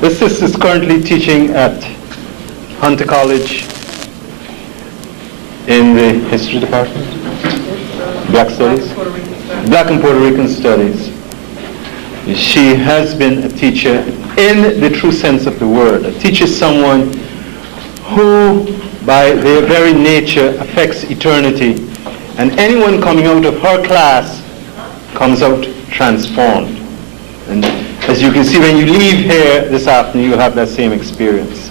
This sister is currently teaching at Hunter College in the history department, Black Studies, Black and Puerto Rican Studies. She has been a teacher in the true sense of the word. A teacher is someone who, by their very nature, affects eternity. And anyone coming out of her class comes out transformed. And as you can see, when you leave here this afternoon, you'll have that same experience.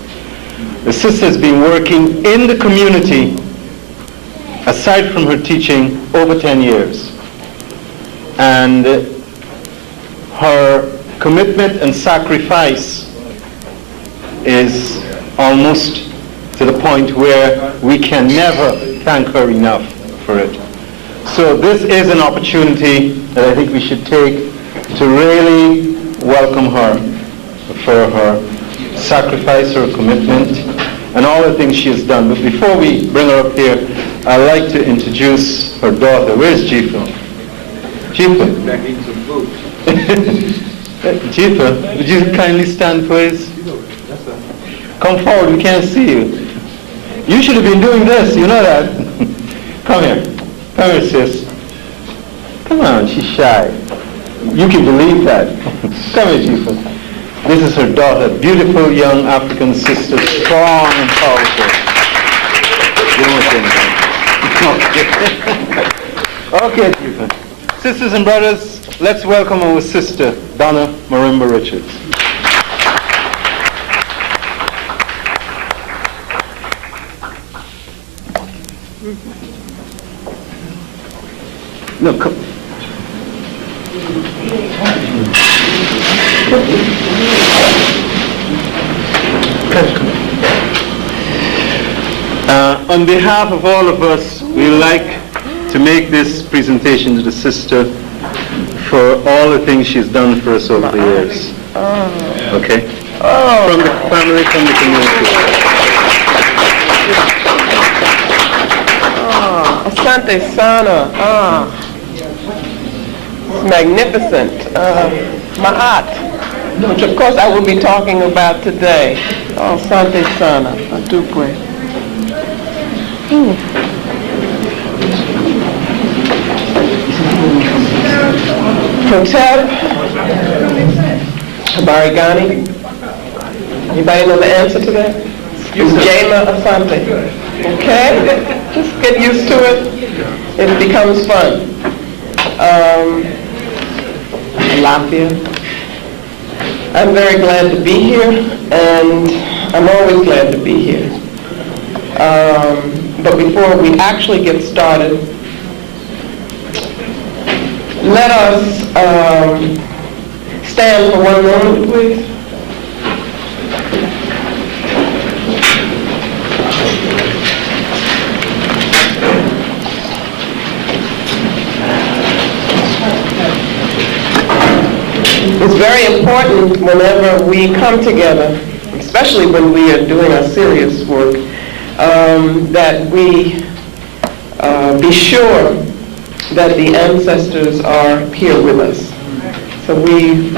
The sister has been working in the community, aside from her teaching, over 10 years. And her commitment and sacrifice is almost to the point where we can never thank her enough for it. So this is an opportunity that I think we should take to really welcome her for her sacrifice, her commitment, and all the things she has done. But before we bring her up here, I'd like to introduce her daughter. Where's Jifa? Jifa? Back eating some food. Jifa, would you kindly stand, please? Come forward, we can't see you. You should have been doing this, you know that. Come here. Come here, sis. Come on, she's shy. You can believe that. Come here, Jifa. This is her daughter, beautiful young African sister, strong and powerful. You don't want to say anything. Okay, Jifa. Sisters and brothers, let's welcome our sister, Donna Marimba Richards. No, come. On behalf of all of us, we would like to make this presentation to the sister for all the things she's done for us over the years. Okay? From the family, from the community. Asante Sana. It's magnificent. Ma'at, which of course I will be talking about today. Oh, Asante Sana. Adukwe. Hotep, Habarigani. Anybody know the answer to that? Jama Asante. Okay? Just get used to it. It becomes fun. Lafia. I'm very glad to be here, and I'm always glad to be here. But before we actually get started, let us stand for one moment, please. It's very important whenever we come together, especially when we are doing our serious work, that we be sure that the ancestors are here with us. So we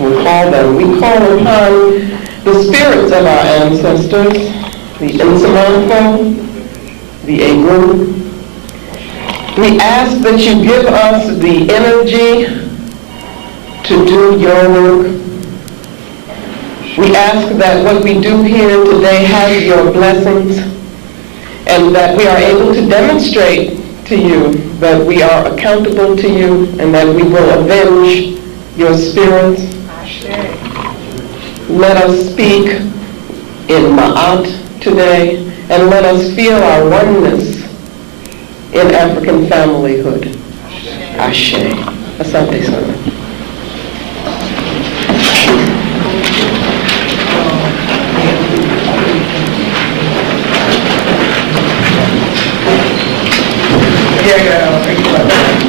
will call them. We call upon the spirits of our ancestors, the Insamanfo, the Egun. We ask that you give us the energy to do your work. We ask that what we do here today has your blessings, and that we are able to demonstrate to you that we are accountable to you, and that we will avenge your spirits. Let us speak in Ma'at today, and let us feel our oneness in African familyhood. Ashe. Asante Sana.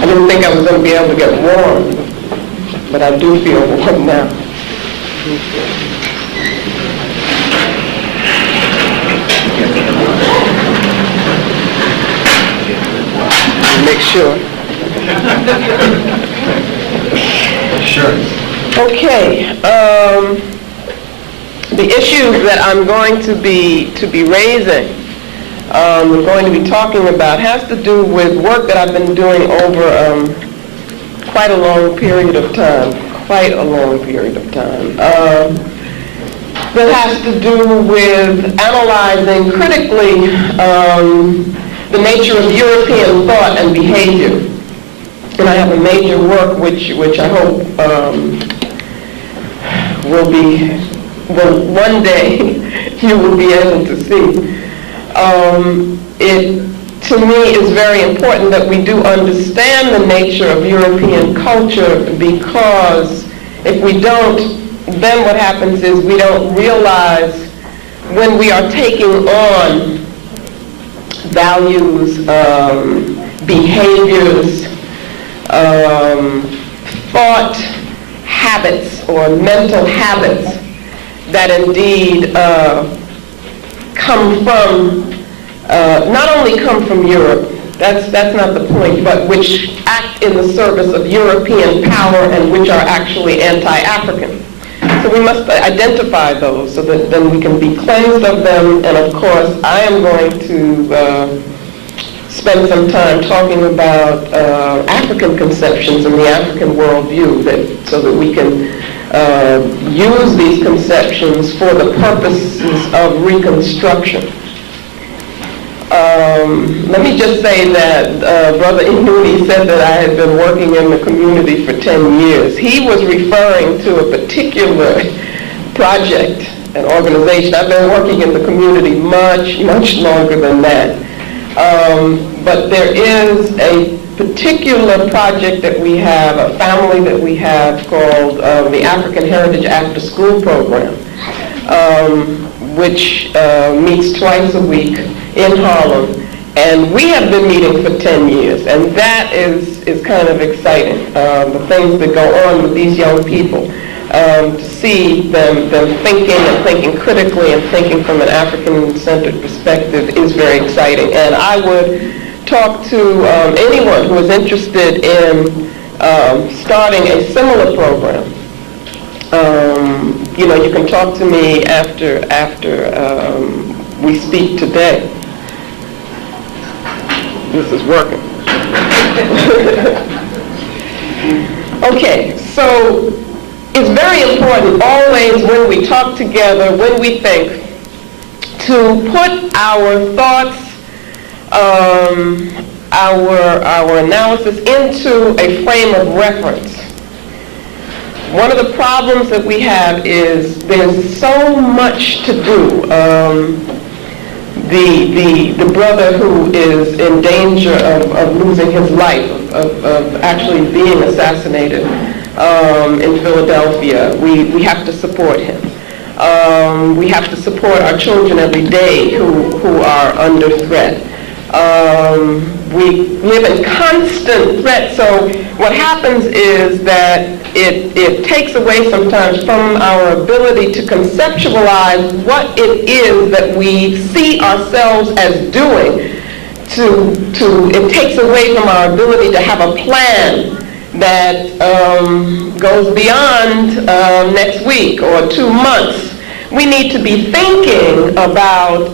I didn't think I was going to be able to get warm, but I do feel warm now. Make sure. Sure. Okay. The issues that I'm going to be raising, I'm going to be talking about, has to do with work that I've been doing over quite a long period of time. That has to do with analyzing critically the nature of European thought and behavior. And I have a major work which I hope will one day you will be able to see. It, to me, is very important that we do understand the nature of European culture, because if we don't, then what happens is we don't realize when we are taking on values, behaviors, thought habits or mental habits that indeed come from, not only come from Europe, that's not the point, but which act in the service of European power and which are actually anti-African. So we must identify those so that then we can be cleansed of them. And of course, I am going to spend some time talking about African conceptions and the African worldview, so that we can use these conceptions for the purposes of reconstruction. Let me just say that Brother Inouye said that I had been working in the community for 10 years. He was referring to a particular project, an organization. I've been working in the community much, much longer than that. But there is a particular project that we have, a family that we have called the African Heritage After School Program, which meets twice a week in Harlem. And we have been meeting for 10 years, and that is kind of exciting. The things that go on with these young people, to see them thinking and thinking critically and thinking from an African-centered perspective is very exciting. And I would talk to anyone who is interested in starting a similar program. You can talk to me after we speak today. This is working. Okay, so it's very important always when we talk together, when we think, to put our thoughts, our analysis into a frame of reference. One of the problems that we have is there's so much to do. The brother who is in danger of losing his life, of actually being assassinated in Philadelphia, we have to support him. We have to support our children every day who are under threat. We live in constant threat, so what happens is that it takes away sometimes from our ability to conceptualize what it is that we see ourselves as doing. It takes away from our ability to have a plan that goes beyond next week or 2 months. We need to be thinking about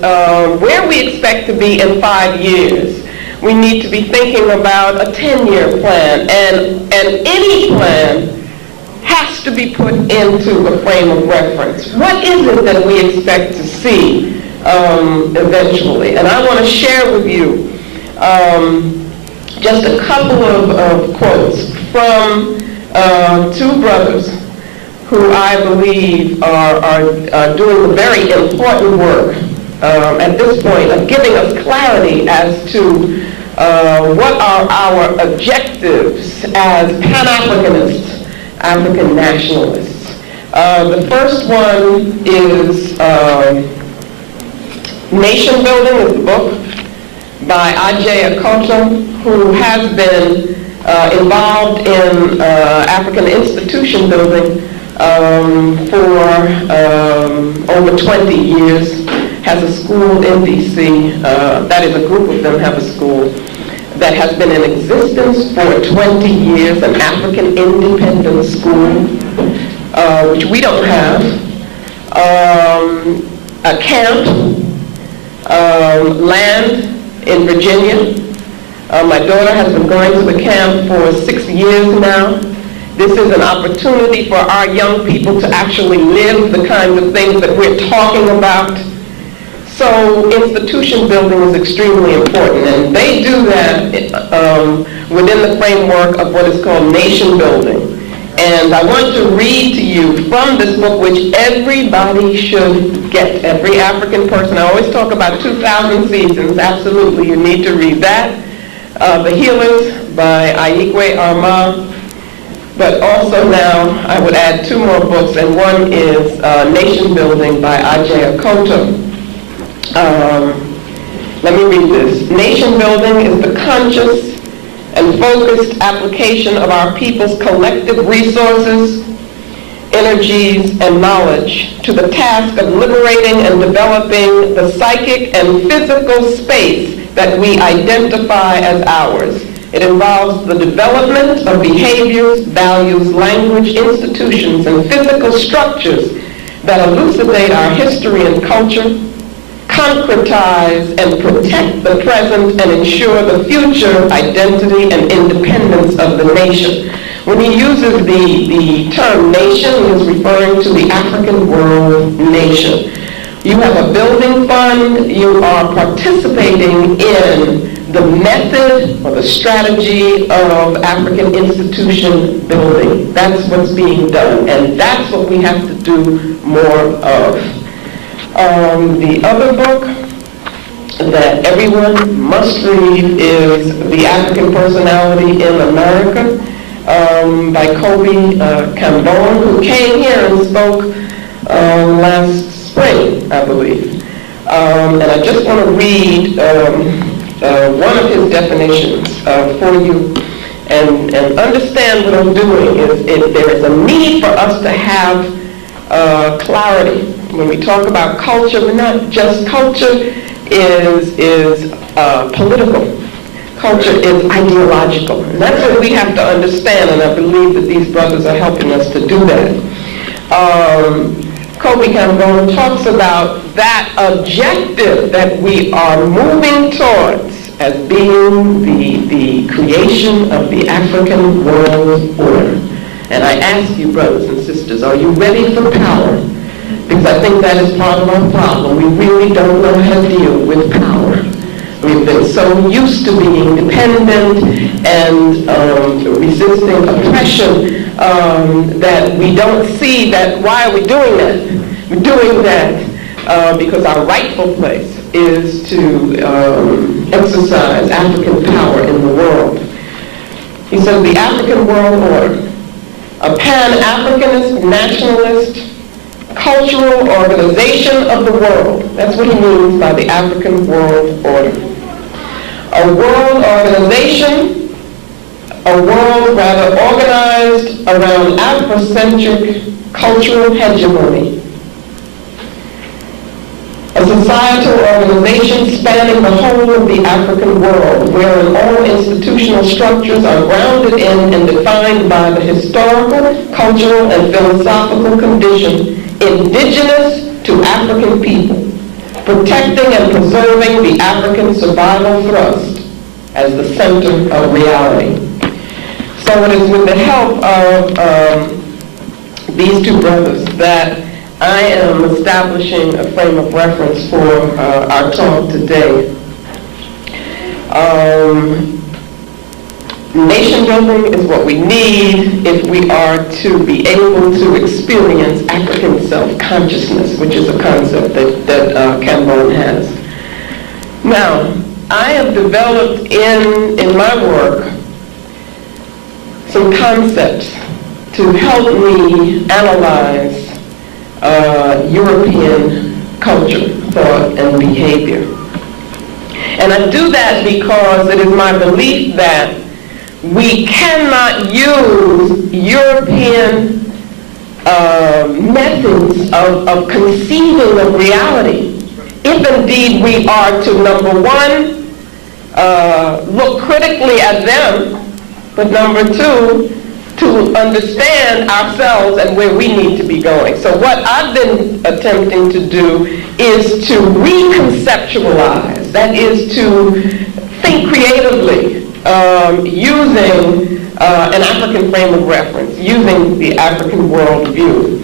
where we expect to be in 5 years. We need to be thinking about a 10-year plan, and any plan has to be put into a frame of reference. What is it that we expect to see eventually? And I want to share with you just a couple of quotes from 2 brothers who I believe are doing very important work at this point of giving us clarity as to what are our objectives as Pan-Africanists, African nationalists. The first one is Nation Building, is the book by Ambakisye-Okang, who has been involved in African institution building for over 20 years, has a school in D.C. That is, a group of them have a school that has been in existence for 20 years, an African independent school, which we don't have. a camp, land in Virginia. My daughter has been going to the camp for 6 years now. This is an opportunity for our young people to actually live the kinds of things that we're talking about. So institution building is extremely important, and they do that within the framework of what is called nation building. And I want to read to you from this book, which everybody should get, every African person. I always talk about 2,000 Seasons. Absolutely, you need to read that. The Healers by Ayikwe Armah. But also now, I would add 2 more books, and one is Nation Building by Ajayi-Akoto. Let me read this. Nation building is the conscious and focused application of our people's collective resources, energies, and knowledge to the task of liberating and developing the psychic and physical space that we identify as ours. It involves the development of behaviors, values, language, institutions, and physical structures that elucidate our history and culture, concretize and protect the present, and ensure the future identity and independence of the nation. When he uses the term nation, he is referring to the African world nation. You have a building fund, you are participating in the method or the strategy of African institution building. That's what's being done, and that's what we have to do more of. The other book that everyone must read is The African Personality in America by Kobe Kambon, who came here and spoke last spring, I believe. And I just want to read one of his definitions for you and understand what I'm doing. Is there is a need for us to have clarity. When we talk about culture, we're not just, culture is political. Culture is ideological. And that's what we have to understand, and I believe that these brothers are helping us to do that. Kobe Kambon talks about that objective that we are moving towards as being the creation of the African world order. And I ask you, brothers and sisters, are you ready for power? Because I think that is part of our problem. We really don't know how to deal with power. We've been so used to being dependent and resisting oppression that we don't see that. Why are we doing that? We're doing that because our rightful place is to exercise African power in the world. He said the African world order, a pan-Africanist, nationalist, cultural organization of the world. That's what he means by the African world order. A world organization, a world rather organized around Afrocentric cultural hegemony. A societal organization spanning the whole of the African world, wherein all institutional structures are grounded in and defined by the historical, cultural, and philosophical condition indigenous to African people, protecting and preserving the African survival thrust as the center of reality. So it is with the help of these 2 brothers that I am establishing a frame of reference for our talk today. Nation building is what we need if we are to be able to experience African self-consciousness, which is a concept that Kambon has. Now, I have developed in my work some concepts to help me analyze European culture, thought, and behavior. And I do that because it is my belief that we cannot use European methods of conceiving of reality if indeed we are to, number 1, look critically at them, but number 2, to understand ourselves and where we need to be going. So what I've been attempting to do is to reconceptualize, that is to think creatively, using an African frame of reference, using the African worldview.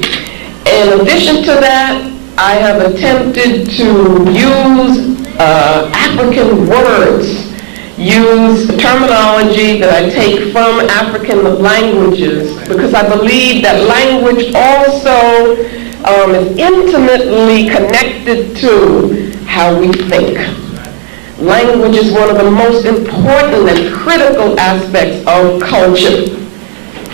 In addition to that, I have attempted to use African words, use terminology that I take from African languages, because I believe that language also is intimately connected to how we think. Language is one of the most important and critical aspects of culture.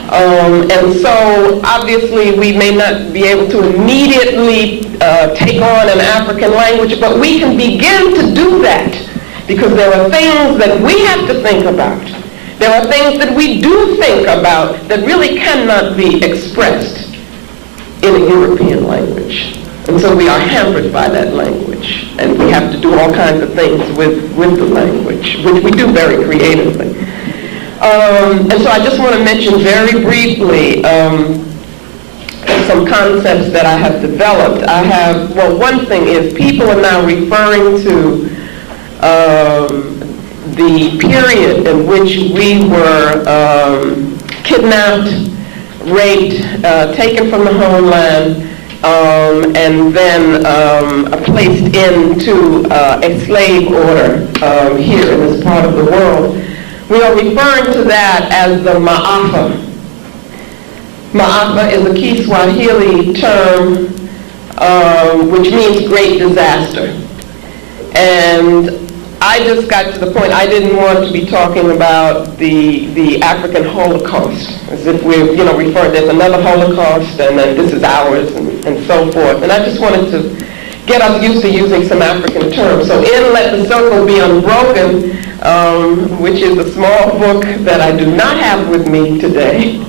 And so obviously we may not be able to immediately take on an African language, but we can begin to do that, because there are things that we have to think about. There are things that we do think about that really cannot be expressed in a European language. And so we are hampered by that language, and we have to do all kinds of things with the language, which we do very creatively. And so I just want to mention very briefly some concepts that I have developed. One thing is people are now referring to the period in which we were kidnapped, raped, taken from the homeland, and then placed into a slave order here in this part of the world. We are referring to that as the Maafa. Maafa is a Kiswahili term which means great disaster. And I just got to the point, I didn't want to be talking about the African Holocaust, as if we're, referring, there's another Holocaust, and then this is ours, and so forth. And I just wanted to get us used to using some African terms. So in Let the Circle Be Unbroken, which is a small book that I do not have with me today,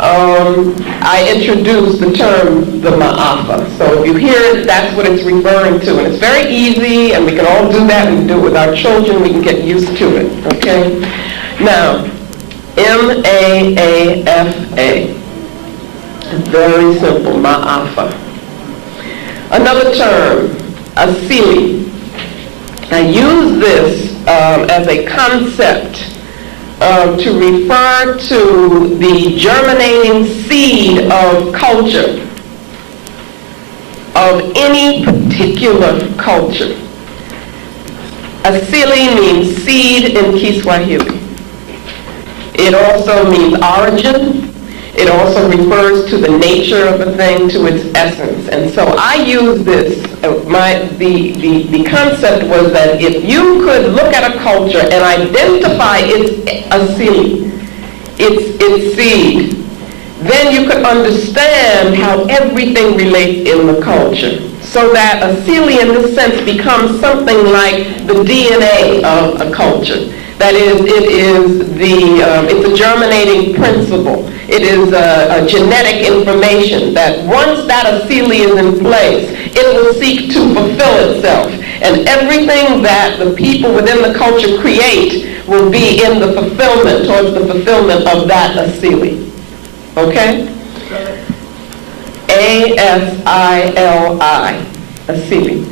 I introduced the term the Maafa. So if you hear it, that's what it's referring to. And it's very easy, and we can all do that. We can do it with our children. We can get used to it, okay? Now, M-A-A-F-A. Very simple, Maafa. Another term, Asili. I use this as a concept to refer to the germinating seed of culture, of any particular culture. Asili means seed in Kiswahili. It also means origin. It also refers to the nature of a thing, to its essence. And so I use this, the concept was that if you could look at a culture and identify its asili, its seed, then you could understand how everything relates in the culture. So that asili in this sense becomes something like the DNA of a culture. That is, it's a germinating principle. It is a genetic information that once that asili is in place, it will seek to fulfill itself. And everything that the people within the culture create will be in the fulfillment, towards the fulfillment of that asili. Okay? A-S-I-L-I, asili.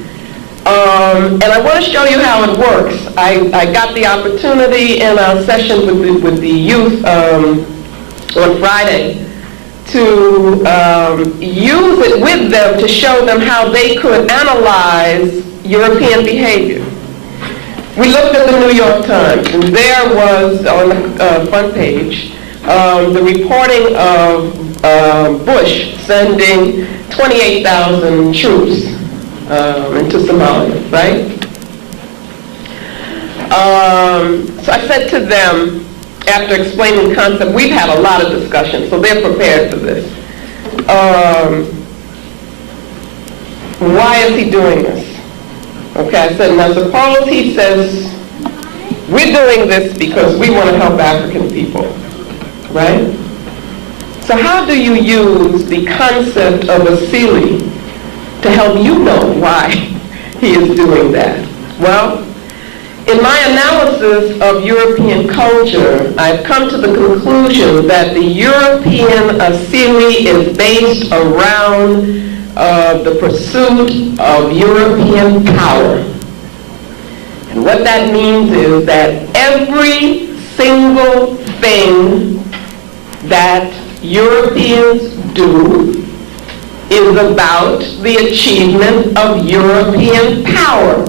And I want to show you how it works. I got the opportunity in our session with the youth on Friday to use it with them to show them how they could analyze European behavior. We looked at the New York Times, and there was on the front page the reporting of Bush sending 28,000 troops into Somalia, right? So I said to them, after explaining the concept, we've had a lot of discussion, so they're prepared for this. Why is he doing this? Okay, I said, now suppose he says, we're doing this because we want to help African people, right? So how do you use the concept of asili to help you know why he is doing that? Well, In my analysis of European culture, I've come to the conclusion that the European Asili is based around the pursuit of European power. And what that means is that every single thing that Europeans do is about the achievement of European power,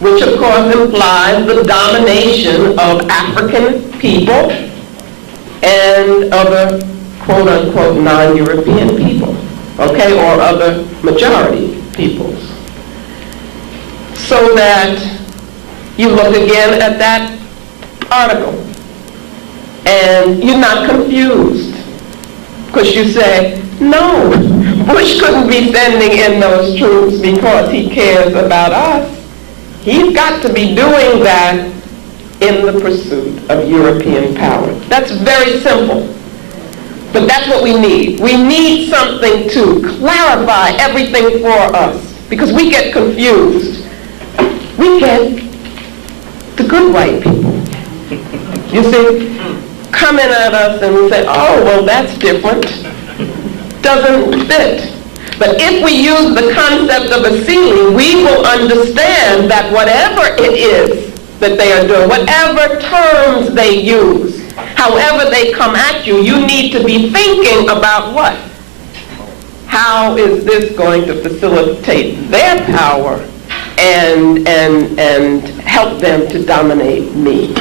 which of course implies the domination of African people and other quote-unquote non-European people, okay, or other majority peoples. So that you look again at that article and you're not confused, because you say, no, Bush couldn't be sending in those troops because he cares about us. He's got to be doing that in the pursuit of European power. That's very simple. But that's what we need. We need something to clarify everything for us, because we get confused. We get the good white people, you see, coming at us and we say, oh, well, that's different. Doesn't fit. But if we use the concept of Asili, we will understand that whatever it is that they are doing, whatever terms they use, however they come at you, you need to be thinking about what? How is this going to facilitate their power and help them to dominate me?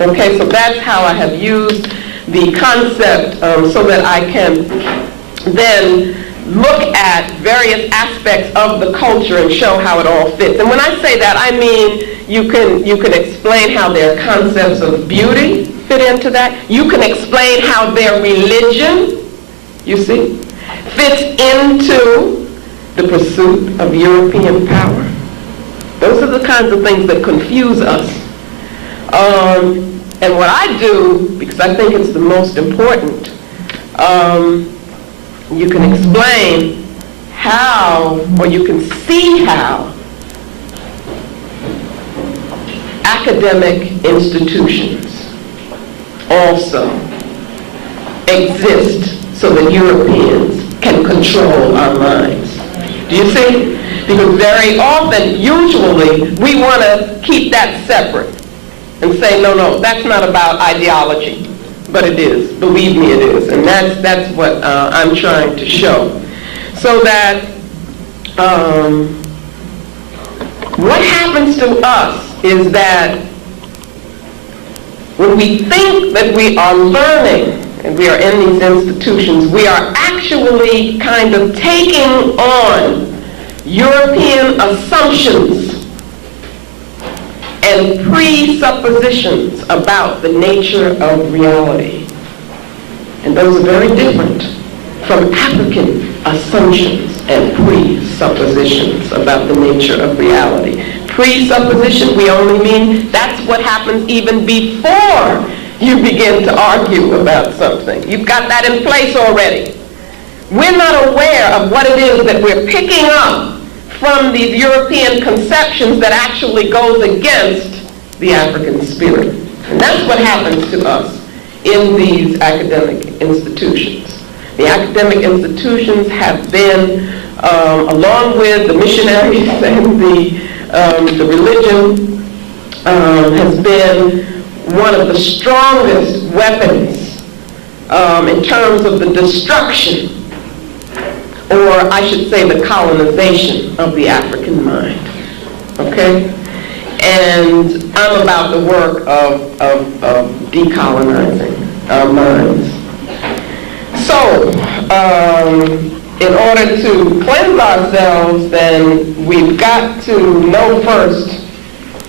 Okay, so that's how I have used the concept so that I can then look at various aspects of the culture and show how it all fits. And when I say that, I mean you can explain how their concepts of beauty fit into that. You can explain how their religion, you see, fits into the pursuit of European power. Those are the kinds of things that confuse us. And what I do, because I think it's the most important, you can explain how, or you can see how, academic institutions also exist so that Europeans can control our minds. Do you see? Because very often, usually, we want to keep that separate and say, no, that's not about ideology. But it is. Believe me, it is. And that's what I'm trying to show. So that what happens to us is that when we think that we are learning, and we are in these institutions, we are actually kind of taking on European assumptions and presuppositions about the nature of reality. And those are very different from African assumptions and presuppositions about the nature of reality. Presupposition, we only mean that's what happens even before you begin to argue about something. You've got that in place already. We're not aware of what it is that we're picking up from these European conceptions that actually goes against the African spirit. And that's what happens to us in these academic institutions. The academic institutions have been, along with the missionaries and the religion, has been one of the strongest weapons in terms of the destruction, or I should say the colonization of the African mind, okay? And I'm about the work of decolonizing our minds. So, in order to cleanse ourselves, then we've got to know first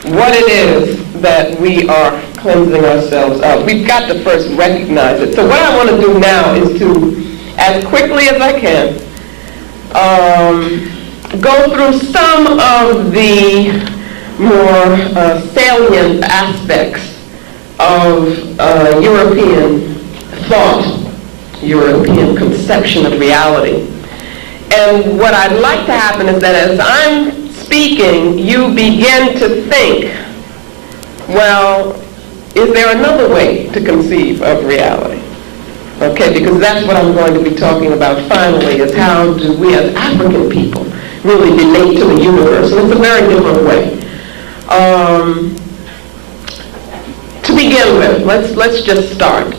what it is that we are cleansing ourselves of. We've got to first recognize it. So what I want to do now is to, as quickly as I can, go through some of the more salient aspects of European thought, European conception of reality. And what I'd like to happen is that as I'm speaking, you begin to think Well, is there another way to conceive of reality? Okay, because that's what I'm going to be talking about finally, is how do we as African people really relate to the universe. And it's a very different way. To begin with, let's just start.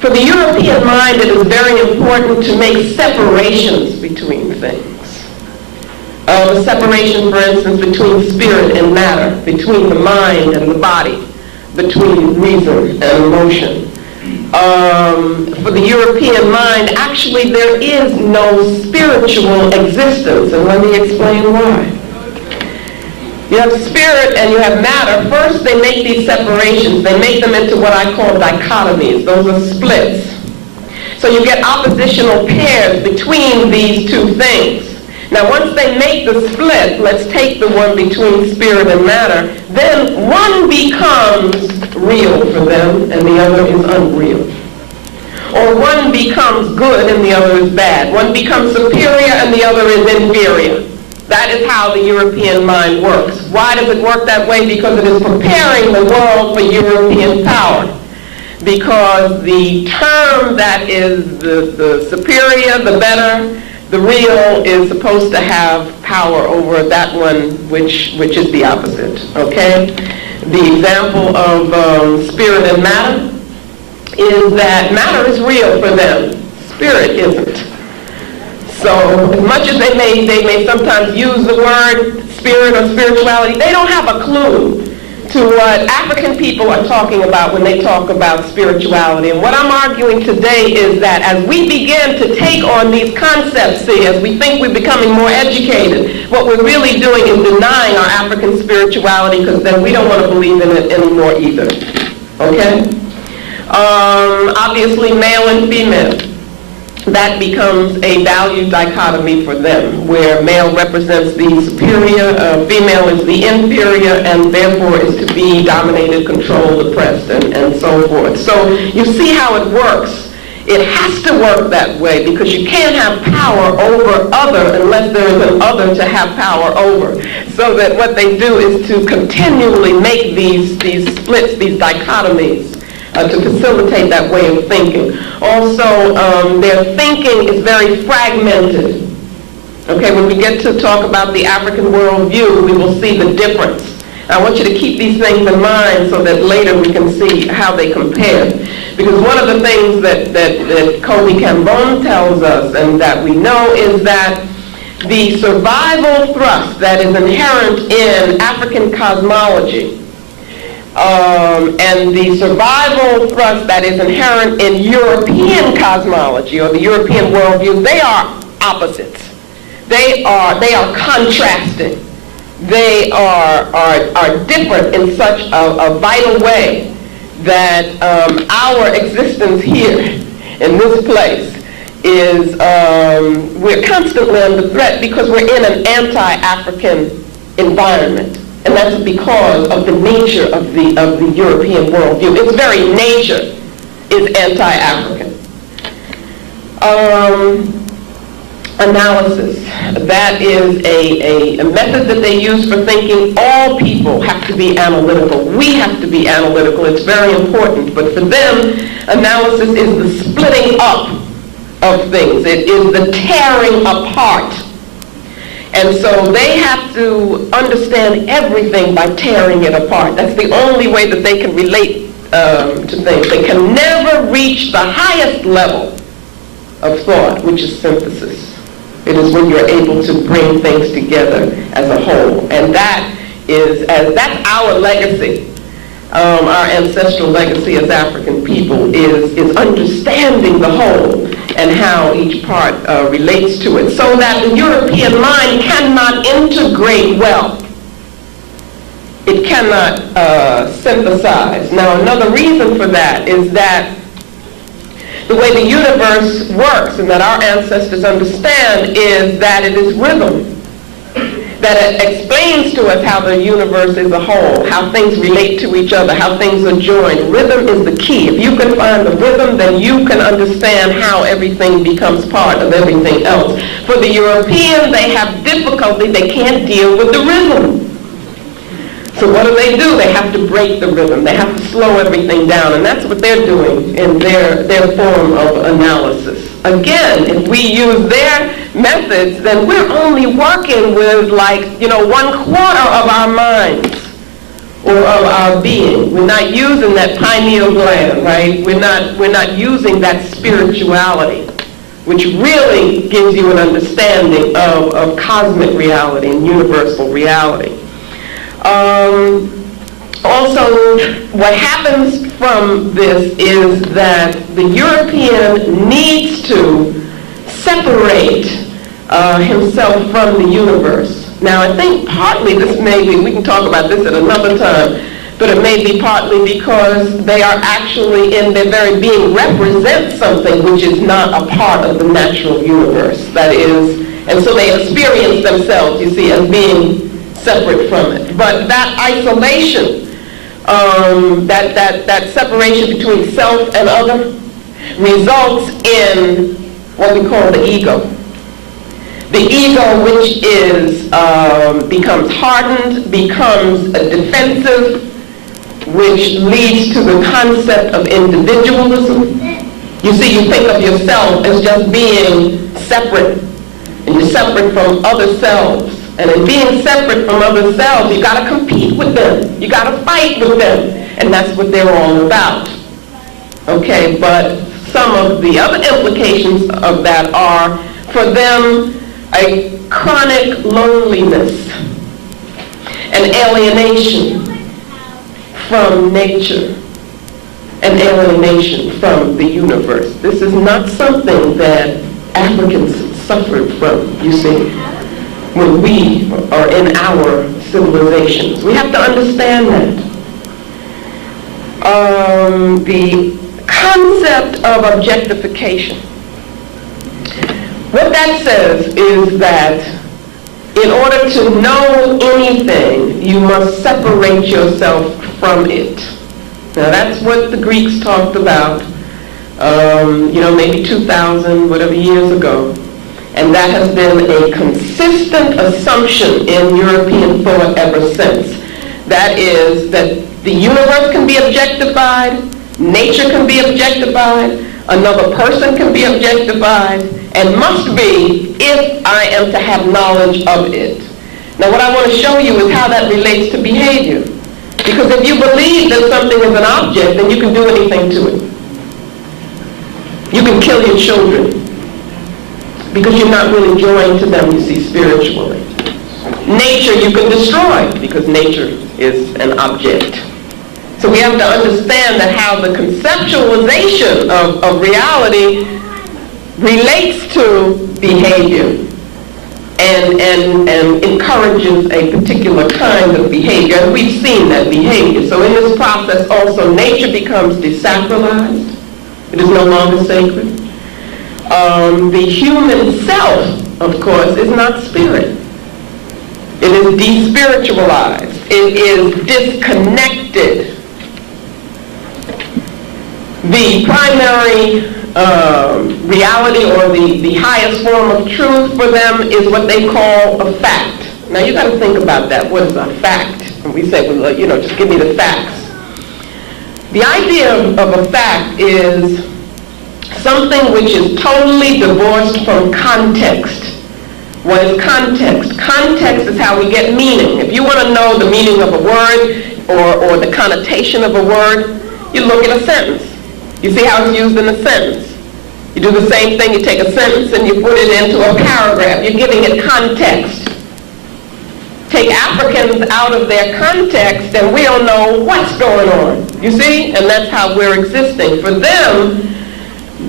For the European mind, it is very important to make separations between things. A separation, for instance, between spirit and matter, between the mind and the body, between reason and emotion. For the European mind, actually there is no spiritual existence, and let me explain why. You have spirit and you have matter. First, they make these separations. They make them into what I call dichotomies. Those are splits. So you get oppositional pairs between these two things. Now, once they make the split, let's take the one between spirit and matter, then one becomes real for them and the other is unreal. Or one becomes good and the other is bad. One becomes superior and the other is inferior. That is how the European mind works. Why does it work that way? Because it is preparing the world for European power. Because the term that is the superior, the better, the real is supposed to have power over that one which is the opposite, okay? The example of spirit and matter is that matter is real for them. Spirit isn't. So as much as they may sometimes use the word spirit or spirituality, they don't have a clue to what African people are talking about when they talk about spirituality. And what I'm arguing today is that as we begin to take on these concepts, as we think we're becoming more educated, what we're really doing is denying our African spirituality, because then we don't want to believe in it anymore either. Okay? Obviously, male and female. That becomes a value dichotomy for them, where male represents the superior, female is the inferior, and therefore is to be dominated, controlled, oppressed, and so forth. So you see how it works. It has to work that way, because you can't have power over other unless there is an other to have power over. So that what they do is to continually make these splits, these dichotomies, to facilitate that way of thinking. Also, their thinking is very fragmented. Okay, when we get to talk about the African worldview, we will see the difference. I want you to keep these things in mind so that later we can see how they compare. Because one of the things that Kobe Cambone tells us and that we know is that the survival thrust that is inherent in African cosmology and the survival thrust that is inherent in European cosmology or the European worldview, they are opposites. They are contrasting. They are different in such a vital way that our existence here in this place is, we're constantly under threat because we're in an anti-African environment. And that's because of the nature of the European worldview. Its very nature is anti-African. Analysis. That is a method that they use for thinking. All people have to be analytical. We have to be analytical. It's very important. But for them, analysis is the splitting up of things. It is the tearing apart. And so they have to understand everything by tearing it apart. That's the only way that they can relate to things. They can never reach the highest level of thought, which is synthesis. It is when you're able to bring things together as a whole. And that's our legacy. Our ancestral legacy as African people is understanding the whole and how each part relates to it, so that the European mind cannot integrate well. It cannot synthesize. Now, another reason for that is that the way the universe works and that our ancestors understand is that it is rhythm. That it explains to us how the universe is a whole, how things relate to each other, how things are joined. Rhythm is the key. If you can find the rhythm, then you can understand how everything becomes part of everything else. For the European, they have difficulty. They can't deal with the rhythm. So what do? They have to break the rhythm. They have to slow everything down, and that's what they're doing in their form of analysis. Again, if we use their methods, then we're only working with 1/4 of our minds or of our being. We're not using that pineal gland, right? We're not using that spirituality, which really gives you an understanding of cosmic reality and universal reality. Also, what happens from this is that the European needs to separate himself from the universe. Now, I think partly we can talk about this at another time, but it may be partly because they are actually, in their very being, represent something which is not a part of the natural universe. That is, and so they experience themselves, you see, as being separate from it. But that isolation, that separation between self and other, results in what we call the ego. The ego, which becomes hardened, becomes defensive, which leads to the concept of individualism. You see, you think of yourself as just being separate, and you're separate from other selves. And in being separate from other selves, you got to compete with them. You got to fight with them. And that's what they're all about. Okay, but some of the other implications of that are, for them, a chronic loneliness, an alienation from nature, an alienation from the universe. This is not something that Africans suffered from, you see, when we are in our civilizations. We have to understand that. The concept of objectification. What that says is that in order to know anything, you must separate yourself from it. Now that's what the Greeks talked about, maybe 2,000, whatever years ago. And that has been a consistent assumption in European thought ever since. That is, that the universe can be objectified, nature can be objectified, another person can be objectified, and must be if I am to have knowledge of it. Now what I want to show you is how that relates to behavior. Because if you believe that something is an object, then you can do anything to it. You can kill your children, because you're not really joined to them, you see, spiritually. Nature you can destroy, because nature is an object. So we have to understand that how the conceptualization of reality relates to behavior and encourages a particular kind of behavior. And we've seen that behavior. So in this process also, nature becomes desacralized. It is no longer sacred. The human self, of course, is not spirit. It is despiritualized. It is disconnected. The primary reality, or the highest form of truth for them, is what they call a fact. Now you got to think about that. What is a fact? And we say, well, just give me the facts. The idea of a fact is something which is totally divorced from context. What is context? Context is how we get meaning. If you want to know the meaning of a word or the connotation of a word, you look at a sentence. You see how it's used in a sentence. You do the same thing. You take a sentence and you put it into a paragraph. You're giving it context. Take Africans out of their context and we don't know what's going on. You see? And that's how we're existing. For them,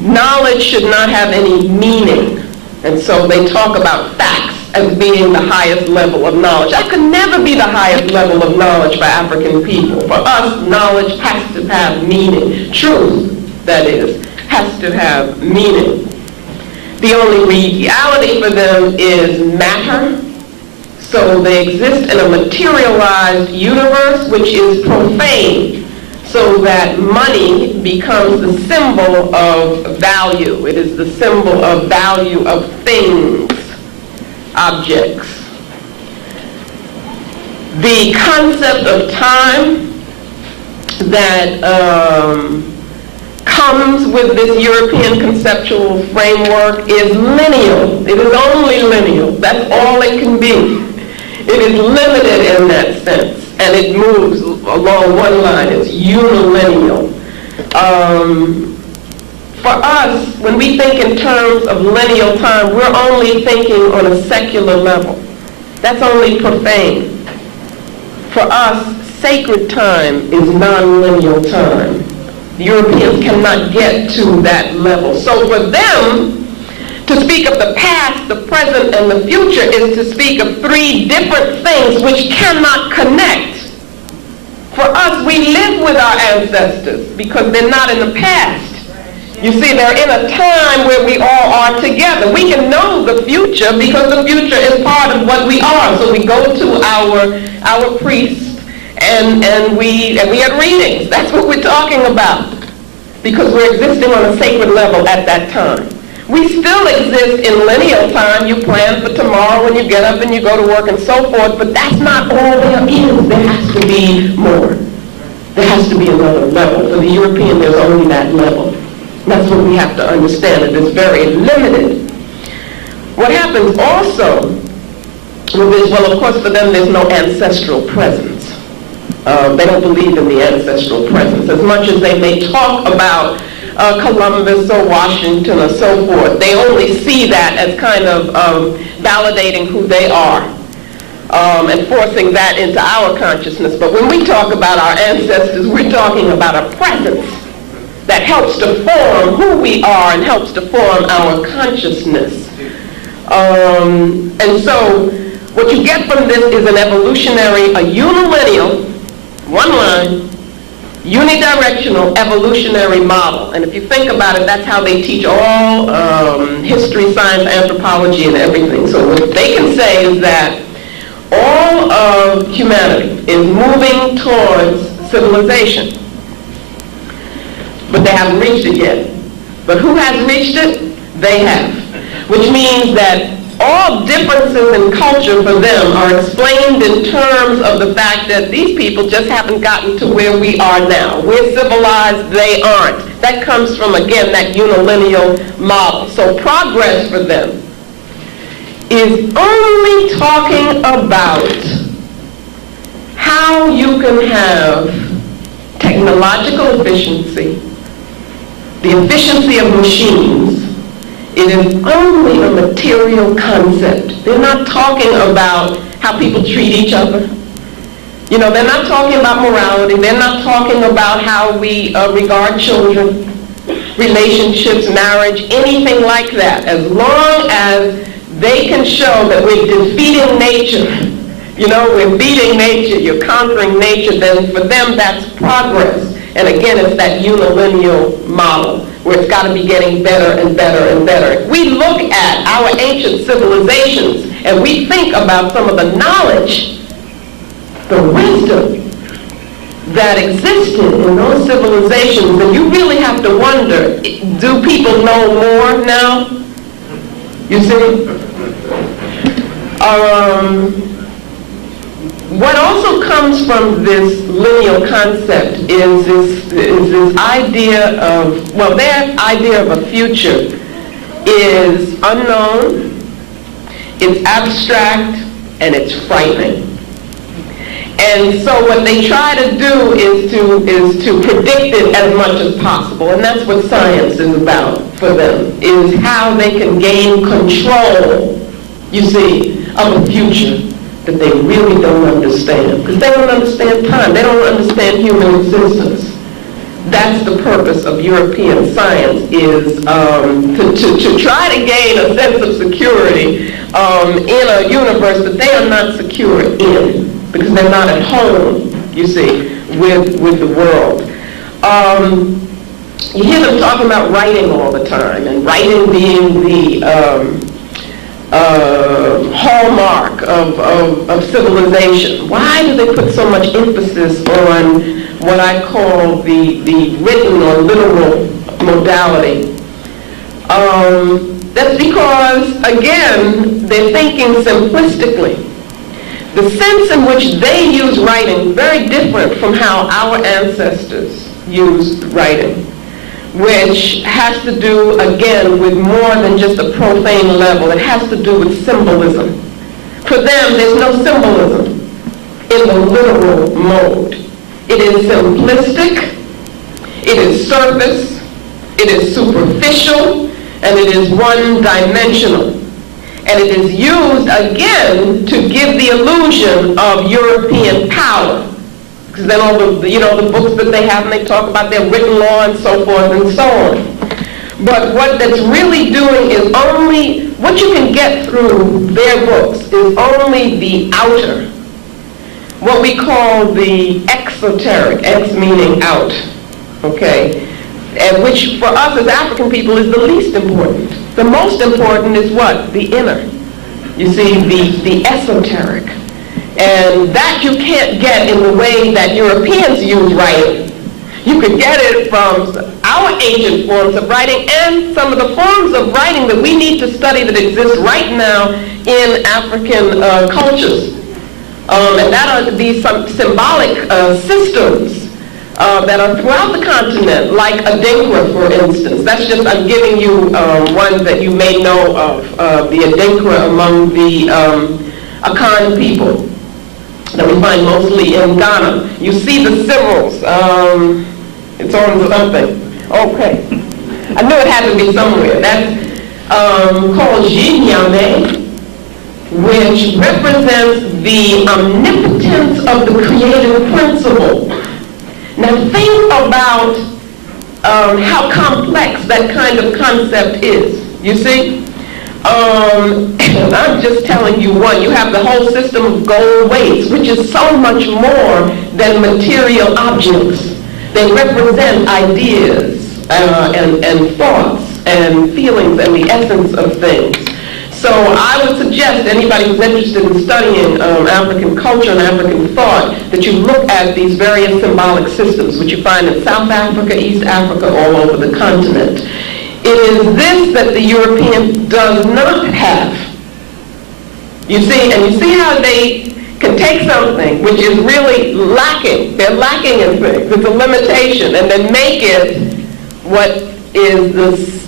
knowledge should not have any meaning. And so they talk about facts as being the highest level of knowledge. That could never be the highest level of knowledge for African people. For us, knowledge has to have meaning. Truth, that is, has to have meaning. The only reality for them is matter. So they exist in a materialized universe which is profane, so that money becomes the symbol of value. It is the symbol of value of things, objects. The concept of time that comes with this European conceptual framework is lineal. It is only lineal. That's all it can be. It is limited in that sense, and it moves along one line. It's unilineal. For us, when we think in terms of lineal time, we're only thinking on a secular level. That's only profane. For us, sacred time is non-lineal time. The Europeans cannot get to that level. So for them, to speak of the past, the present, and the future is to speak of three different things which cannot connect. For us, we live with our ancestors because they're not in the past. You see, they're in a time where we all are together. We can know the future because the future is part of what we are. So we go to our priests and we have readings. That's what we're talking about because we're existing on a sacred level at that time. We still exist in lineal time. You plan for tomorrow when you get up and you go to work and so forth, but that's not all there is. There has to be more. There has to be another level. For the European, there's only that level. That's what we have to understand. It is very limited. What happens also with this, well, of course, for them, there's no ancestral presence. They don't believe in the ancestral presence. As much as they may talk about Columbus or Washington or so forth, they only see that as kind of validating who they are and forcing that into our consciousness. But when we talk about our ancestors, we're talking about a presence that helps to form who we are and helps to form our consciousness. And so what you get from this is an evolutionary, a unilineal, one line, unidirectional evolutionary model. And if you think about it, that's how they teach all history, science, anthropology, and everything. So what they can say is that all of humanity is moving towards civilization. But they haven't reached it yet. But who has reached it? They have. Which means that all differences in culture for them are explained in terms of the fact that these people just haven't gotten to where we are now. We're civilized, they aren't. That comes from, again, that unilineal model. So progress for them is only talking about how you can have technological efficiency, the efficiency of machines. It is only a material concept. They're not talking about how people treat each other. You know, they're not talking about morality. They're not talking about how we regard children, relationships, marriage, anything like that. As long as they can show that we're defeating nature, you know, we're beating nature, you're conquering nature, then for them that's progress. And again, it's that unilineal model where it's got to be getting better and better and better. If we look at our ancient civilizations and we think about some of the knowledge, the wisdom that existed in those civilizations, then you really have to wonder, do people know more now? You see? What also comes from this lineal concept is this idea of, well, their idea of a future is unknown, it's abstract, and it's frightening. And so what they try to do is to predict it as much as possible, and that's what science is about for them, is how they can gain control, you see, of a future that they really don't understand. Because they don't understand time. They don't understand human existence. That's the purpose of European science, is to try to gain a sense of security in a universe that they are not secure in, because they're not at home, you see, with the world. You hear them talking about writing all the time, and writing being the hallmark of civilization. Why do they put so much emphasis on what I call the written or literal modality? That's because, again, they're thinking simplistically. The sense in which they use writing, very different from how our ancestors used writing, which has to do, again, with more than just a profane level. It has to do with symbolism. For them, there's no symbolism in the literal mode. It is simplistic, it is surface, it is superficial, and it is one-dimensional. And it is used, again, to give the illusion of European power. Because then all the books that they have, and they talk about their written law and so forth and so on. But what that's really doing is only, what you can get through their books is only the outer, what we call the exoteric, ex meaning out, okay? And which for us as African people is the least important. The most important is what? The inner. You see, the esoteric. And that you can't get in the way that Europeans use writing. You could get it from our ancient forms of writing and some of the forms of writing that we need to study that exist right now in African cultures. And that are these some symbolic systems that are throughout the continent, like Adinkra, for instance. That's just, I'm giving you one that you may know of, the Adinkra among the Akan people that we find mostly in Ghana. You see the symbols. It's on something. Okay. I knew it had to be somewhere. That's called Jinyame, which represents the omnipotence of the creative principle. Now think about how complex that kind of concept is. You see? I'm just telling you one. You have the whole system of gold weights, which is so much more than material objects. They represent ideas and thoughts and feelings and the essence of things. So I would suggest anybody who's interested in studying African culture and African thought that you look at these various symbolic systems, which you find in South Africa, East Africa, all over the continent. It is this that the European does not have. You see, and you see how they can take something which is really lacking. They're lacking in things. It's a limitation, and then make it what is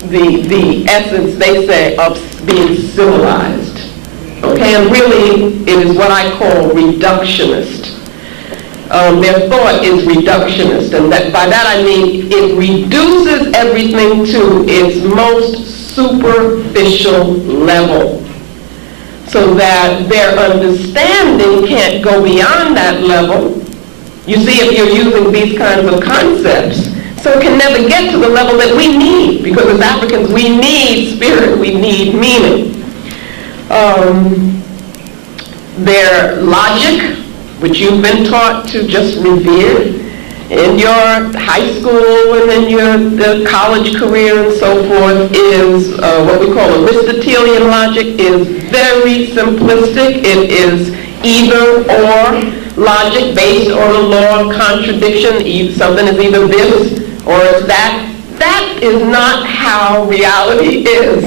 the essence, they say, of being civilized. Okay, and really it is what I call reductionist. Their thought is reductionist, and by that I mean it reduces everything to its most superficial level, so that their understanding can't go beyond that level. You see, if you're using these kinds of concepts, so it can never get to the level that we need, because as Africans we need spirit, we need meaning. Their logic, which you've been taught to just revere in your high school and in your college career and so forth, is what we call Aristotelian logic, is very simplistic. It is either or logic based on a law of contradiction. Something is either this or it's that. That is not how reality is.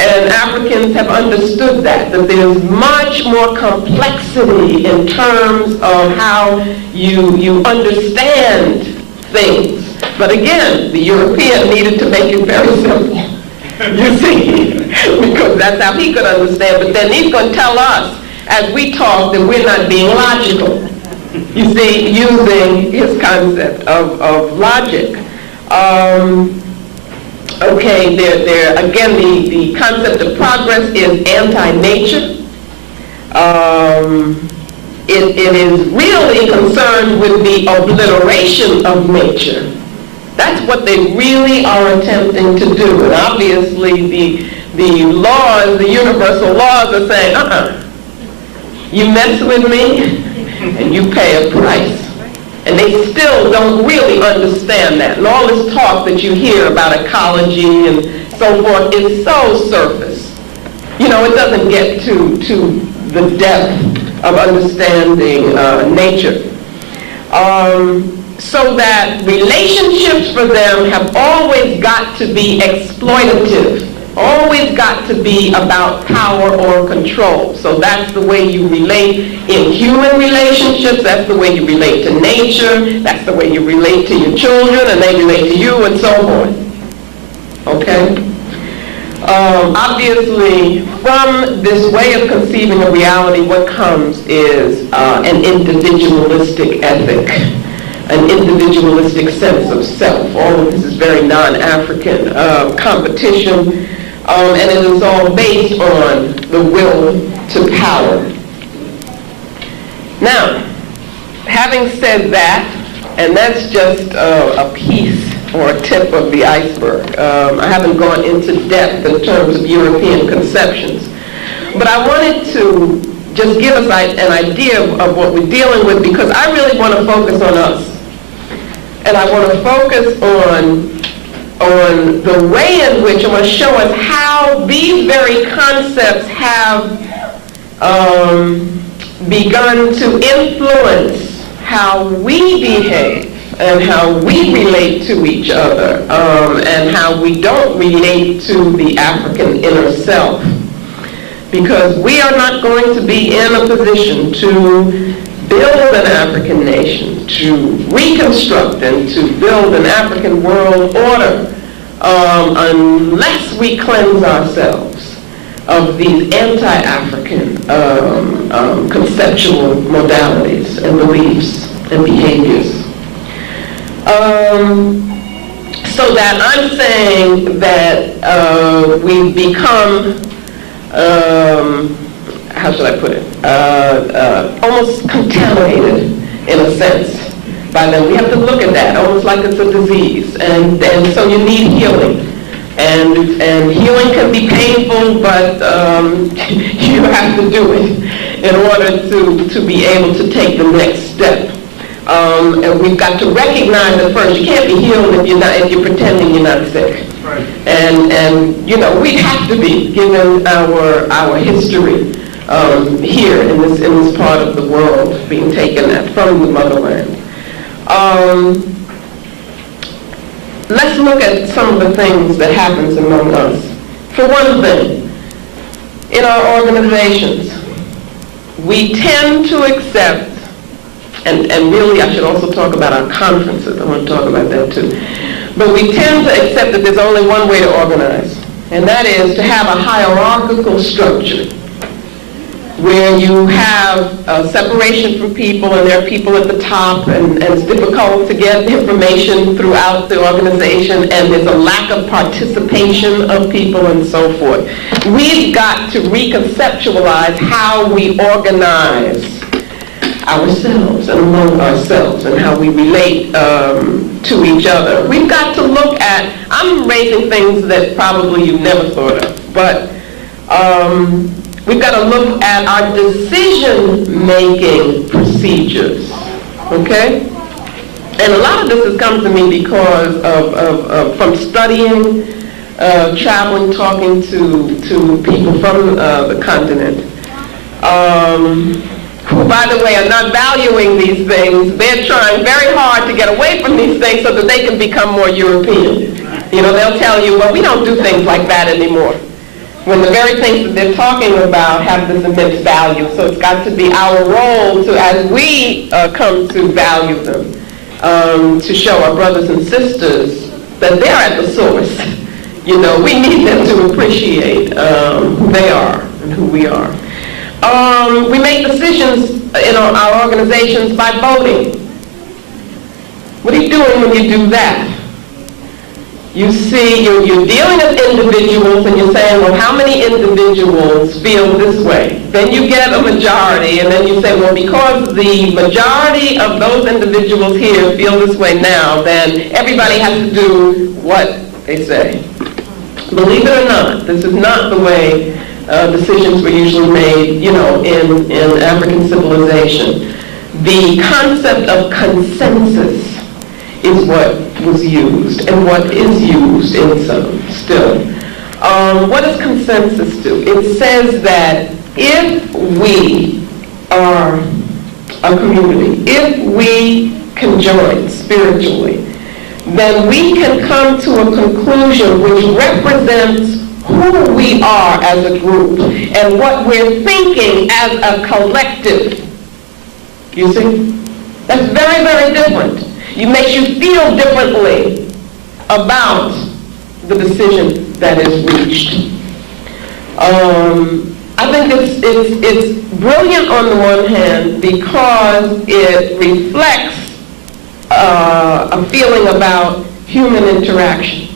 And Africans have understood that there's much more complexity in terms of how you understand things. But again, the European needed to make it very simple, you see, because that's how he could understand. But then he's going to tell us, as we talk, that we're not being logical, you see, using his concept of logic. Okay, again, the concept of progress is anti-nature. It is really concerned with the obliteration of nature. That's what they really are attempting to do. And obviously the laws, the universal laws are saying, you mess with me and you pay a price. And they still don't really understand that. And all this talk that you hear about ecology and so forth is so surface. You know, it doesn't get to the depth of understanding nature. So that relationships for them have always got to be exploitative always got to be about power or control. So that's the way you relate in human relationships, that's the way you relate to nature, that's the way you relate to your children, and they relate to you, and so forth. Okay? Obviously, from this way of conceiving of reality, what comes is an individualistic ethic, an individualistic sense of self. All of this is very non-African competition, and it is all based on the will to power. Now, having said that, and that's just a piece or a tip of the iceberg. I haven't gone into depth in terms of European conceptions, but I wanted to just give us an idea of what we're dealing with, because I really want to focus on us. And I want to focus on the way in which I want to show us how these very concepts have begun to influence how we behave and how we relate to each other, and how we don't relate to the African inner self. Because we are not going to be in a position to build an African nation, to reconstruct and to build an African world order, unless we cleanse ourselves of these anti-African conceptual modalities and beliefs and behaviors. So that I'm saying that we've become, how should I put it, almost contaminated in a sense by them. We have to look at that almost like it's a disease, and so you need healing. And healing can be painful, but you have to do it in order to be able to take the next step. And we've got to recognize that first, you can't be healed if you're pretending you're not sick. Right. And you know, we have to be, given our history here in this part of the world, being taken from the motherland. Let's look at some of the things that happens among us. For one thing, in our organizations, we tend to accept, and really I should also talk about our conferences, I want to talk about that too, but we tend to accept that there's only one way to organize, and that is to have a hierarchical structure where you have a separation from people, and there are people at the top, and it's difficult to get information throughout the organization, and there's a lack of participation of people and so forth. We've got to reconceptualize how we organize ourselves and among ourselves and how we relate to each other. We've got to look at, I'm raising things that probably you've never thought of, but we've got to look at our decision-making procedures, okay? And a lot of this has come to me because of from studying, traveling, talking to people from the continent, who, by the way, are not valuing these things. They're trying very hard to get away from these things so that they can become more European. You know, they'll tell you, well, we don't do things like that anymore, when the very things that they're talking about have this immense value. So it's got to be our role to, as we come to value them, to show our brothers and sisters that they're at the source. You know, we need them to appreciate who they are and who we are. We make decisions in our organizations by voting. What are you doing when you do that? You see, you're dealing with individuals and you're saying, well, how many individuals feel this way? Then you get a majority, and then you say, well, because the majority of those individuals here feel this way now, then everybody has to do what they say. Believe it or not, this is not the way decisions were usually made, you know, in African civilization. The concept of consensus is what was used and what is used in some still. What does consensus do? It says that if we are a community, if we conjoin spiritually, then we can come to a conclusion which represents who we are as a group and what we're thinking as a collective. You see? That's very, very different. It makes you feel differently about the decision that is reached. I think it's brilliant on the one hand because it reflects a feeling about human interaction.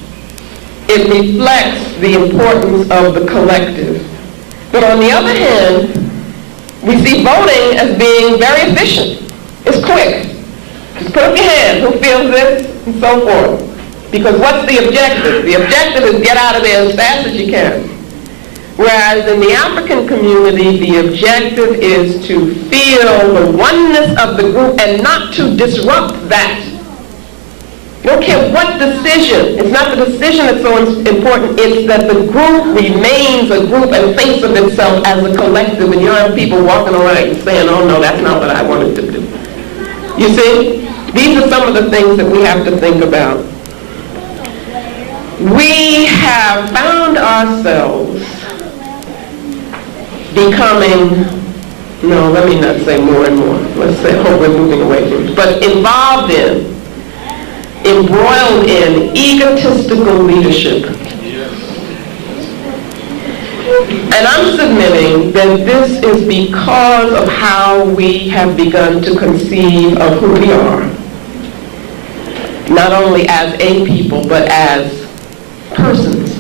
It reflects the importance of the collective. But on the other hand, we see voting as being very efficient. It's quick. Just put up your hand, who feels this, and so forth. Because what's the objective? The objective is get out of there as fast as you can. Whereas in the African community, the objective is to feel the oneness of the group and not to disrupt that. You don't care what decision. It's not the decision that's so important. It's that the group remains a group and thinks of itself as a collective. And you have people walking around and saying, oh no, that's not what I wanted to do. You see? These are some of the things that we have to think about. We have found ourselves becoming, no, let me not say more and more. Let's say, hope we're moving away from it. But involved in, embroiled in egotistical leadership. And I'm submitting that this is because of how we have begun to conceive of who we are. Not only as a people, but as persons.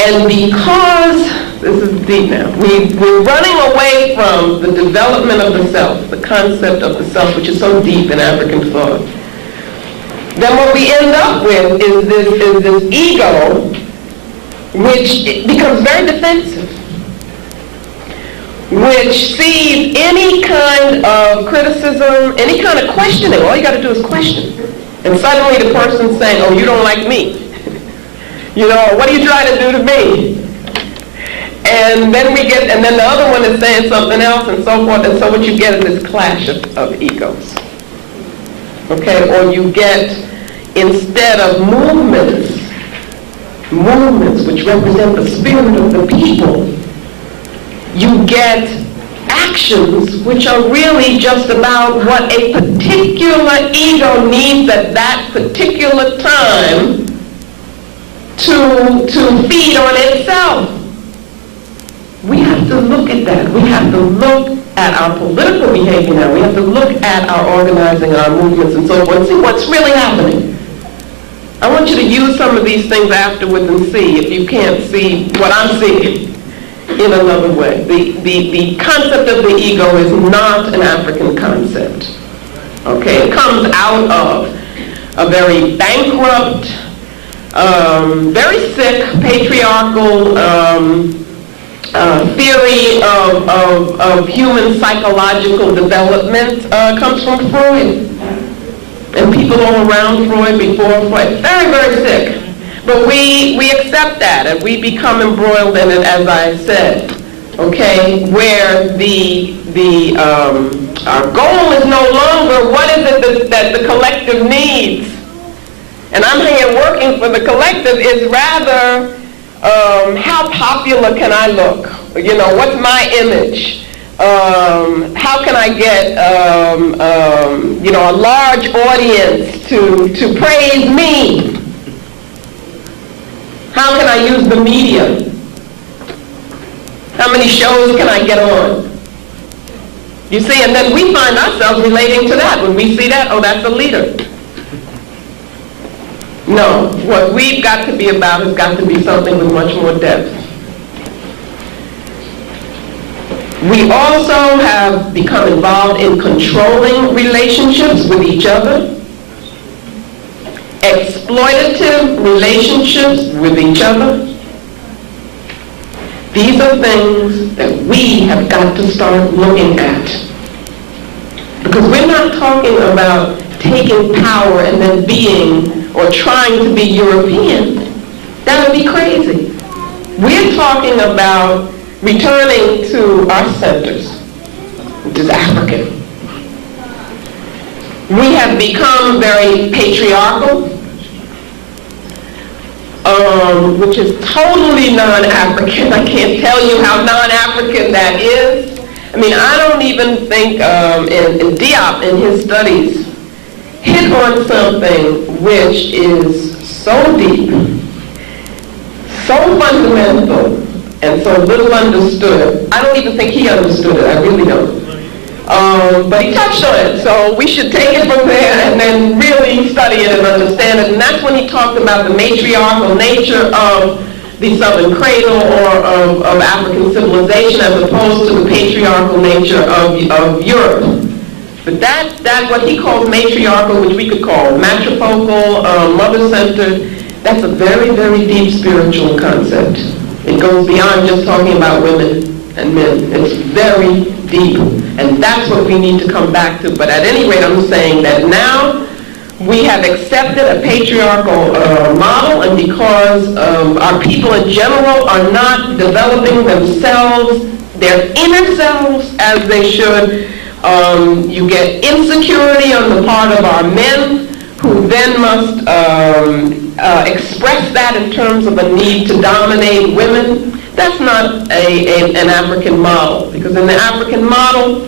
And because, this is deep now, we're running away from the development of the self, the concept of the self, which is so deep in African thought. Then what we end up with is this ego, which becomes very defensive, which sees any kind of criticism, any kind of questioning. All you got to do is question. And suddenly the person's saying, oh, you don't like me. You know, what are you trying to do to me? And then the other one is saying something else and so forth. And so what you get is this clash of egos. Okay, or you get, instead of movements which represent the spirit of the people, you get actions which are really just about what a particular ego needs at that particular time to feed on itself. We have to look at that. We have to look at our political behavior now. We have to look at our organizing, our movements, and so forth, and see what's really happening. I want you to use some of these things afterwards and see if you can't see what I'm seeing in another way. The concept of the ego is not an African concept. Okay, it comes out of a very bankrupt, very sick, patriarchal theory of human psychological development. Comes from Freud. And people all around Freud, before Freud, very, very sick. But we accept that, and we become embroiled in it, as I said. Okay, where our goal is no longer what is it that the collective needs. And I'm here working for the collective is rather how popular can I look? You know, what's my image? How can I get a large audience to praise me? How can I use the media? How many shows can I get on? You see, and then we find ourselves relating to that. When we see that, oh, that's a leader. No, what we've got to be about has got to be something with much more depth. We also have become involved in controlling relationships with each other, exploitative relationships with each other. These are things that we have got to start looking at. Because we're not talking about taking power and then being or trying to be European. That would be crazy. We're talking about returning to our centers, which is African. We have become very patriarchal. which is totally non-African. I can't tell you how non-African that is. I mean, I don't even think, and Diop in his studies hit on something which is so deep, so fundamental, and so little understood. I don't even think he understood it. I really don't. But he touched on it, so we should take it from there and then really study it and understand it. And that's when he talked about the matriarchal nature of the Southern cradle or of African civilization as opposed to the patriarchal nature of Europe. But that what he calls matriarchal, which we could call matrifocal, mother-centered, that's a very, very deep spiritual concept. It goes beyond just talking about women and men. It's very deep. And that's what we need to come back to. But at any rate, I'm saying that now we have accepted a patriarchal model, and because our people in general are not developing themselves, their inner selves, as they should, you get insecurity on the part of our men, who then must express that in terms of a need to dominate women. That's not an African model, because in the African model,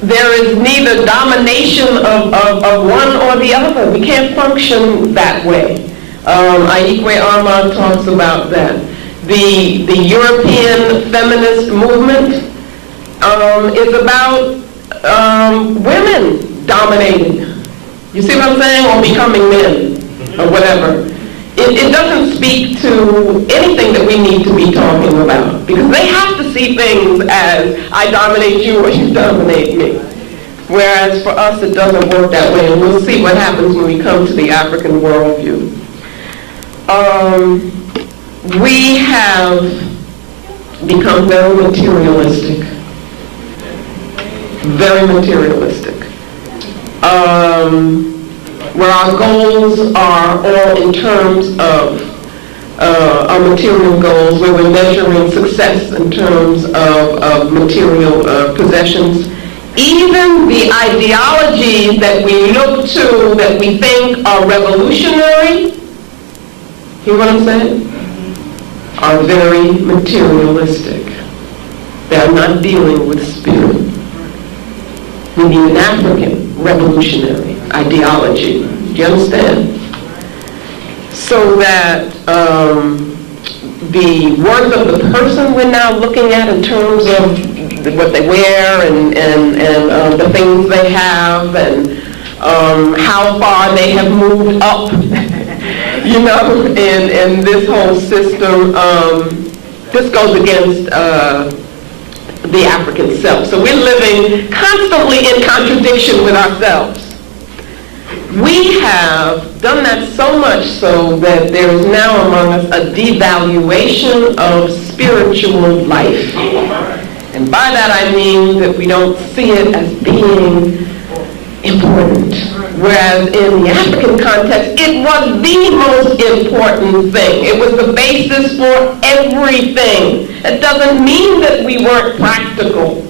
there is neither domination of one or the other. We can't function that way. Aikwe Armand talks about that. The European feminist movement is about women dominating. You see what I'm saying? Or becoming men, or whatever. It doesn't speak to anything that we need to be talking about, because they have to see things as I dominate you or you dominate me. Whereas for us it doesn't work that way, and we'll see what happens when we come to the African worldview. We have become very materialistic. Very materialistic. Where our goals are all in terms of our material goals, where we're measuring success in terms of material possessions. Even the ideologies that we look to, that we think are revolutionary, hear what I'm saying? Are very materialistic. They're not dealing with spirit. We need an African revolutionary ideology. Do you understand? So that the worth of the person we're now looking at in terms of what they wear and the things they have and how far they have moved up, you know, in this whole system, this goes against the African self. So we're living constantly in contradiction with ourselves. We have done that so much so that there is now among us a devaluation of spiritual life. And by that I mean that we don't see it as being important. Whereas in the African context, it was the most important thing. It was the basis for everything. It doesn't mean that we weren't practical.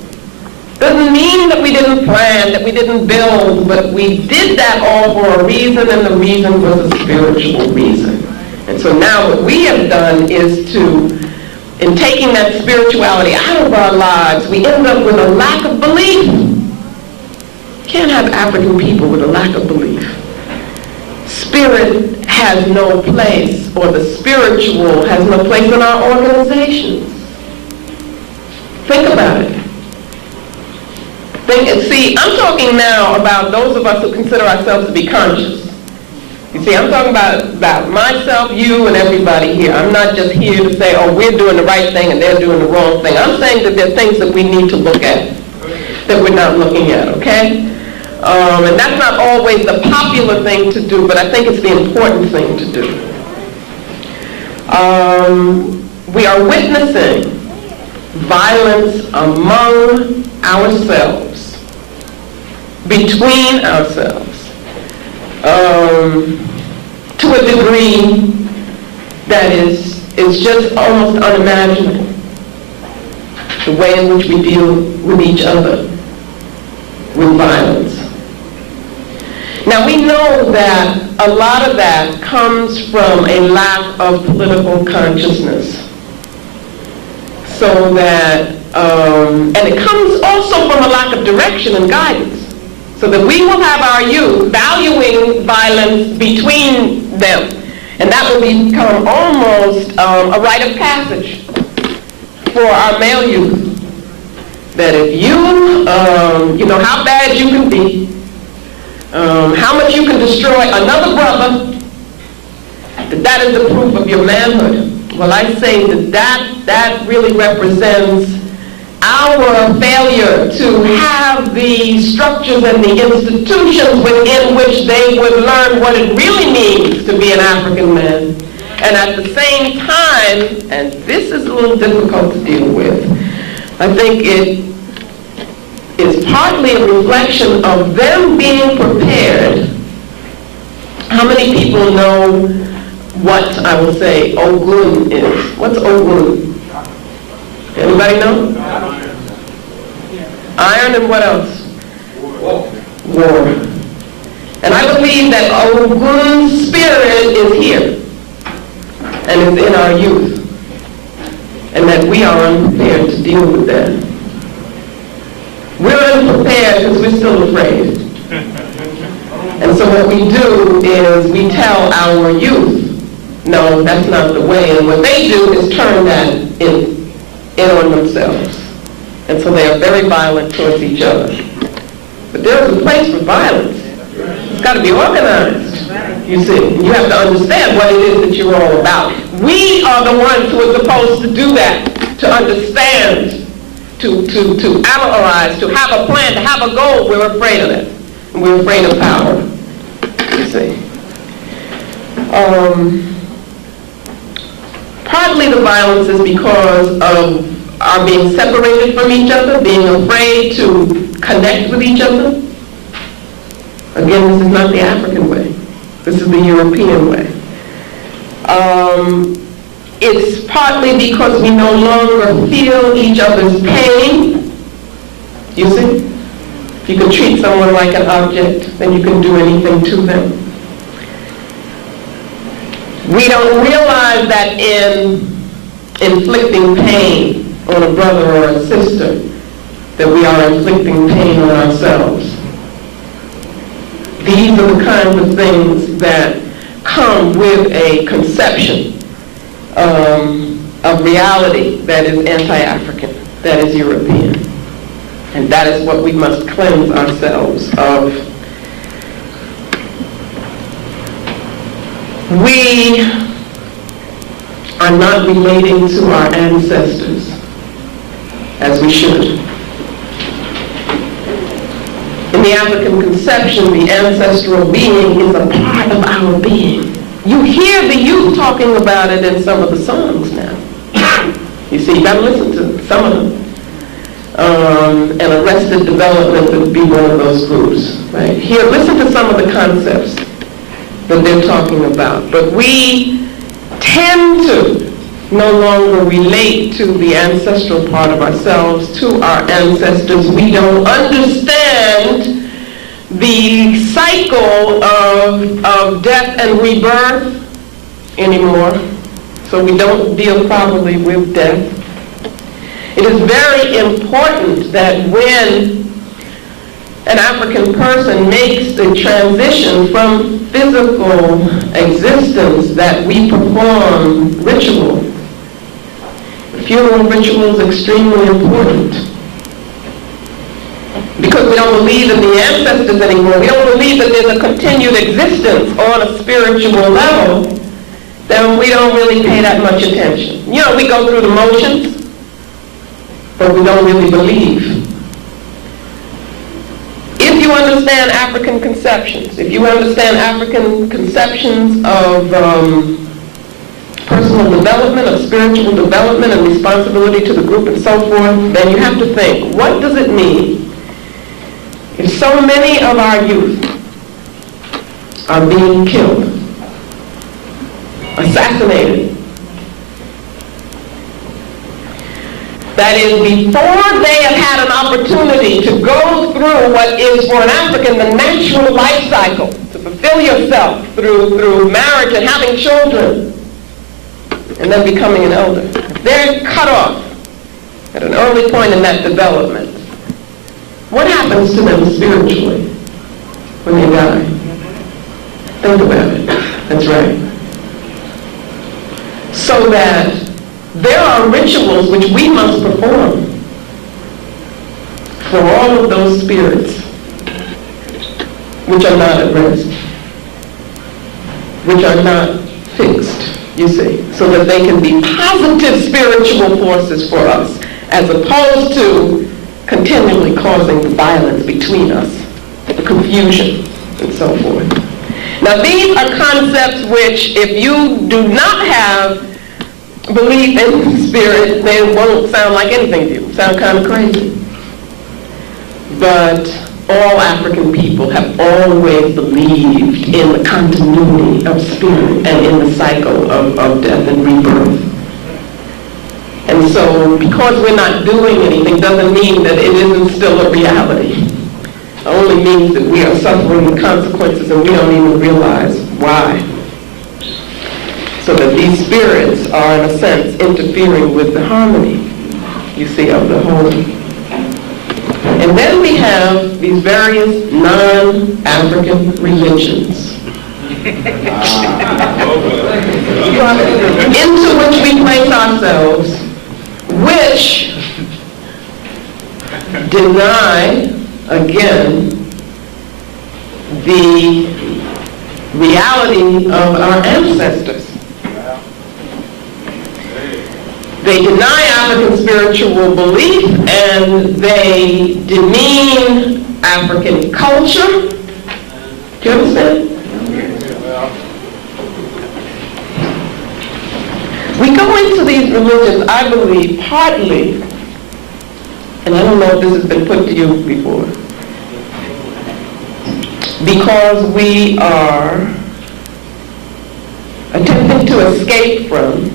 Doesn't mean that we didn't plan, that we didn't build, but we did that all for a reason, and the reason was a spiritual reason. And so now what we have done is to, in taking that spirituality out of our lives, we end up with a lack of belief. You can't have African people with a lack of belief. Spirit has no place, or the spiritual has no place in our organizations. Think about it. See, I'm talking now about those of us who consider ourselves to be conscious. You see, I'm talking about myself, you, and everybody here. I'm not just here to say, oh, we're doing the right thing and they're doing the wrong thing. I'm saying that there are things that we need to look at that we're not looking at, okay? And that's not always the popular thing to do, but I think it's the important thing to do. We are witnessing violence among ourselves, between ourselves, to a degree that is just almost unimaginable, the way in which we deal with each other with violence. Now we know that a lot of that comes from a lack of political consciousness. So that, and it comes also from a lack of direction and guidance. So that we will have our youth valuing violence between them. And that will become almost a rite of passage for our male youth. That if you know how bad you can be, how much you can destroy another brother, that is the proof of your manhood. Well, I say that really represents our failure to have the structures and the institutions within which they would learn what it really means to be an African man. And at the same time, and this is a little difficult to deal with, I think it is partly a reflection of them being prepared. How many people know what I will say Ogun is? What's Ogun? Anybody know? Iron and what else? War. And I believe that Ogun's spirit is here and is in our youth, and that we are unprepared to deal with that. We're unprepared because we're still afraid. And so what we do is we tell our youth, no, that's not the way. And what they do is turn that in on themselves. And so they are very violent towards each other. But there's a place for violence. It's got to be organized. You see, you have to understand what it is that you're all about. We are the ones who are supposed to do that, to understand, to analyze, to have a plan, to have a goal. We're afraid of it. And we're afraid of power. You see. Partly the violence is because of our being separated from each other, being afraid to connect with each other. Again, this is not the African way. This is the European way. It's partly because we no longer feel each other's pain. You see? If you can treat someone like an object, then you can do anything to them. We don't realize that in inflicting pain on a brother or a sister, that we are inflicting pain on ourselves. These are the kinds of things that come with a conception of reality that is anti-African, that is European. And that is what we must cleanse ourselves of. We are not relating to our ancestors as we should. In the African conception, the ancestral being is a part of our being. You hear the youth talking about it in some of the songs now. You see, you got to listen to some of them. And Arrested Development would be one of those groups. Right? Here, listen to some of the concepts that they're talking about. But we tend to no longer relate to the ancestral part of ourselves, to our ancestors. We don't understand the cycle of death and rebirth anymore. So we don't deal properly with death. It is very important that when an African person makes the transition from physical existence, that we perform ritual. The funeral ritual is extremely important. Because we don't believe in the ancestors anymore, we don't believe that there's a continued existence on a spiritual level, then we don't really pay that much attention. You know, we go through the motions, but we don't really believe. If you understand African conceptions, if you understand African conceptions of personal development, of spiritual development and responsibility to the group and so forth, then you have to think, what does it mean if so many of our youth are being killed, assassinated? That is, before they have had an opportunity to go through what is for an African the natural life cycle. fulfill yourself through marriage and having children, and then becoming an elder. If they're cut off at an early point in that development, what happens to them spiritually when they die? Think about it. That's right. So that there are rituals which we must perform for all of those spirits which are not at rest, which are not fixed, you see, so that they can be positive spiritual forces for us, as opposed to continually causing the violence between us, the confusion, and so forth. Now, these are concepts which, if you do not have belief in spirit, they won't sound like anything to you. Sound kind of crazy. But all African people have always believed in the continuity of spirit and in the cycle of death and rebirth. And so, because we're not doing anything doesn't mean that it isn't still a reality. It only means that we are suffering the consequences and we don't even realize why. So that these spirits are, in a sense, interfering with the harmony, you see, of the whole. And then we have these various non-African religions into which we place ourselves, which deny, again, the reality of our ancestors. They deny African spiritual belief, and they demean African culture. Do you understand? We go into these religions, I believe, partly, and I don't know if this has been put to you before, because we are attempting to escape from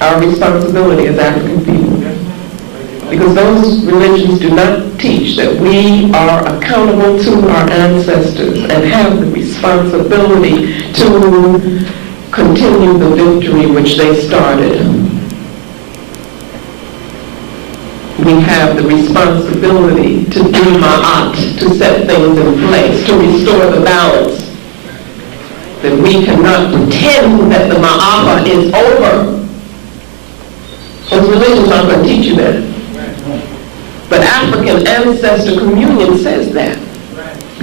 our responsibility as African people. Because those religions do not teach that we are accountable to our ancestors and have the responsibility to continue the victory which they started. We have the responsibility to do ma'at, to set things in place, to restore the balance. That we cannot pretend that the ma'apa is over. Those religions aren't going to teach you that. But African Ancestor Communion says that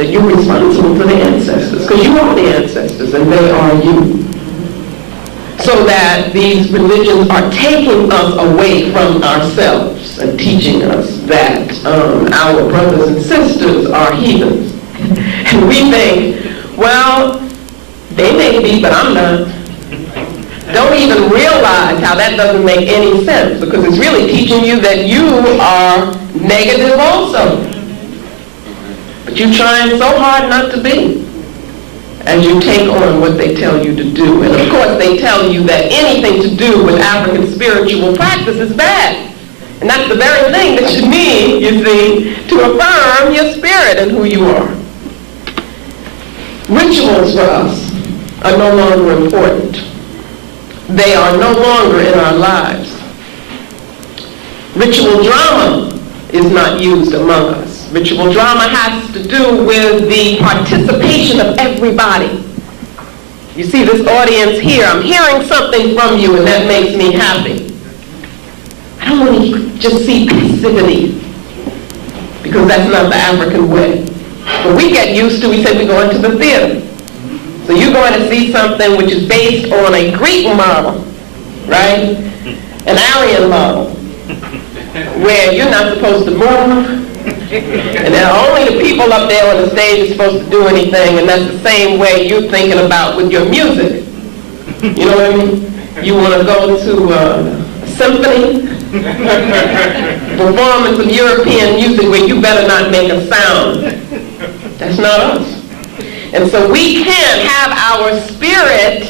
you're responsible for the ancestors, because you are the ancestors and they are you. So that these religions are taking us away from ourselves and teaching us that our brothers and sisters are heathens. And we think, well, they may be, but I'm not. Don't even realize how that doesn't make any sense, because it's really teaching you that you are negative also. But you're trying so hard not to be as you take on what they tell you to do. And of course they tell you that anything to do with African spiritual practice is bad. And that's the very thing that you need, you see, to affirm your spirit and who you are. Rituals for us are no longer important. They are no longer in our lives. Ritual drama is not used among us. Ritual drama has to do with the participation of everybody. You see this audience here, I'm hearing something from you and that makes me happy. I don't want to just see passivity, because that's not the African way. But we get used to, we say we go into the theater. So you're going to see something which is based on a Greek model, right? An Aryan model, where you're not supposed to move, and then only the people up there on the stage are supposed to do anything, and that's the same way you're thinking about with your music. You know what I mean? You want to go to a symphony, performance of European music where you better not make a sound. That's not us. And so we can't have our spirit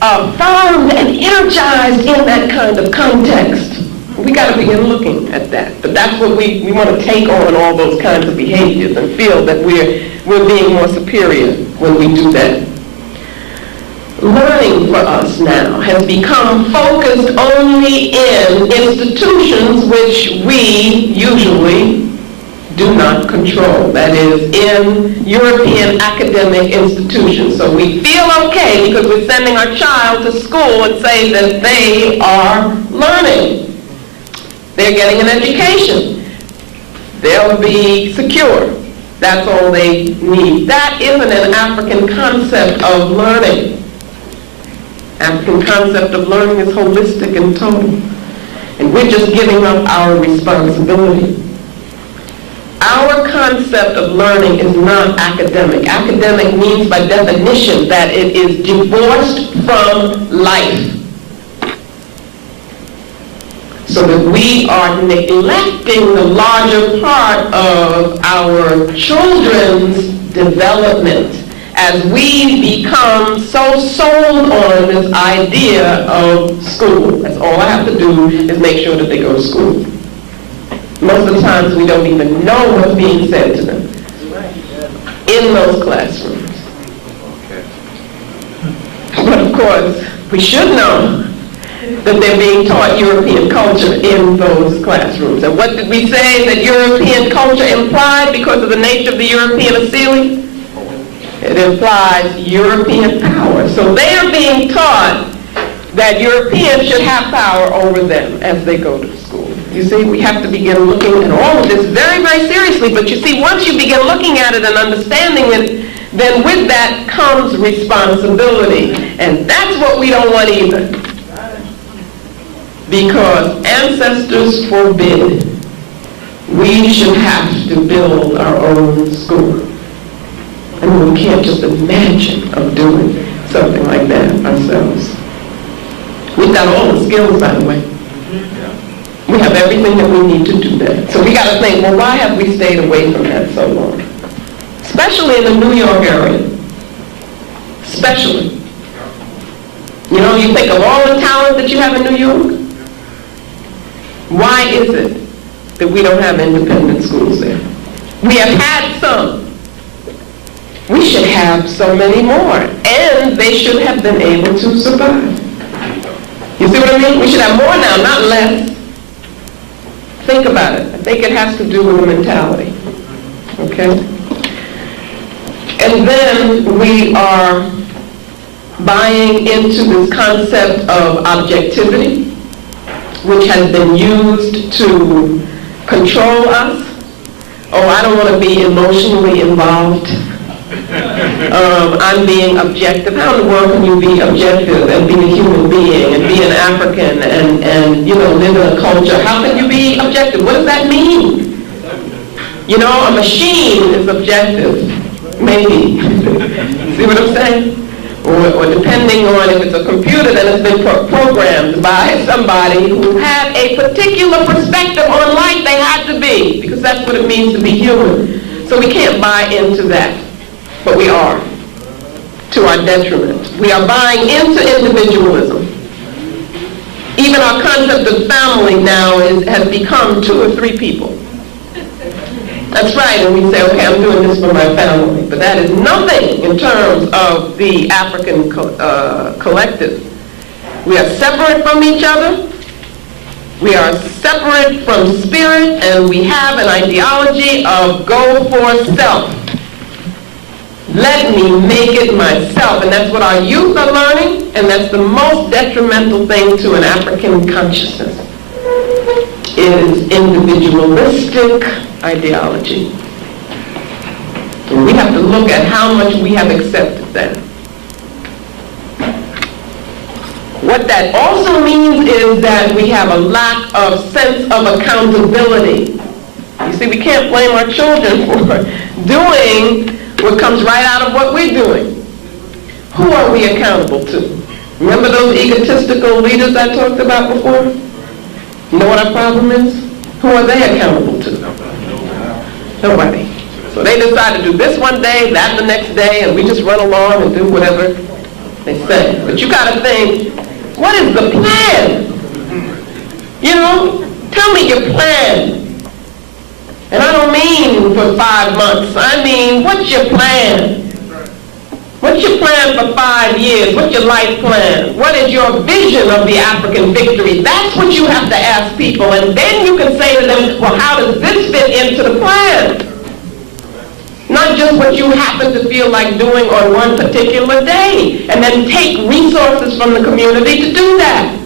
affirmed and energized in that kind of context. We got to begin looking at that. But that's what we want to take on all those kinds of behaviors and feel that we're being more superior when we do that. Learning for us now has become focused only in institutions which we usually do not control. That is, in European academic institutions. So we feel okay because we're sending our child to school and say that they are learning. They're getting an education. They'll be secure. That's all they need. That isn't an African concept of learning. African concept of learning is holistic and total. And we're just giving up our responsibility. Our concept of learning is not academic. Academic means by definition that it is divorced from life. So that we are neglecting the larger part of our children's development as we become so sold on this idea of school. That's all I have to do is make sure that they go to school. Most of the times we don't even know what's being said to them in those classrooms. But of course, we should know that they're being taught European culture in those classrooms. And what did we say that European culture implied because of the nature of the European assembly? It implies European power. So they are being taught that Europeans should have power over them as they go to school. You see, we have to begin looking at all of this very, very seriously. But you see, once you begin looking at it and understanding it, then with that comes responsibility. And that's what we don't want either. Because ancestors forbid we should have to build our own school. And we can't just imagine of doing something like that ourselves. We've got all the skills, by the way. We have everything that we need to do that. So we got to think, well, why have we stayed away from that so long? Especially in the New York area. Especially. You know, you think of all the talent that you have in New York. Why is it that we don't have independent schools there? We have had some. We should have so many more. And they should have been able to survive. You see what I mean? We should have more now, not less. Think about it. I think it has to do with the mentality. Okay? And then we are buying into this concept of objectivity, which has been used to control us. Oh, I don't want to be emotionally involved. I'm being objective. How in the world can you be objective and be a human being and be an African and you know, live in a culture? How can you be objective? What does that mean? You know, a machine is objective. Maybe. See what I'm saying? Or depending on if it's a computer, then it's been programmed by somebody who had a particular perspective on life they had to be, because that's what it means to be human. So we can't buy into that. But we are, to our detriment. We are buying into individualism. Even our concept of family now has become 2 or 3 people. That's right, and we say, okay, I'm doing this for my family. But that is nothing in terms of the African collective. We are separate from each other. We are separate from spirit, and we have an ideology of go for self. Let me make it myself. And that's what our youth are learning, and that's the most detrimental thing to an African consciousness. It is individualistic ideology. And we have to look at how much we have accepted that. What that also means is that we have a lack of sense of accountability. You see, we can't blame our children for doing what comes right out of what we're doing. Who are we accountable to? Remember those egotistical leaders I talked about before? You know what our problem is? Who are they accountable to? Nobody. So they decide to do this one day, that the next day, and we just run along and do whatever they say. But you got to think, what is the plan? You know, tell me your plan. And I don't mean for 5 months. I mean, what's your plan? What's your plan for 5 years? What's your life plan? What is your vision of the African victory? That's what you have to ask people. And then you can say to them, well, how does this fit into the plan? Not just what you happen to feel like doing on one particular day. And then take resources from the community to do that.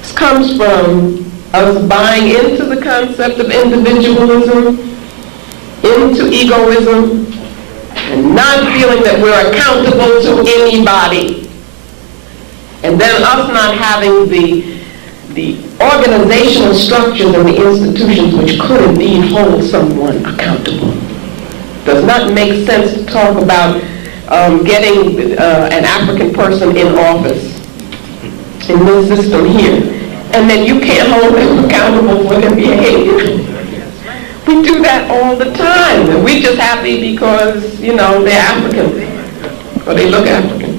This comes from us buying into the concept of individualism, into egoism, and not feeling that we're accountable to anybody. And then us not having the organizational structures and the institutions which could indeed hold someone accountable. Does not make sense to talk about getting an African person in office in this system here, and then you can't hold them accountable for their behavior. We do that all the time, and we're just happy because, you know, they're African, or they look African.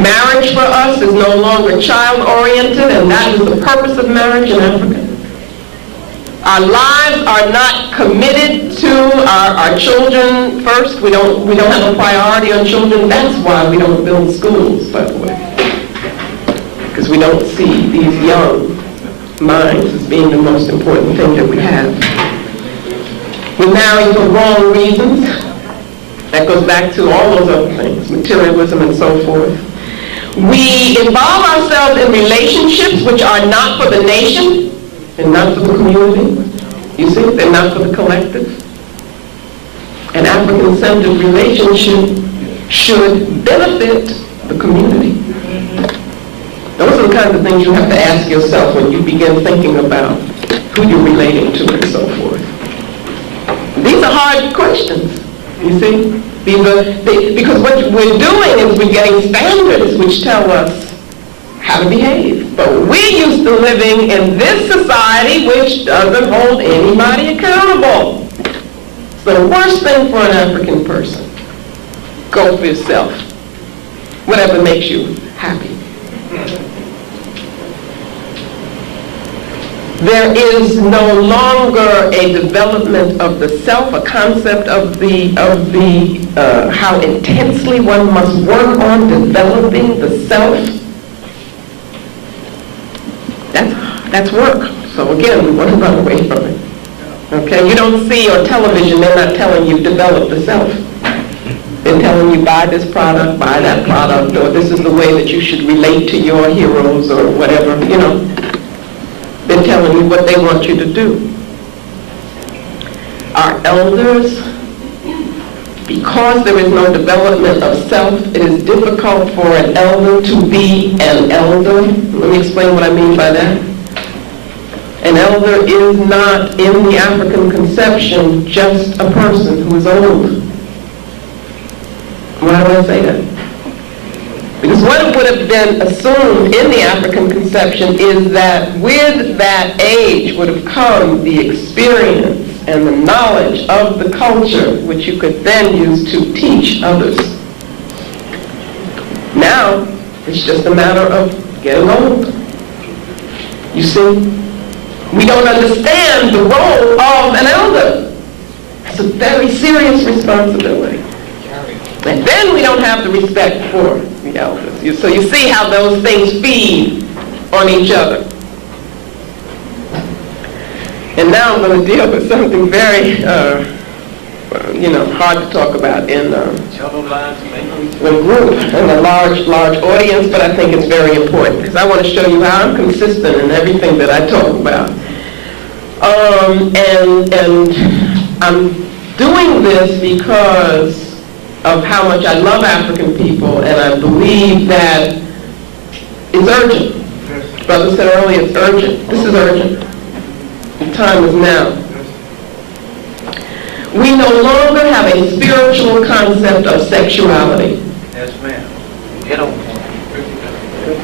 Marriage for us is no longer child-oriented, and that is the purpose of marriage in Africa. Our lives are not committed to our children first. We don't have a priority on children. That's why we don't build schools, by the way, because we don't see these young minds as being the most important thing that we have. We marry for wrong reasons. That goes back to all those other things, materialism and so forth. We involve ourselves in relationships which are not for the nation and not for the community. You see, they're not for the collective. An African-centered relationship should benefit the community. Those are the kinds of things you have to ask yourself when you begin thinking about who you're relating to and so forth. These are hard questions, you see? Because what we're doing is we're getting standards which tell us how to behave. But we're used to living in this society which doesn't hold anybody accountable. It's the worst thing for an African person. Go for yourself. Whatever makes you happy. There is no longer a development of the self, a concept of how intensely one must work on developing the self. That's work. So again, we want to run away from it. Okay, you don't see on television, they're not telling you develop the self. They're telling you buy this product, buy that product, or this is the way that you should relate to your heroes or whatever, you know. They're telling you what they want you to do. Our elders, because there is no development of self, it is difficult for an elder to be an elder. Let me explain what I mean by that. An elder is not, in the African conception, just a person who is old. Why do I say that? Because what would have been assumed in the African conception is that with that age would have come the experience and the knowledge of the culture which you could then use to teach others. Now, it's just a matter of getting old. You see, we don't understand the role of an elder. It's a very serious responsibility. And then we don't have the respect for the elders. So you see how those things feed on each other. And now I'm going to deal with something very, hard to talk about in a group and a large audience, but I think it's very important because I want to show you how I'm consistent in everything that I talk about. And I'm doing this because of how much I love African people, and I believe that it's urgent. Brother said earlier, it's urgent. This is urgent. The time is now. We no longer have a spiritual concept of sexuality. Yes, ma'am. Get on.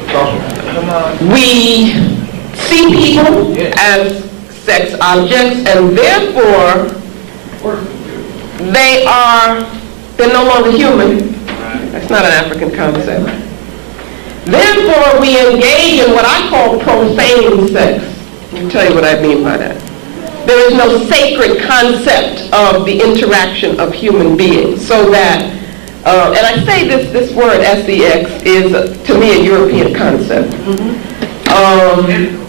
Come on. We see people as sex objects, and therefore they're no longer human. It's not an African concept. Therefore, we engage in what I call profane sex. Let me tell you what I mean by that. There is no sacred concept of the interaction of human beings, so that, and I say this word sex is, to me, a European concept.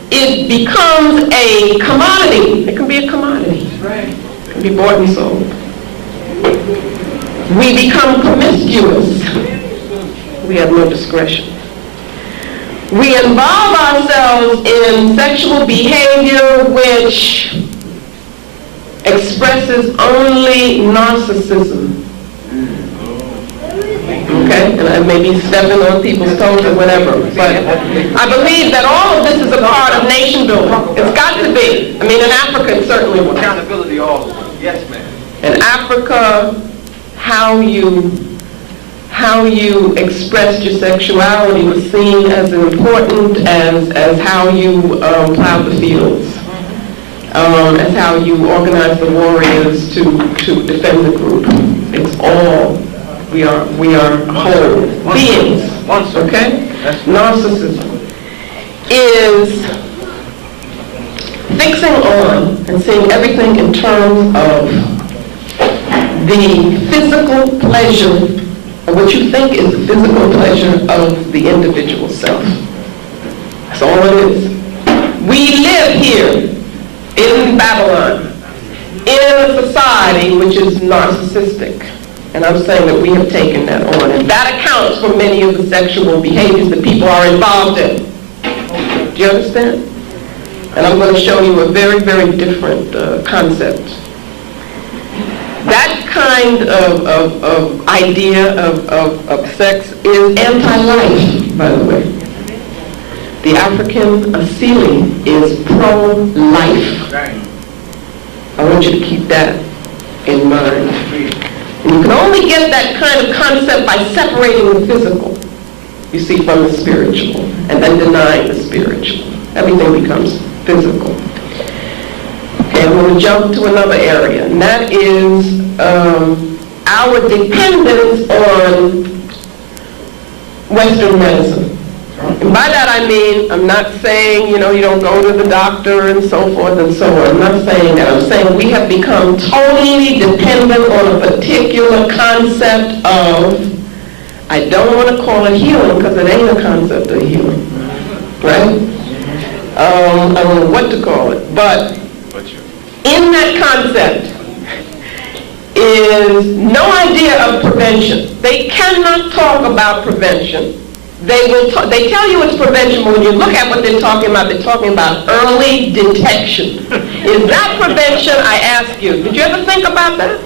It becomes a commodity. It can be a commodity. It can be bought and sold. We become promiscuous. We have no discretion. We involve ourselves in sexual behavior which expresses only narcissism. Okay? And I may be stepping on people's toes or whatever, but I believe that all of this is a part of nation building. It's got to be. I mean, in Africa, it certainly was. Accountability also. Yes, ma'am. In Africa, how you expressed your sexuality was seen as important as how you plowed the fields, as how you organized the warriors to defend the group. It's all, we are whole beings, okay? Narcissism is fixing on and seeing everything in terms of the physical pleasure, or what you think is the physical pleasure of the individual self. That's all it is. We live here in Babylon, in a society which is narcissistic. And I'm saying that we have taken that on. And that accounts for many of the sexual behaviors that people are involved in. Do you understand? And I'm going to show you a very, very different concept. That kind of idea of sex is anti-life, by the way. The African Asili is pro-life. I want you to keep that in mind. And you can only get that kind of concept by separating the physical, you see, from the spiritual, and then denying the spiritual. Everything becomes physical. Okay, I'm going to jump to another area, and that is our dependence on Western medicine. And by that I mean, I'm not saying, you don't go to the doctor and so forth and so on. I'm not saying that. I'm saying we have become totally dependent on a particular concept of, I don't want to call it healing because it ain't a concept of healing, right? I don't know what to call it, but in that concept is no idea of prevention. They cannot talk about prevention. They tell you it's prevention, but when you look at what they're talking about early detection. Is that prevention, I ask you? Did you ever think about that?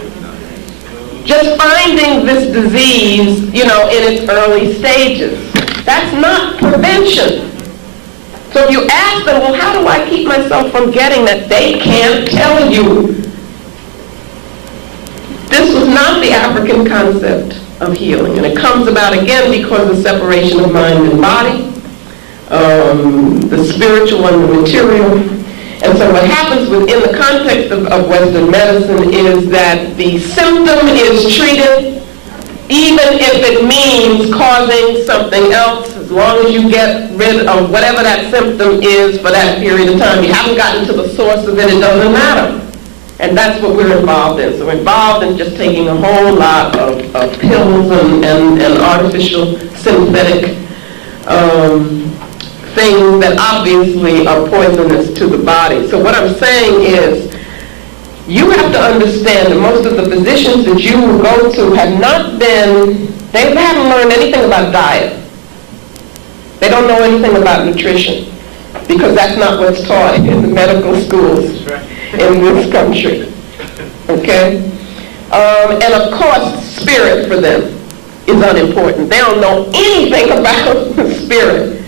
Just finding this disease, in its early stages. That's not prevention. So if you ask them, well, how do I keep myself from getting that? They can't tell you. This was not the African concept of healing. And it comes about again because of the separation of mind and body, the spiritual and the material. And so what happens within the context of Western medicine is that the symptom is treated even if it means causing something else, as long as you get rid of whatever that symptom is for that period of time. You haven't gotten to the source of it, it doesn't matter. And that's what we're involved in. So we're involved in just taking a whole lot of pills and artificial synthetic things that obviously are poisonous to the body. So what I'm saying is, you have to understand that most of the physicians that you will go to have not been, they haven't learned anything about diet. They don't know anything about nutrition, because that's not what's taught in the medical schools in this country. Okay? And of course, spirit for them is unimportant. They don't know anything about the spirit.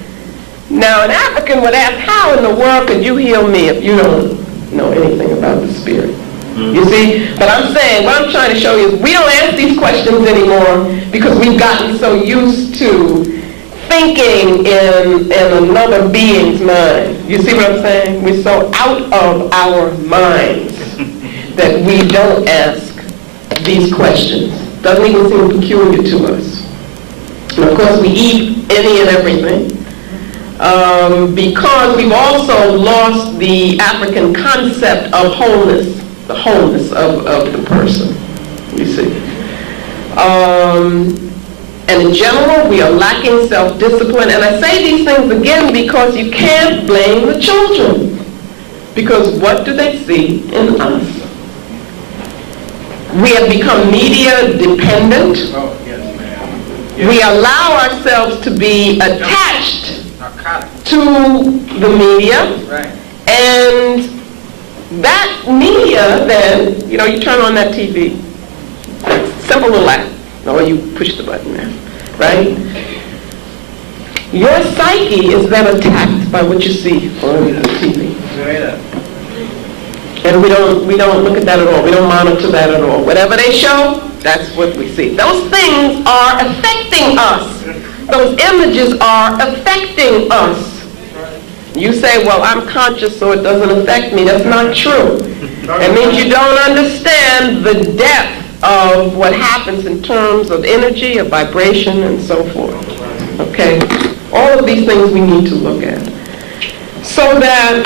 Now, an African would ask, how in the world could you heal me if you don't know anything about the spirit? You see? But I'm saying, what I'm trying to show you is we don't ask these questions anymore because we've gotten so used to thinking in another being's mind. You see what I'm saying? We're so out of our minds that we don't ask these questions. Doesn't even seem peculiar to us. of course, we eat any and everything. Because we've also lost the African concept of wholeness, the wholeness of the person, you see. And in general, we are lacking self-discipline. And I say these things again because you can't blame the children. Because what do they see in us? We have become media dependent. Oh, yes, ma'am. Yes. We allow ourselves to be attached to the media. Right. And that media then, you turn on that TV. Simple little app. Or you push the button there, right? Your psyche is then attacked by what you see on the TV. And we don't look at that at all. We don't monitor that at all. Whatever they show, that's what we see. Those things are affecting us. Those images are affecting us. You say, well, I'm conscious, so it doesn't affect me. That's not true. It means you don't understand the depth of what happens in terms of energy, of vibration, and so forth. Okay? All of these things we need to look at. So that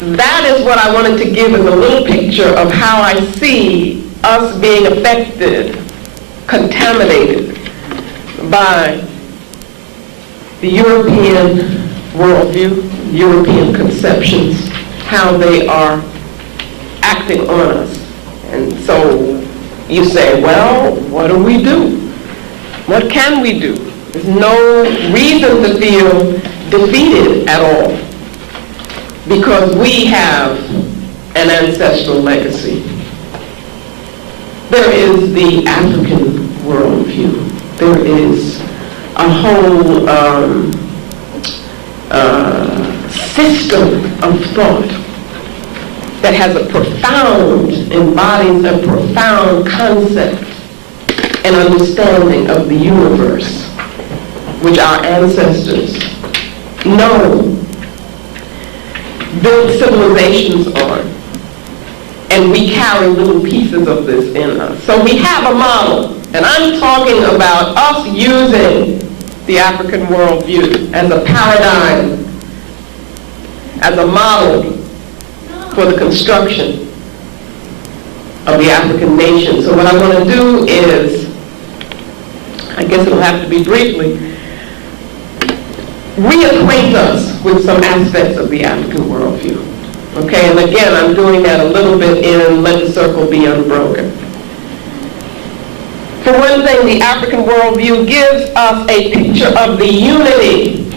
that is what I wanted to give as a little picture of how I see us being affected, contaminated by the European worldview, European conceptions, how they are acting on us. And so you say, well, what do we do? What can we do? There's no reason to feel defeated at all because we have an ancestral legacy. There is the African worldview. There is a whole system of thought that has embodies a profound concept and understanding of the universe, which our ancestors know, built civilizations on. And we carry little pieces of this in us. So we have a model, and I'm talking about us using the African worldview as a paradigm, as a model for the construction of the African nation. So what I want to do is, I guess it'll have to be briefly, reacquaint us with some aspects of the African worldview. Okay, and again, I'm doing that a little bit in Let the Circle Be Unbroken. For one thing, the African worldview gives us a picture of the unity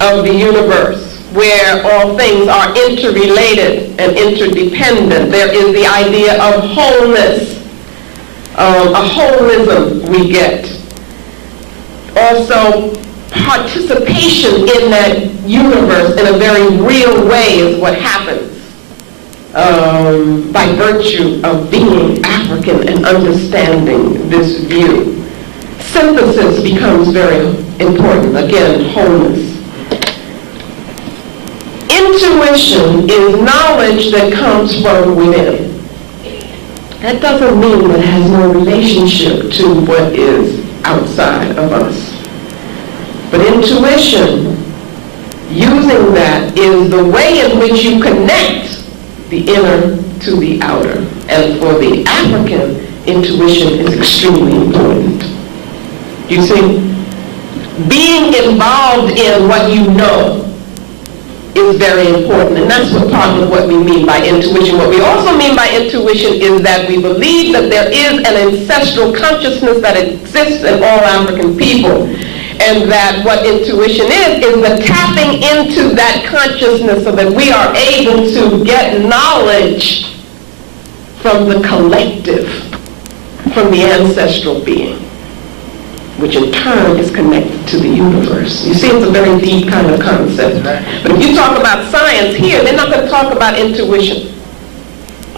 of the universe, where all things are interrelated and interdependent. There is the idea of wholeness, a holism we get. Also, participation in that universe in a very real way is what happens by virtue of being African and understanding this view. Synthesis becomes very important. Again, wholeness. Intuition is knowledge that comes from within. That doesn't mean that it has no relationship to what is outside of us. But intuition, using that, is the way in which you connect the inner to the outer. And for the African, intuition is extremely important. You see, being involved in what you know is very important, and that's what part of what we mean by intuition. What we also mean by intuition is that we believe that there is an ancestral consciousness that exists in all African people, and that what intuition is the tapping into that consciousness so that we are able to get knowledge from the collective, from the ancestral being, which in turn is connected to the universe. You see, it's a very deep kind of concept. But if you talk about science here, they're not going to talk about intuition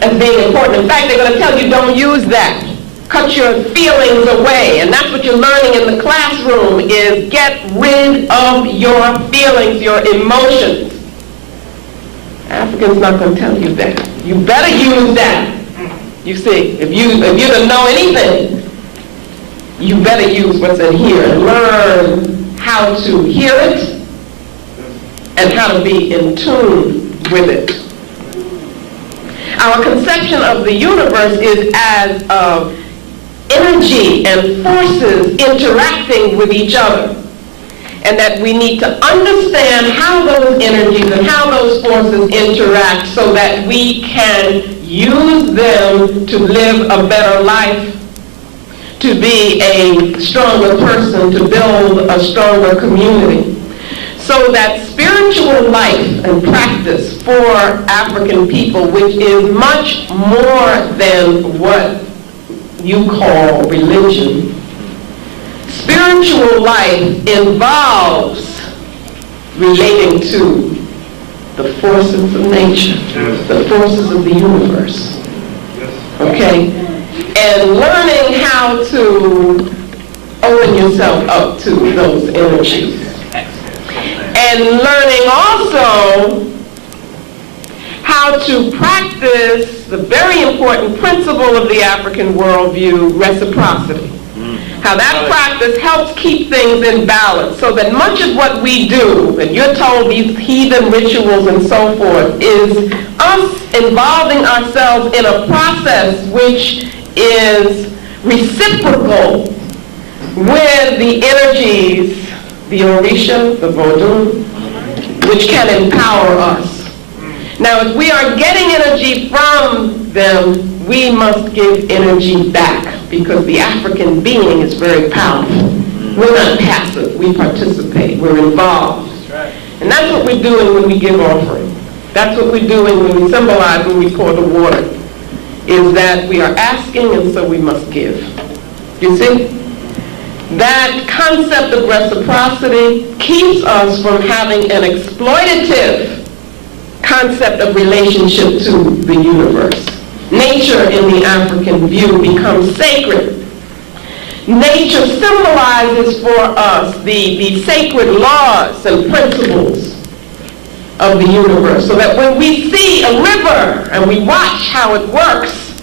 as being important. In fact, they're going to tell you don't use that. Cut your feelings away. And that's what you're learning in the classroom, is get rid of your feelings, your emotions. African's not going to tell you that. You better use that. You see, if you don't know anything, you better use what's in here. Learn how to hear it and how to be in tune with it. Our conception of the universe is as of energy and forces interacting with each other, and that we need to understand how those energies and how those forces interact so that we can use them to live a better life, to be a stronger person, to build a stronger community. So that spiritual life and practice for African people, which is much more than what you call religion, spiritual life involves relating to the forces of nature, the forces of the universe, okay? And learning how to open yourself up to those energies. And learning also how to practice the very important principle of the African worldview, reciprocity. How that practice helps keep things in balance, so that much of what we do, and you're told these heathen rituals and so forth, is us involving ourselves in a process which is reciprocal with the energies, the Orisha, the Vodun, which can empower us. Now, if we are getting energy from them, we must give energy back, because the African being is very powerful. We're not passive, we participate, we're involved. And that's what we're doing when we give offering. That's what we're doing when we symbolize, when we pour the water, is that we are asking and so we must give. You see? That concept of reciprocity keeps us from having an exploitative concept of relationship to the universe. Nature in the African view becomes sacred. Nature symbolizes for us the sacred laws and principles of the universe, so that when we see a river and we watch how it works,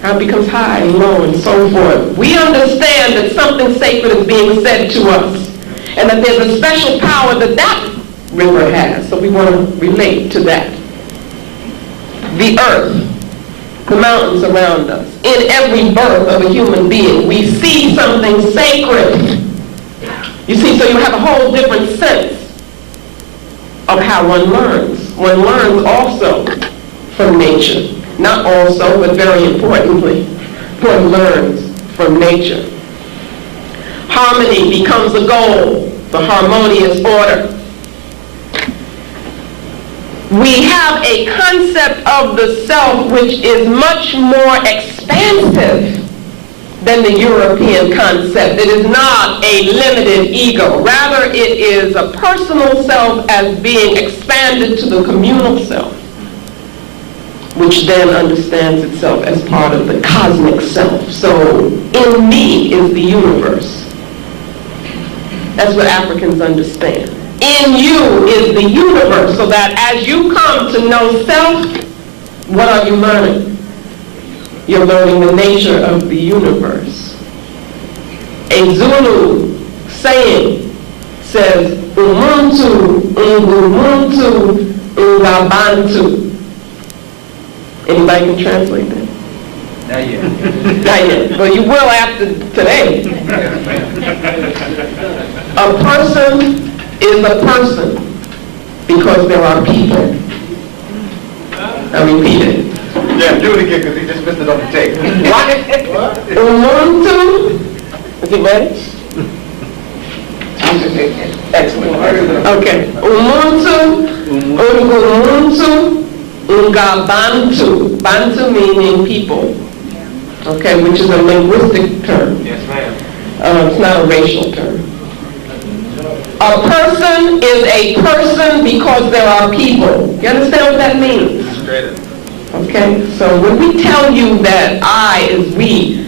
how it becomes high and low and so forth, we understand that something sacred is being said to us, and that there's a special power that that river has, so we want to relate to that. The earth, the mountains around us, in every birth of a human being, we see something sacred. You see, so you have a whole different sense of how one learns. One learns also from nature. Not also, but very importantly, one learns from nature. Harmony becomes a goal, the harmonious order. We have a concept of the self which is much more expansive than the European concept. It is not a limited ego. Rather, it is a personal self as being expanded to the communal self, which then understands itself as part of the cosmic self. So, in me is the universe. That's what Africans understand. In you is the universe, so that as you come to know self, what are you learning? You're learning the nature of the universe. A Zulu saying says, Umuntu, Ungumuntu, Ungabantu. Anybody can translate that? Not yet. Not yet. Well, you will after today. A person is a person because there are people. I repeat it. Yeah, do it again because he just missed it on the tape. What? Umuntu. Is it ready? Excellent. Okay. Umuntu, Ungumuntu, Ungabantu. Bantu meaning people. Okay, which is a linguistic term. Yes, ma'am. It's not a racial term. A person is a person because there are people. You understand what that means? Okay, so when we tell you that I is we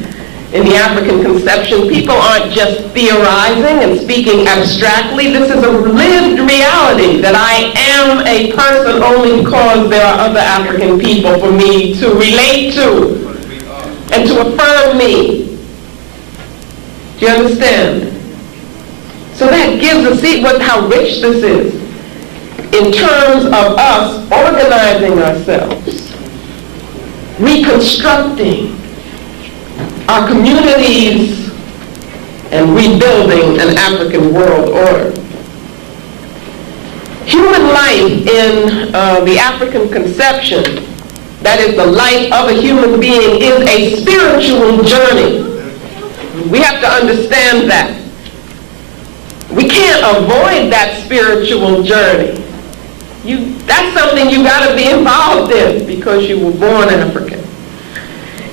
in the African conception, people aren't just theorizing and speaking abstractly. This is a lived reality, that I am a person only because there are other African people for me to relate to and to affirm me. Do you understand? So that gives us, see how rich this is in terms of us organizing ourselves, reconstructing our communities, and rebuilding an African world order. Human life in the African conception, that is the life of a human being, is a spiritual journey. We have to understand that. We can't avoid that spiritual journey. That's something you got to be involved in because you were born African.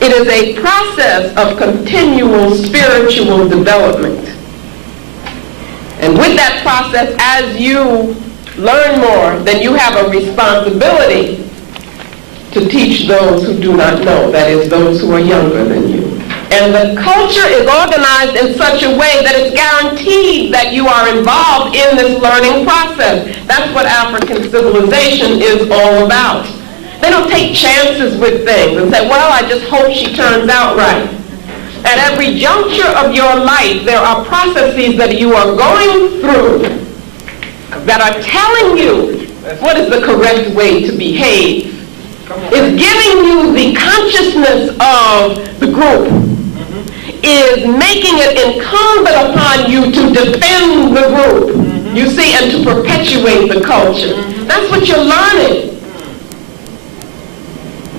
It is a process of continual spiritual development. And with that process, as you learn more, then you have a responsibility to teach those who do not know, that is, those who are younger than you. And the culture is organized in such a way that it's guaranteed that you are involved in this learning process. That's what African civilization is all about. They don't take chances with things and say, well, I just hope she turns out right. At every juncture of your life, there are processes that you are going through that are telling you what is the correct way to behave. It's giving you the consciousness of the group, is making it incumbent upon you to defend the group, you see, and to perpetuate the culture. That's what you're learning.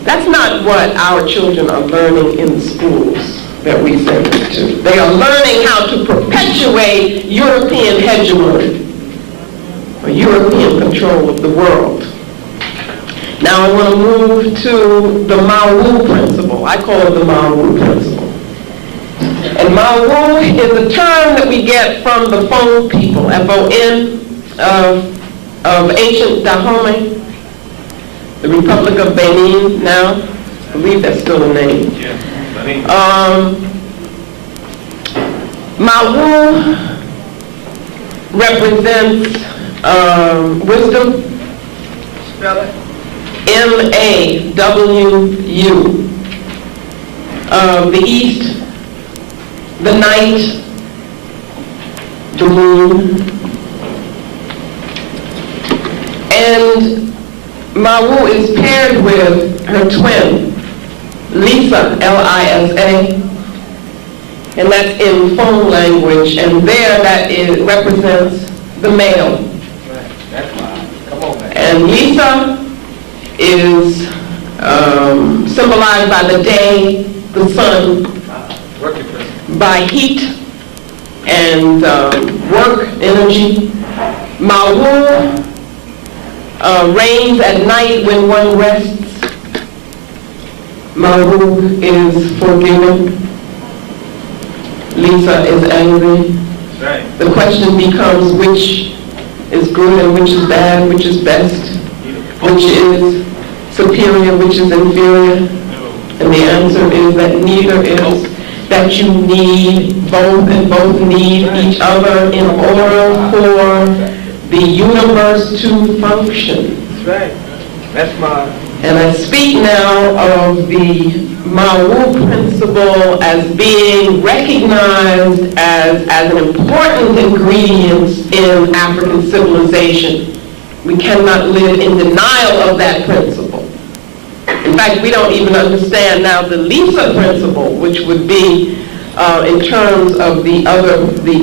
That's not what our children are learning in the schools that we send them to. They are learning how to perpetuate European hegemony, or European control of the world. Now I want to move to the Mawu principle. I call it the Mawu principle. And Mawu is a term that we get from the Fon people, F-O-N, of ancient Dahomey, the Republic of Benin now. I believe that's still the name. Mawu represents wisdom. Spell it. M-A-W-U. The East, the night, the moon. And Mawu is paired with her twin, Lisa, L-I-S-A. And that's in Fon language. And there that represents the male. Right. That's fine. Come on, man. And Lisa is symbolized by the day, the sun, by heat and work, energy. Mawu reigns at night when one rests. Mawu is forgiving. Lisa is angry. Right. The question becomes which is good and which is bad, which is best, which is superior, which is inferior. And the answer is that neither is, that you need both, and both need each other in order for the universe to function. That's right. That's my... And I speak now of the Mawu principle as being recognized as an important ingredient in African civilization. We cannot live in denial of that principle. In fact, we don't even understand now the Lisa principle, which would be in terms of the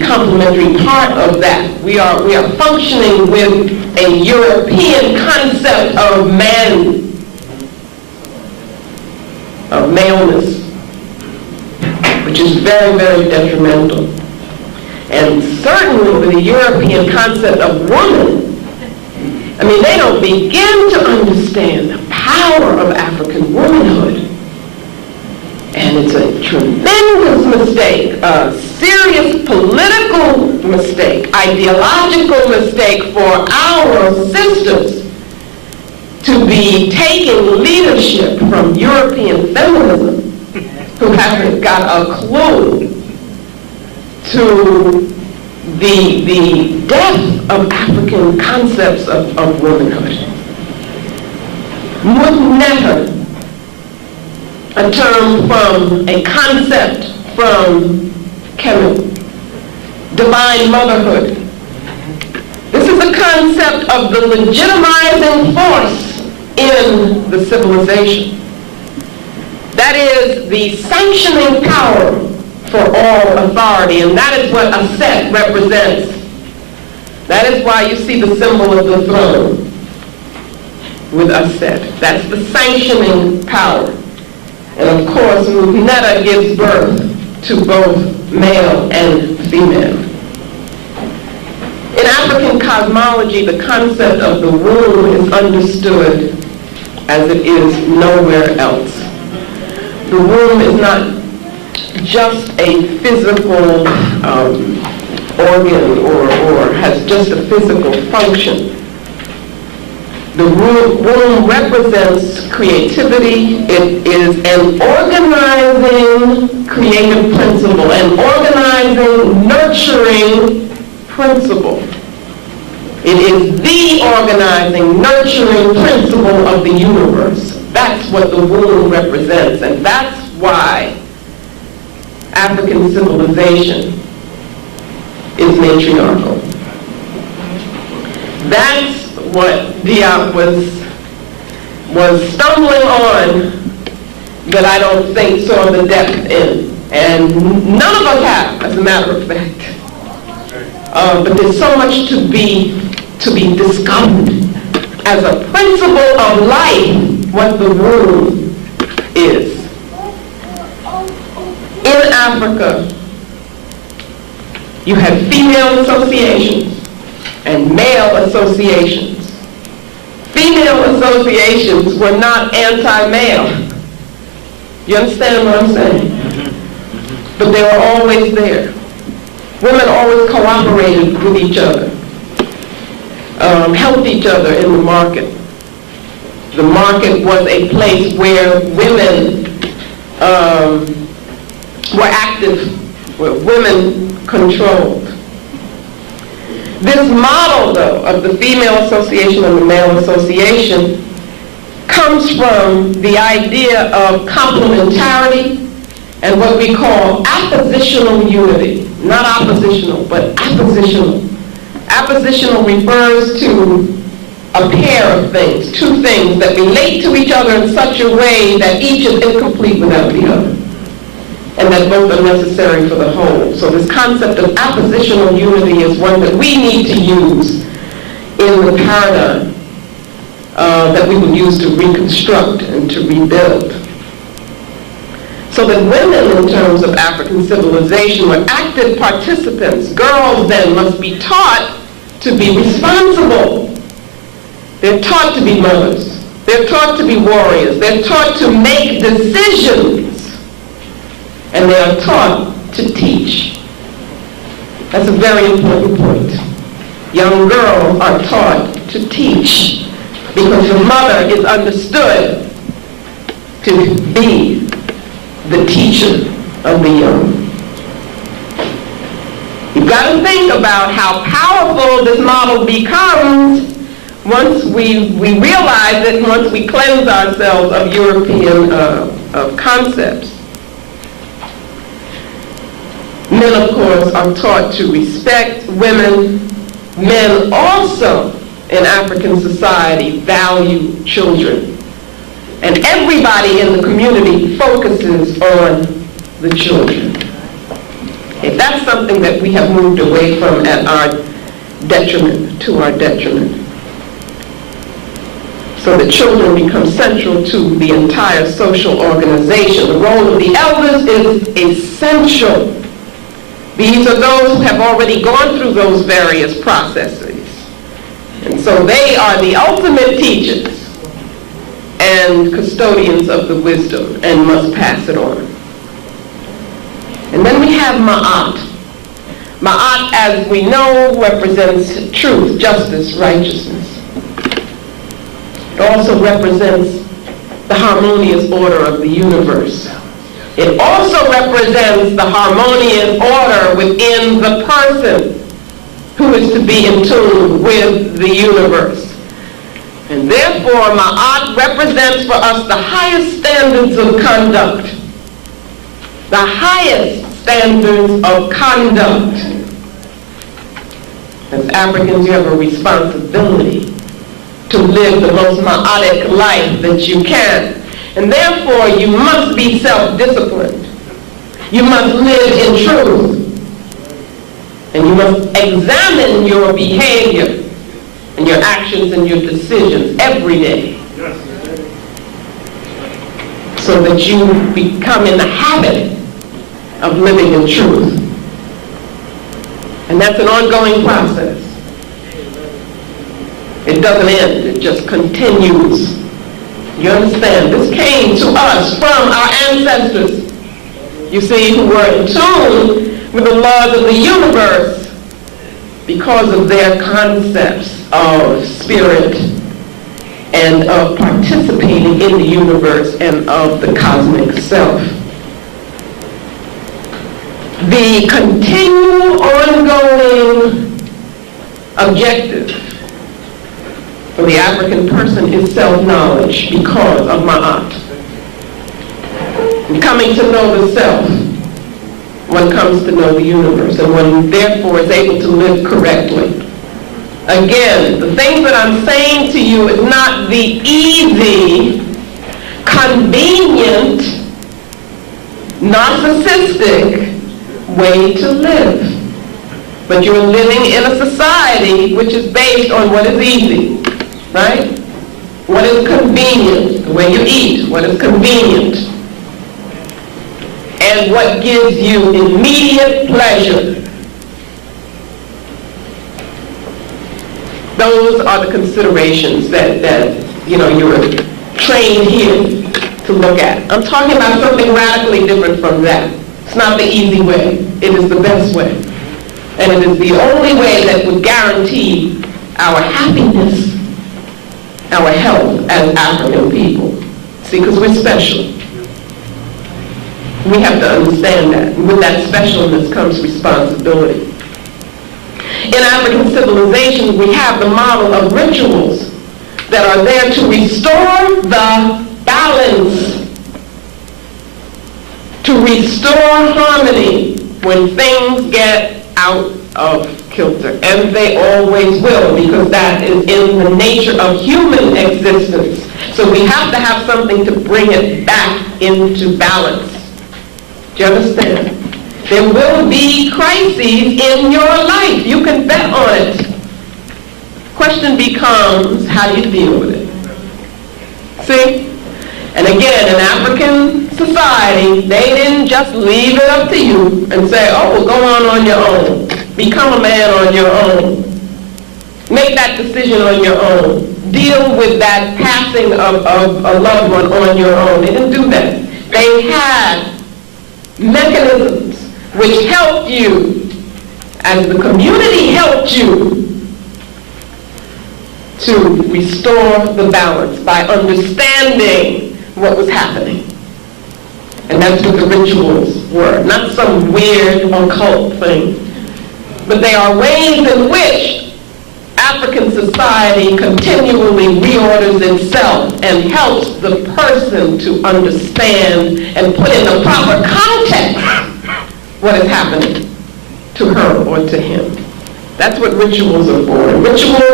complementary part of that. We are functioning with a European concept of man, of maleness, which is very, very detrimental. And certainly with the European concept of woman, I mean, they don't begin to understand the power of African womanhood. And it's a tremendous mistake, a serious political mistake, ideological mistake for our sisters to be taking leadership from European feminism, who haven't got a clue to the depth of African concepts of womanhood. Mutneta, a term from a concept from Kemet, divine motherhood. This is a concept of the legitimizing force in the civilization. That is the sanctioning power for all authority, and that is what a set represents. That is why you see the symbol of the throne with a set. That's the sanctioning power. And of course, Netta gives birth to both male and female. In African cosmology, the concept of the womb is understood as it is nowhere else. The womb is not just a physical organ or has just a physical function. The womb represents creativity. It is an organizing creative principle, an organizing, nurturing principle. It is the organizing, nurturing principle of the universe. That's what the womb represents, and that's why African civilization is matriarchal. That's what Diop was stumbling on that I don't think saw the depth in. And none of us have, as a matter of fact. But there's so much to be discovered as a principle of life, what the womb is. In Africa, you had female associations and male associations. Female associations were not anti-male. You understand what I'm saying? But they were always there. Women always cooperated with each other, helped each other in the market. The market was a place where women were active, where women controlled. This model, though, of the female association and the male association comes from the idea of complementarity and what we call appositional unity. Not oppositional, but appositional. Appositional refers to a pair of things, two things that relate to each other in such a way that each is incomplete without the other, and that both are necessary for the whole. So this concept of appositional unity is one that we need to use in the paradigm that we would use to reconstruct and to rebuild. So that women, in terms of African civilization, were active participants. Girls then must be taught to be responsible. They're taught to be mothers. They're taught to be warriors. They're taught to make decisions. And they are taught to teach. That's a very important point. Young girls are taught to teach because the mother is understood to be the teacher of the young. You've got to think about how powerful this model becomes once we realize it, once we cleanse ourselves of European concepts. Men, of course, are taught to respect women. Men also, in African society, value children. And everybody in the community focuses on the children. Okay, that's something that we have moved away from at our detriment, to our detriment. So the children become central to the entire social organization. The role of the elders is essential. These are those who have already gone through those various processes. And so they are the ultimate teachers and custodians of the wisdom and must pass it on. And then we have Ma'at. Ma'at, as we know, represents truth, justice, righteousness. It also represents the harmonious order of the universe. It also represents the harmonious order within the person who is to be in tune with the universe. And therefore, Ma'at represents for us the highest standards of conduct. The highest standards of conduct. As Africans, you have a responsibility to live the most ma'atic life that you can. And therefore, you must be self-disciplined. You must live in truth. And you must examine your behavior and your actions and your decisions every day, so that you become in the habit of living in truth. And that's an ongoing process. It doesn't end, it just continues. You understand? This came to us from our ancestors, you see, who were in tune with the laws of the universe because of their concepts of spirit and of participating in the universe and of the cosmic self. The continual, ongoing objective for the African person is self-knowledge because of Ma'at. And coming to know the self, one comes to know the universe, and one therefore is able to live correctly. Again, the things that I'm saying to you is not the easy, convenient, narcissistic way to live. But you're living in a society which is based on what is easy, right? What is convenient, the way you eat, what is convenient, and what gives you immediate pleasure. Those are the considerations that you're trained here to look at. I'm talking about something radically different from that. It's not the easy way. It is the best way. And it is the only way that would guarantee our happiness, our health as African people. See, because we're special. We have to understand that. And with that specialness comes responsibility. In African civilization, we have the model of rituals that are there to restore the balance, to restore harmony when things get out of kilter. And they always will, because that is in the nature of human existence. So we have to have something to bring it back into balance. Do you understand? There will be crises in your life. You can bet on it. Question becomes, how do you deal with it? See? And again, in African society, they didn't just leave it up to you and say, oh, well, go on your own. Become a man on your own. Make that decision on your own. Deal with that passing of a loved one on your own. They didn't do that. They had mechanisms which helped you, as the community helped you, to restore the balance by understanding what was happening. And that's what the rituals were. Not some weird occult thing, but they are ways in which African society continually reorders itself and helps the person to understand and put in the proper context what is happening to her or to him. That's what rituals are for.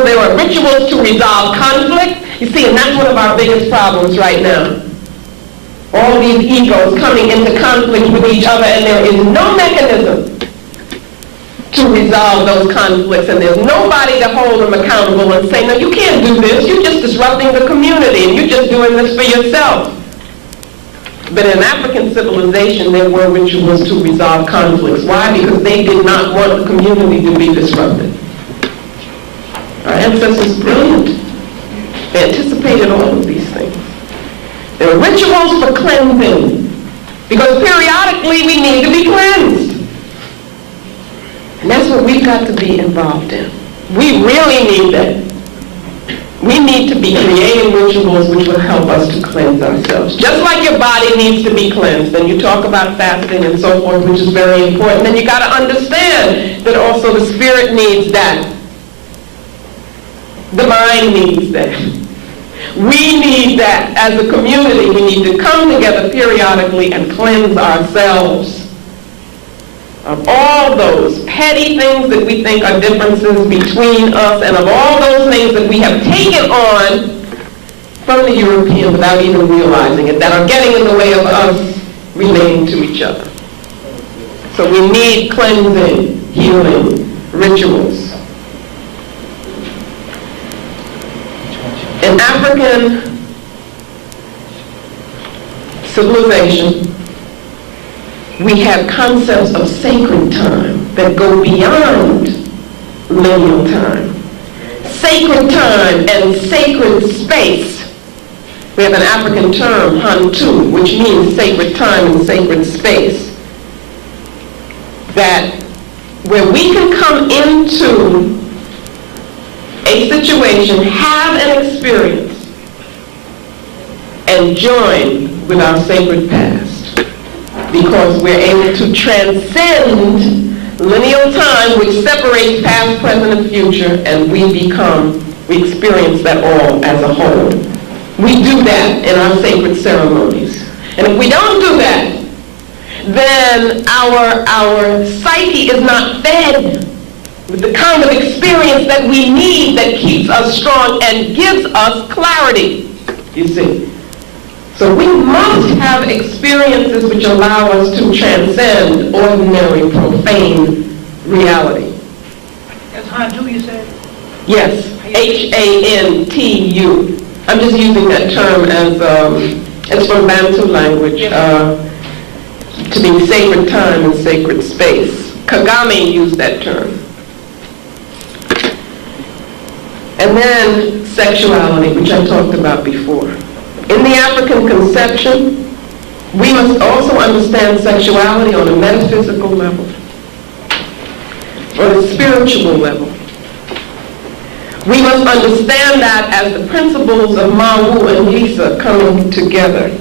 There are rituals to resolve conflict. You see, and that's one of our biggest problems right now. All these egos coming into conflict with each other, and there is no mechanism to resolve those conflicts, and there's nobody to hold them accountable and say, no, you can't do this. You're just disrupting the community, and you're just doing this for yourself. But in African civilization, there were rituals to resolve conflicts. Why? Because they did not want the community to be disrupted. Our ancestors were brilliant. They anticipated all of these things. There were rituals for cleansing, because periodically we need to be cleansed. And that's what we've got to be involved in. We really need that. We need to be creating rituals which will help us to cleanse ourselves. Just like your body needs to be cleansed, and you talk about fasting and so forth, which is very important, then you got to understand that also the spirit needs that. The mind needs that. We need that as a community. We need to come together periodically and cleanse ourselves. of all those petty things that we think are differences between us, and of all those things that we have taken on from the European without even realizing it, that are getting in the way of us relating to each other. So we need cleansing, healing, rituals. In African civilization, we have concepts of sacred time that go beyond lineal time. Sacred time and sacred space. We have an African term, Hantu, which means sacred time and sacred space. That where we can come into a situation, have an experience, and join with our sacred past. Because we're able to transcend lineal time, which separates past, present, and future, and we experience that all as a whole. We do that in our sacred ceremonies. And if we don't do that, then our psyche is not fed with the kind of experience that we need that keeps us strong and gives us clarity, you see. So we must have experiences which allow us to transcend ordinary, profane reality. That's Hantu, you said? Yes, Hantu. I'm just using that term as, it's from Bantu language, to mean sacred time and sacred space. Kagame used that term. And then sexuality, which I talked about before. In the African conception, we must also understand sexuality on a metaphysical level, on a spiritual level. We must understand that as the principles of Mawu and Lisa coming together,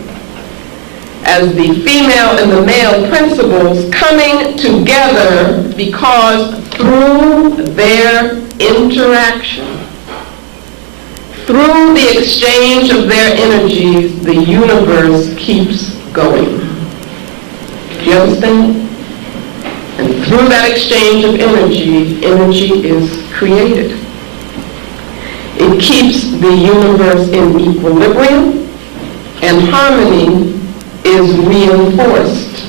as the female and the male principles coming together, because through their interaction, through the exchange of their energies, the universe keeps going. Do you understand? And through that exchange of energy, energy is created. It keeps the universe in equilibrium, and harmony is reinforced.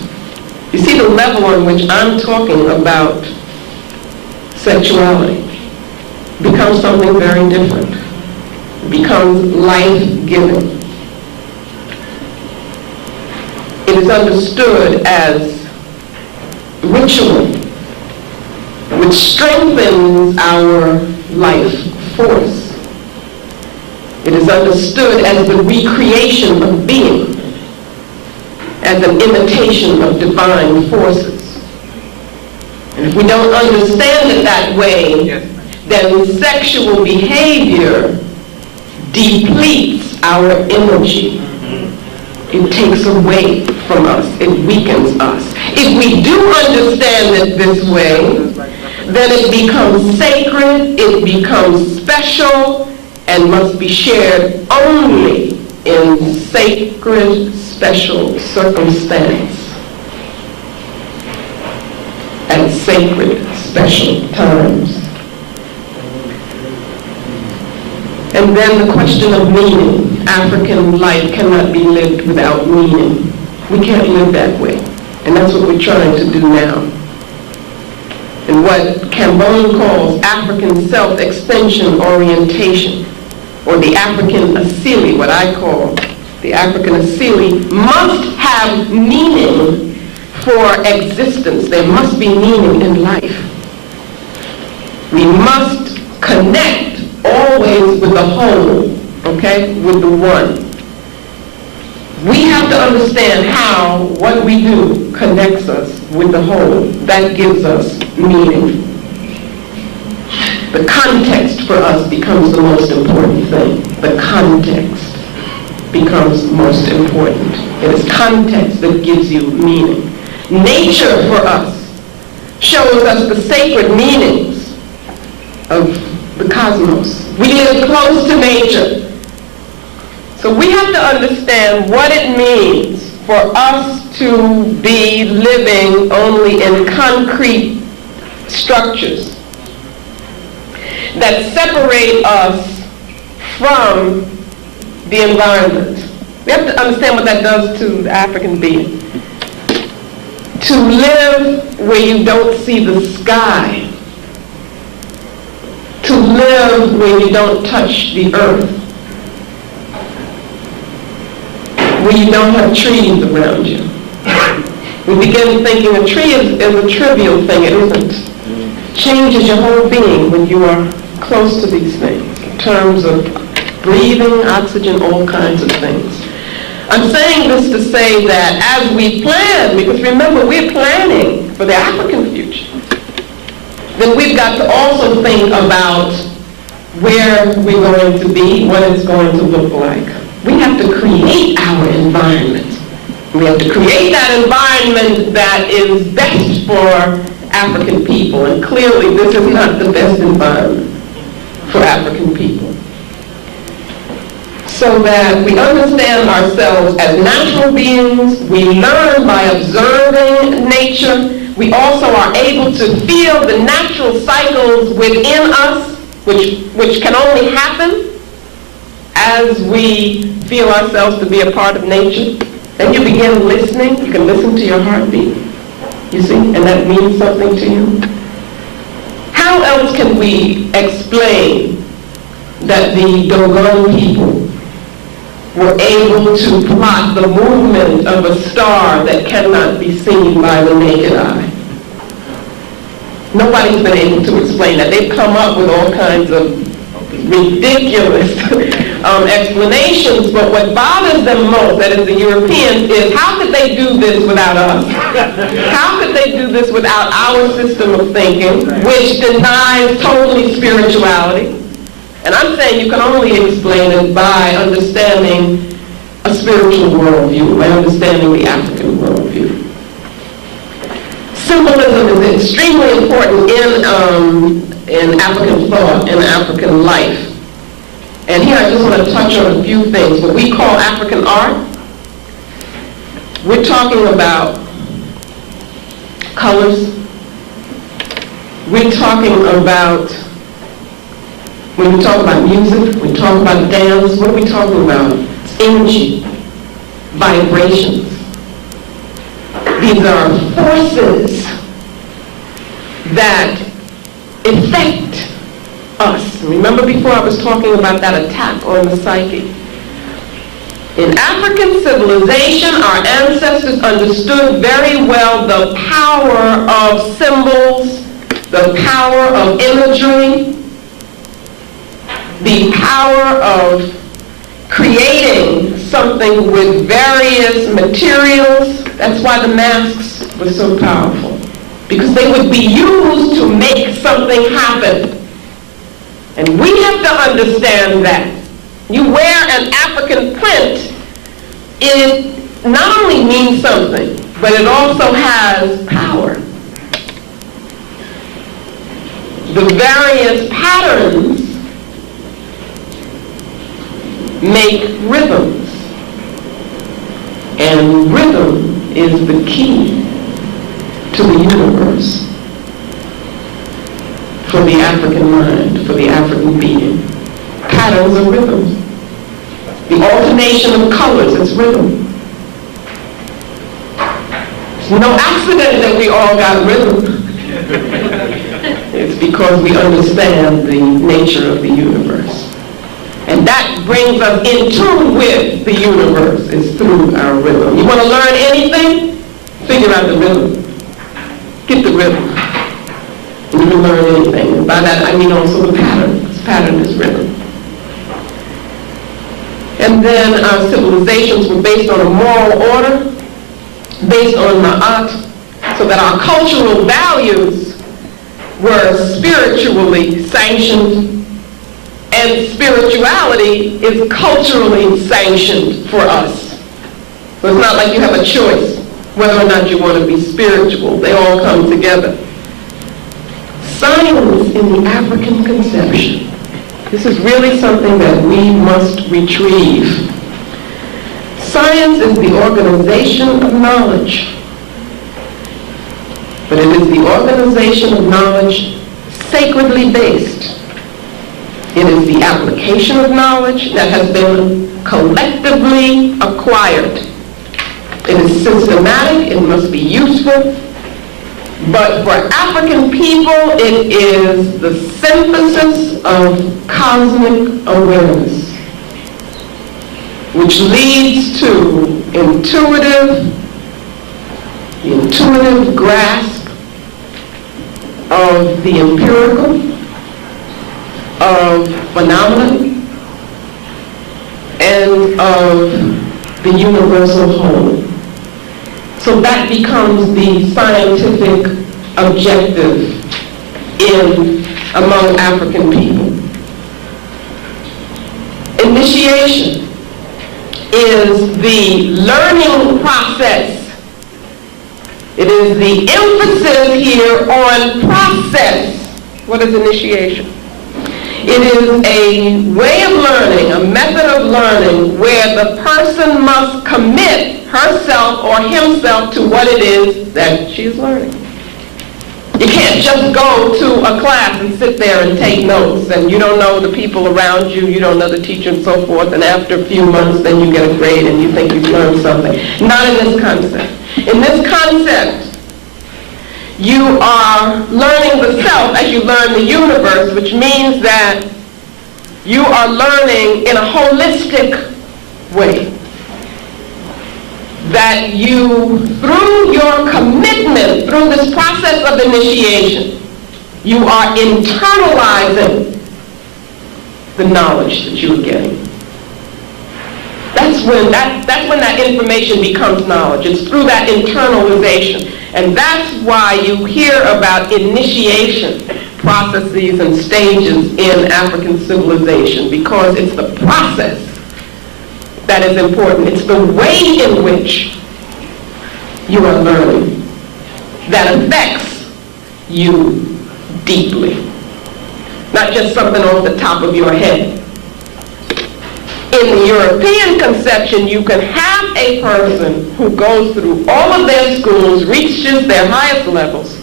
You see the level on which I'm talking about sexuality becomes something very different. It becomes life-giving. It is understood as ritual, which strengthens our life force. It is understood as the recreation of being, as an imitation of divine forces. And if we don't understand it that way, then sexual behavior depletes our energy. It takes away from us. It weakens us. If we do understand it this way, then it becomes sacred, it becomes special, and must be shared only in sacred, special circumstance, at sacred, special times. And then the question of meaning. African life cannot be lived without meaning. We can't live that way. And that's what we're trying to do now. And what Cambone calls African self-extension orientation, or the African Asili, what I call the African Asili, must have meaning for existence. There must be meaning in life. We must connect always with the whole, okay, with the one. We have to understand how what we do connects us with the whole. That gives us meaning. The context for us becomes the most important thing. The context becomes most important. It is context that gives you meaning. Nature for us shows us the sacred meanings of the cosmos. We live close to nature. So we have to understand what it means for us to be living only in concrete structures that separate us from the environment. We have to understand what that does to the African being. To live where you don't see the sky. To live where you don't touch the earth. Where you don't have trees around you. We begin thinking a tree is a trivial thing. It isn't. Changes your whole being when you are close to these things in terms of breathing, oxygen, all kinds of things. I'm saying this to say that as we plan, because remember we're planning for the African future, then we've got to also think about where we're going to be, what it's going to look like. We have to create our environment. We have to create that environment that is best for African people, and clearly this is not the best environment for African people. So that we understand ourselves as natural beings, we learn by observing nature, we also are able to feel the natural cycles within us, which can only happen as we feel ourselves to be a part of nature. Then you begin listening, you can listen to your heartbeat, you see, and that means something to you. How else can we explain that the Dogon people were able to plot the movement of a star that cannot be seen by the naked eye? Nobody's been able to explain that. They've come up with all kinds of ridiculous explanations, but what bothers them most, that is the Europeans, is how could they do this without us? How could they do this without our system of thinking, which denies totally spirituality? And I'm saying you can only explain it by understanding a spiritual worldview, by understanding the African worldview. Symbolism is extremely important in African thought, in African life. And here I just want to touch on a few things. What we call African art, we're talking about colors. We're talking about, when we talk about music, we talk about dance, what are we talking about? It's energy, vibrations. These are forces that affect us. Remember before I was talking about that attack on the psyche. In African civilization, our ancestors understood very well the power of symbols, the power of imagery, the power of creating something with various materials. That's why the masks were so powerful, because they would be used to make something happen. And we have to understand that. You wear an African print, it not only means something, but it also has power. The various patterns make rhythms, and rhythm is the key to the universe for the African mind, for the African being. Patterns are rhythms. The alternation of colors is rhythm. It's no accident that we all got rhythm. It's because we understand the nature of the universe. And that brings us in tune with the universe, is through our rhythm. You want to learn anything? Figure out the rhythm. Get the rhythm. And you can learn anything. And by that I mean also the pattern. This pattern is rhythm. And then our civilizations were based on a moral order, based on ma'at, so that our cultural values were spiritually sanctioned, and spirituality is culturally sanctioned for us. So it's not like you have a choice whether or not you want to be spiritual. They all come together. Science in the African conception. This is really something that we must retrieve. Science is the organization of knowledge, but it is the organization of knowledge sacredly based. It is the application of knowledge that has been collectively acquired. It is systematic, it must be useful, but for African people, it is the synthesis of cosmic awareness, which leads to intuitive grasp of the empirical, of phenomena, and of the universal whole. So that becomes the scientific objective among African people. Initiation is the learning process. It is the emphasis here on process. What is initiation? It is a way of learning, a method of learning, where the person must commit herself or himself to what it is that she is learning. You can't just go to a class and sit there and take notes, and you don't know the people around you, you don't know the teacher and so forth, and after a few months then you get a grade and you think you've learned something. Not in this concept. In this concept, you are learning the self as you learn the universe, which means that you are learning in a holistic way. That you, through your commitment, through this process of initiation, you are internalizing the knowledge that you are getting. That's when that information becomes knowledge. It's through that internalization. And that's why you hear about initiation processes and stages in African civilization, because it's the process that is important. It's the way in which you are learning that affects you deeply. Not just something off the top of your head. In the European conception, you can have a person who goes through all of their schools, reaches their highest levels,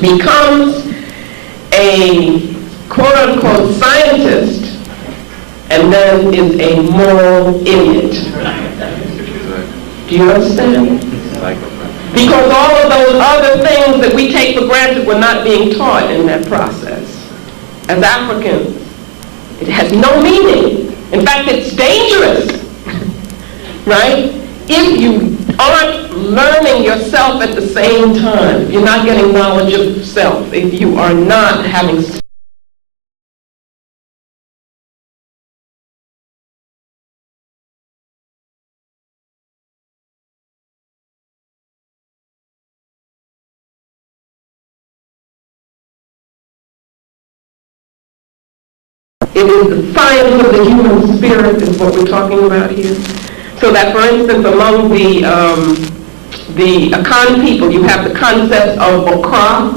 becomes a quote-unquote scientist, and then is a moral idiot. Do you understand? Because all of those other things that we take for granted were not being taught in that process. As Africans, it has no meaning. In fact, it's dangerous, right? If you aren't learning yourself at the same time, if you're not getting knowledge of self, if you are not having it is the science of the human spirit is what we're talking about here. So that, for instance, among the Akan people, you have the concept of Okra,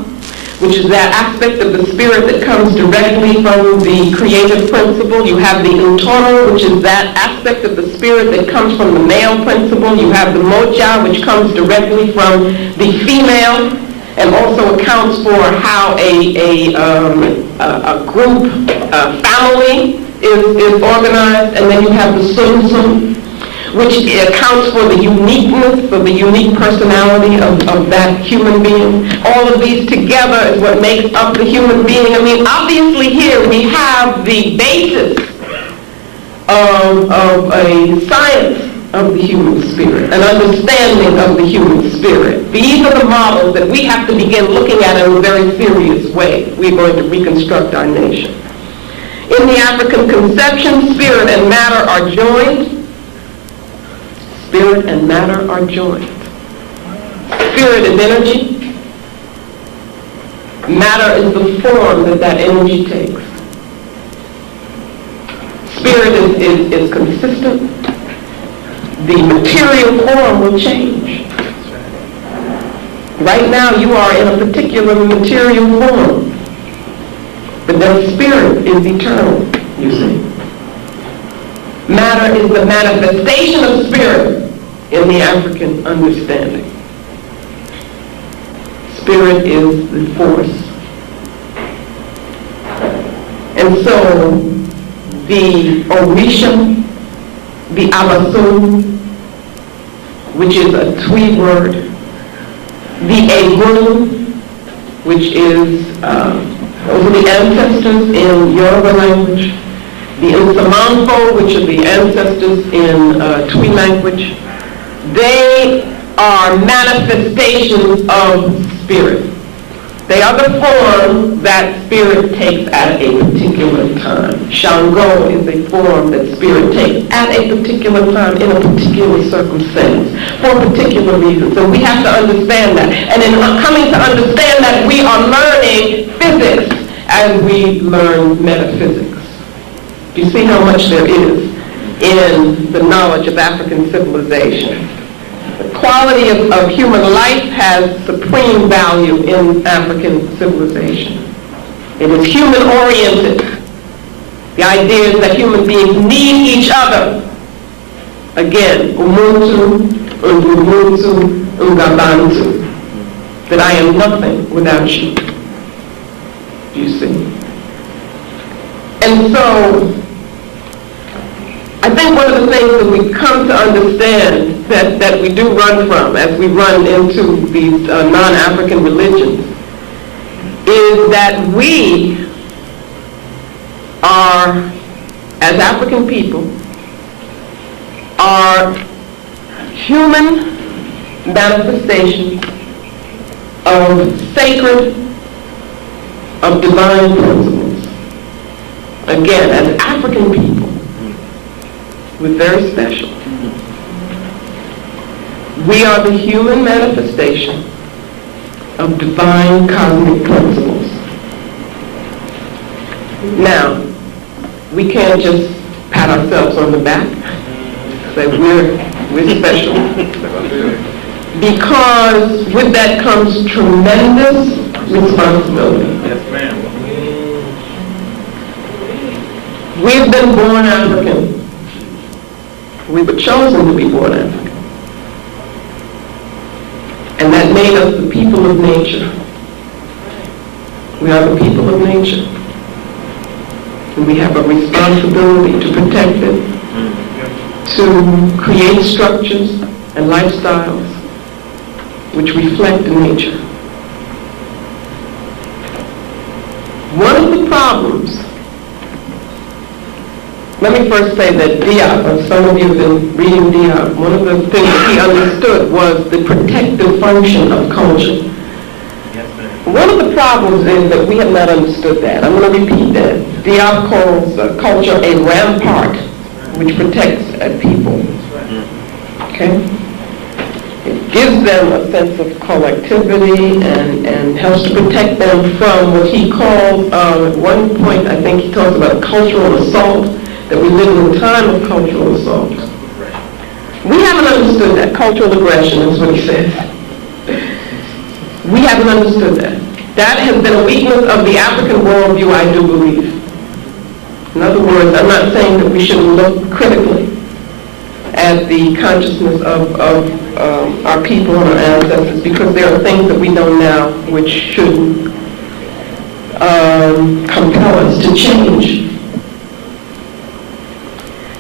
which is that aspect of the spirit that comes directly from the creative principle. You have the Ntoro, which is that aspect of the spirit that comes from the male principle. You have the Moja, which comes directly from the female, and also accounts for how a group, a family is organized. And then you have the Sum, which accounts for the uniqueness, for the unique personality of that human being. All of these together is what makes up the human being. I mean, obviously here we have the basis of a science of the human spirit, an understanding of the human spirit. These are the models that we have to begin looking at in a very serious way. We're going to reconstruct our nation. In the African conception, spirit and matter are joined. Spirit and matter are joined. Spirit is energy. Matter is the form that energy takes. Spirit is consistent. The material form will change. Right now you are in a particular material form, but then spirit is eternal, you see. Matter is the manifestation of spirit in the African understanding. Spirit is the force. And so the Orisha, the Abasun, which is a Twi word, the Egun, which is, those are the ancestors in Yoruba language, the Nsamanfo, which are the ancestors in Twi language, they are manifestations of spirit. They are the form that spirit takes at a particular time. Shango is a form that spirit takes at a particular time in a particular circumstance for a particular reason. So we have to understand that. And in coming to understand that, we are learning physics as we learn metaphysics. You see how much there is in the knowledge of African civilization. The quality of human life has supreme value in African civilization. It is human-oriented. The idea is that human beings need each other. Again, Umuntu, Ubuntu, Ungabantu. That I am nothing without you. You see? And so, I think one of the things that we come to understand that we do run from as we run into these non-African religions is that we are, as African people, are human manifestations of sacred, of divine principles. Again, as African people, we're very special. We are the human manifestation of divine cosmic principles. Now, we can't just pat ourselves on the back, say we're special, because with that comes tremendous responsibility. Yes, ma'am. We've been born African. We were chosen to be born African. And that made us the people of nature. We are the people of nature. And we have a responsibility to protect it, to create structures and lifestyles which reflect nature. One of the problems, let me first say that Diop, some of you have been reading Diop, one of the things that he understood was the protective function of culture. One of the problems is that we have not understood that. I'm going to repeat that. Diop calls culture a rampart which protects a people. Okay? It gives them a sense of collectivity and helps to protect them from what he calls, at one point I think he talks about cultural assault, that we live in a time of cultural assault. We haven't understood that. Cultural aggression is what he says. We haven't understood that. That has been a weakness of the African worldview, I do believe. In other words, I'm not saying that we shouldn't look critically at the consciousness of our people and our ancestors, because there are things that we know now which should compel us to change.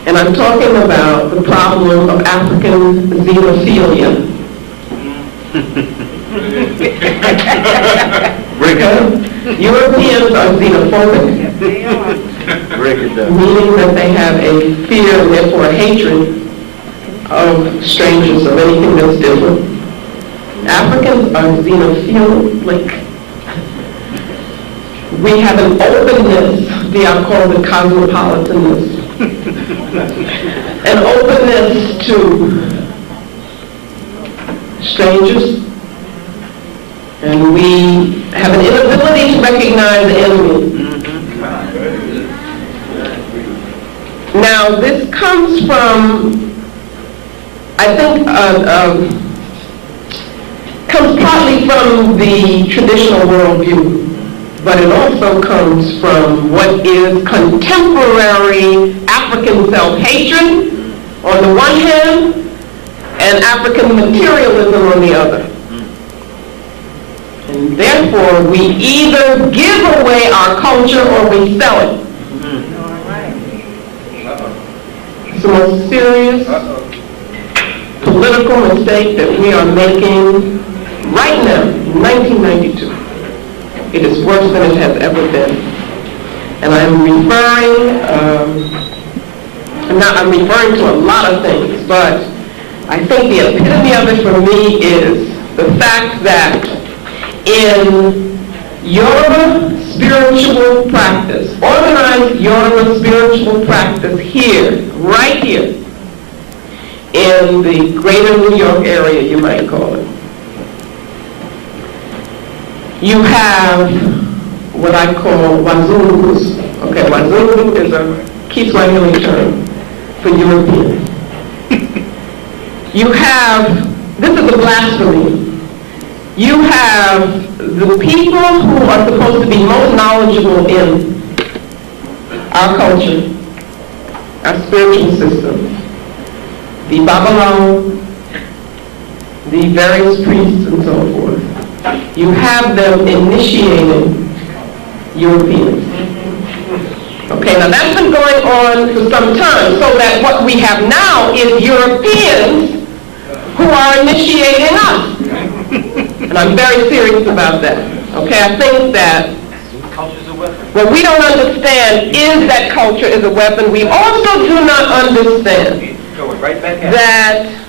And I'm talking about the problem of African xenophilia. Europeans are xenophobic, meaning that they have a fear and therefore a hatred of strangers, of anything that's different. Africans are xenophilic. We have an openness, I call it cosmopolitanness, an openness to strangers, and we have an inability to recognize the enemy. Now, this comes from, I think, comes partly from the traditional worldview but it also comes from what is contemporary African self-hatred on the one hand and African materialism on the other. And therefore, we either give away our culture or we sell it. It's the most serious political mistake that we are making right now, in 1992. It is worse than it has ever been. And I'm referring to a lot of things, but I think the epitome of it for me is the fact that in Yoruba spiritual practice, organized Yoruba spiritual practice here, right here, in the greater New York area, you might call it, you have what I call wazungus. Okay, wazungu is a Kiswahili term for Europeans. You have, this is a blasphemy. You have the people who are supposed to be most knowledgeable in our culture, our spiritual system, the Babalawo, the various priests and so forth. You have them initiating Europeans. Okay, now that's been going on for some time, so that what we have now is Europeans who are initiating us. And I'm very serious about that. Okay, I think that what we don't understand is that culture is a weapon. We also do not understand that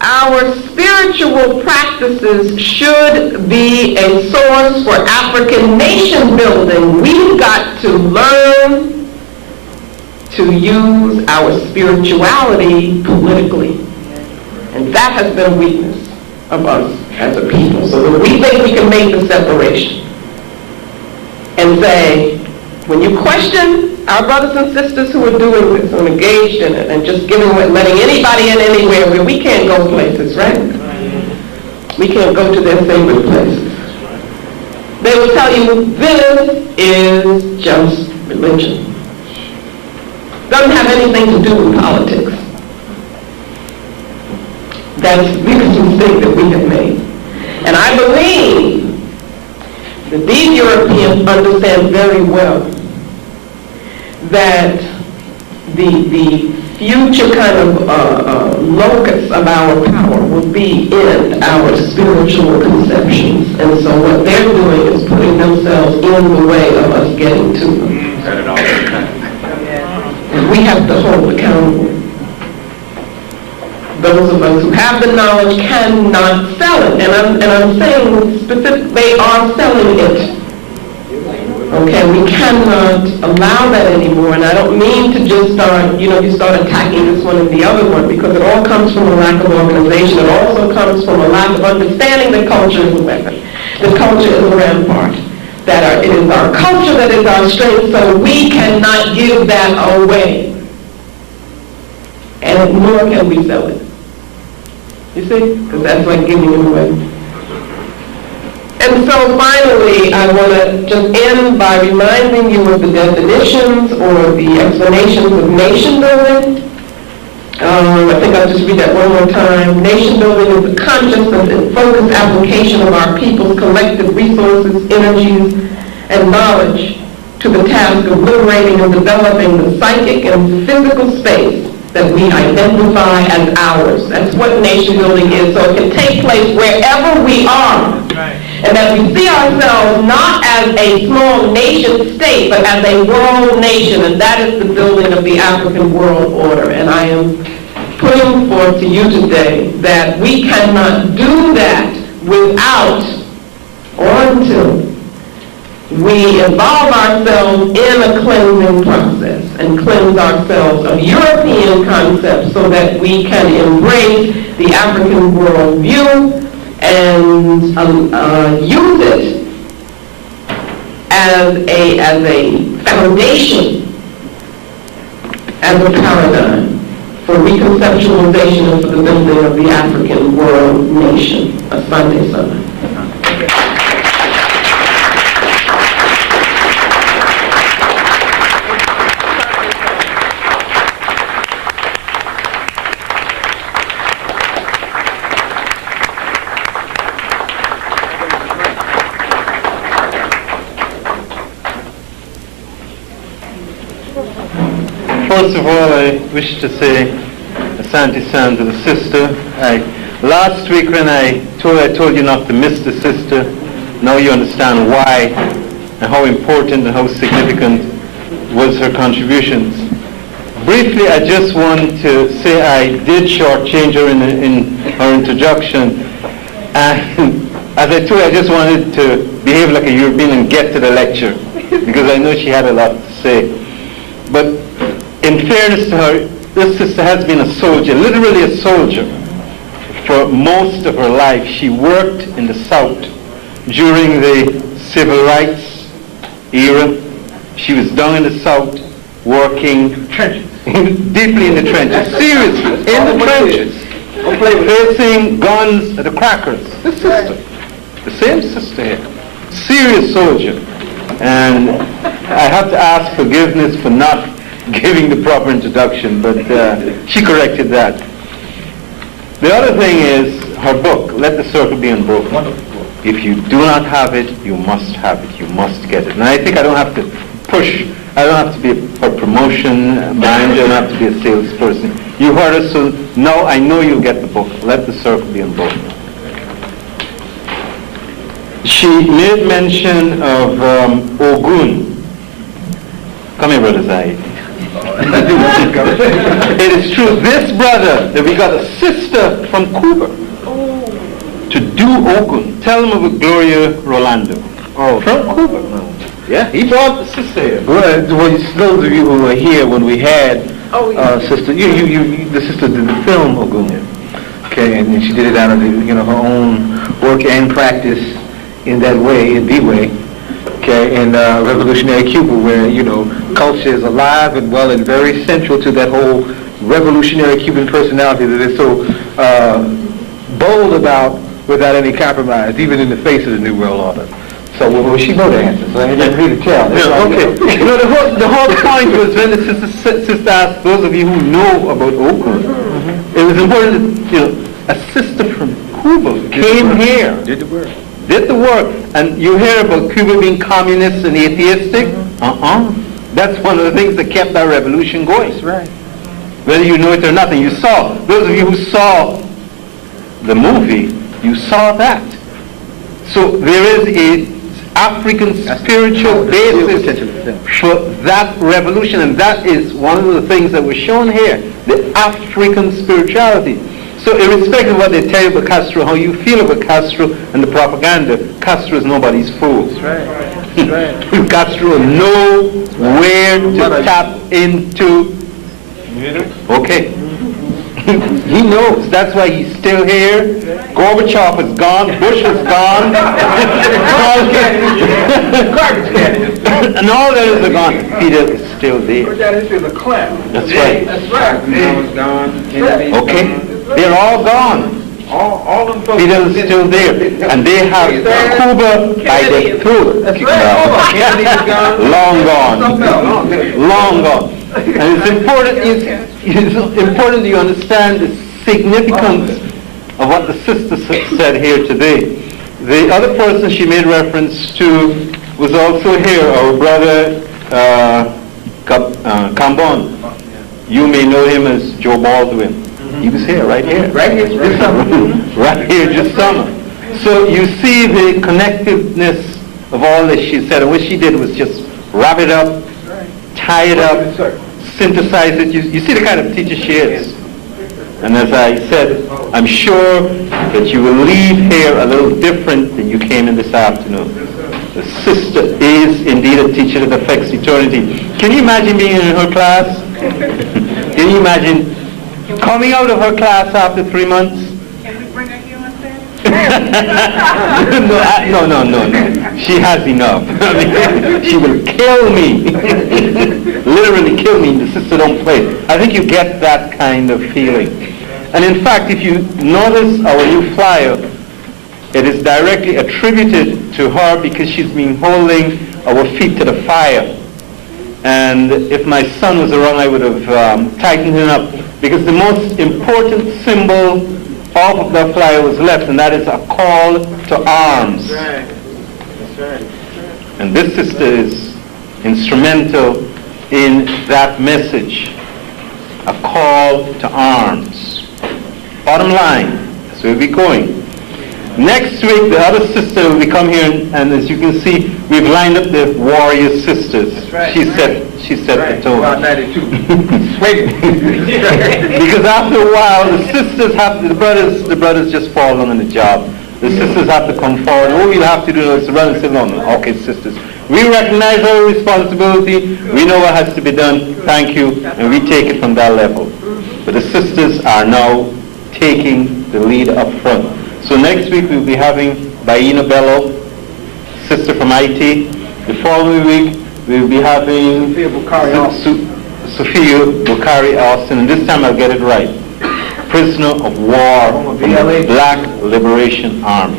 our spiritual practices should be a source for African nation building. We've got to learn to use our spirituality politically. And that has been a weakness of us as a people. So that we think we can make the separation and say, when you question our brothers and sisters who are doing this and engaged in it and just letting anybody in anywhere where we can't go places, right? We can't go to their favorite places. They will tell you this is just religion. Doesn't have anything to do with politics. That's the biggest mistake that we have made. And I believe that these Europeans understand very well that the future kind of locus of our power will be in our spiritual conceptions. And so what they're doing is putting themselves in the way of us getting to them. And we have to hold accountable. Those of us who have the knowledge cannot sell it. And I'm saying specific, they are selling it. Okay, we cannot allow that anymore. And I don't mean to just start, you start attacking this one and the other one, because it all comes from a lack of organization. It also comes from a lack of understanding that culture is a weapon. That culture is a rampart. That it is our culture that is our strength, so we cannot give that away. And nor can we sell it. You see? Because that's like giving it away. And so finally, I want to just end by reminding you of the definitions or the explanations of nation building. I think I'll just read that one more time. Nation building is the consciousness and focused application of our people's collective resources, energies, and knowledge to the task of liberating and developing the psychic and physical space that we identify as ours. That's what nation building is. So it can take place wherever we are. Right. And that we see ourselves not as a small nation state, but as a world nation. And that is the building of the African world order. And I am putting forth to you today that we cannot do that without or until we involve ourselves in a cleansing process and cleanse ourselves of European concepts so that we can embrace the African worldview and use it as a foundation, as a paradigm for reconceptualization and for the building of the African world nation. Asante Sana. First of all, I wish to say Asante San to the sister. Last week when I told you not to miss the sister, now you understand why and how important and how significant was her contributions. Briefly, I just want to say I did shortchange her in her introduction. And as I told you, I just wanted to behave like a European and get to the lecture, because I know she had a lot to say. But in fairness to her, this sister has been a soldier, literally a soldier, for most of her life. She worked in the South during the civil rights era. She was down in the South working deeply in the trenches, seriously, in the trenches, facing guns at the crackers. This sister, the same sister here, serious soldier. And I have to ask forgiveness for not giving the proper introduction, but she corrected that. The other thing is her book, Let the Circle Be Unbroken. If you do not have it, you must have it. You must get it. And I think I don't have to push. I don't have to be a promotion manager. I don't have to be a salesperson. You heard us, so now I know you'll get the book. Let the Circle Be Unbroken. She made mention of Ogun. Come here, Brother Zaid. It is true. This brother, that we got a sister from Cuba to do Ogun. Tell them about Gloria Rolando. Oh, from Cuba. Yeah, he brought the sister here. Well, those of you who were here when we had sister, the sister did the film Ogun. Okay, and she did it out of her own work and practice in that way, in the way. Okay, in revolutionary Cuba, where culture is alive and well and very central to that whole revolutionary Cuban personality that is so bold about without any compromise, even in the face of the New World Order. So she know the answer, so I didn't really tell. Okay. The whole point was when the sister asked those of you who know about Ogun, it was important that a sister from Cuba came here. Did the work, and you hear about Cuba being communist and atheistic. That's one of the things that kept our revolution going. That's right. Whether you know it or not, and you saw, those of you who saw the movie, you saw that. So there is a African spiritual basis for that revolution, and that is one of the things that was shown here, the African spirituality. So irrespective of what they tell you about Castro, how you feel about Castro and the propaganda, Castro is nobody's fool. That's right. That's right. Castro knows where to tap into. Okay. He knows. That's why he's still here. Gorbachev is gone. Bush is gone. And all that is gone. Fidel is still there. That's right. That's right. Okay. They're all gone. All them folks. Fidel is still there. And they have Cuba by their throat. Long gone. Long gone. And it's important you understand the significance of what the sister said here today. The other person she made reference to was also here, our brother Cambon. You may know him as Joe Baldwin. He was here, right here. Right here, this summer. Right here, this summer. So you see the connectiveness of all that she said. And what she did was just wrap it up, tie it up, synthesize it. You see the kind of teacher she is. And as I said, I'm sure that you will leave here a little different than you came in this afternoon. The sister is indeed a teacher that affects eternity. Can you imagine being in her class? Can you imagine coming out of her class after 3 months? Can we bring her here on Saturday? No. She has enough. I mean, she will kill me. Literally kill me. The sister don't play. I think you get that kind of feeling. And in fact, if you notice our new flyer, it is directly attributed to her because she's been holding our feet to the fire. And if my son was around, I would have tightened him up, because the most important symbol of the flyer was left, and that is a call to arms. That's right. And this sister is instrumental in that message. a call to arms. Bottom line, that's where we're going. Next week, the other sister will come here, and as you can see, we've lined up the warrior sisters. That's right. She set the tone. About 92. Because after a while, the sisters have, the brothers just fall along on the job. The sisters have to come forward. All you have to do is run and say, no, okay, sisters. We recognize our responsibility. We know what has to be done. Thank you. And we take it from that level. But the sisters are now taking the lead up front. So next week we'll be having Baina Bello, sister from IT. The following week we'll be having Sophia Bukari Austin, and this time I'll get it right. Prisoner of war from the Black Liberation Army.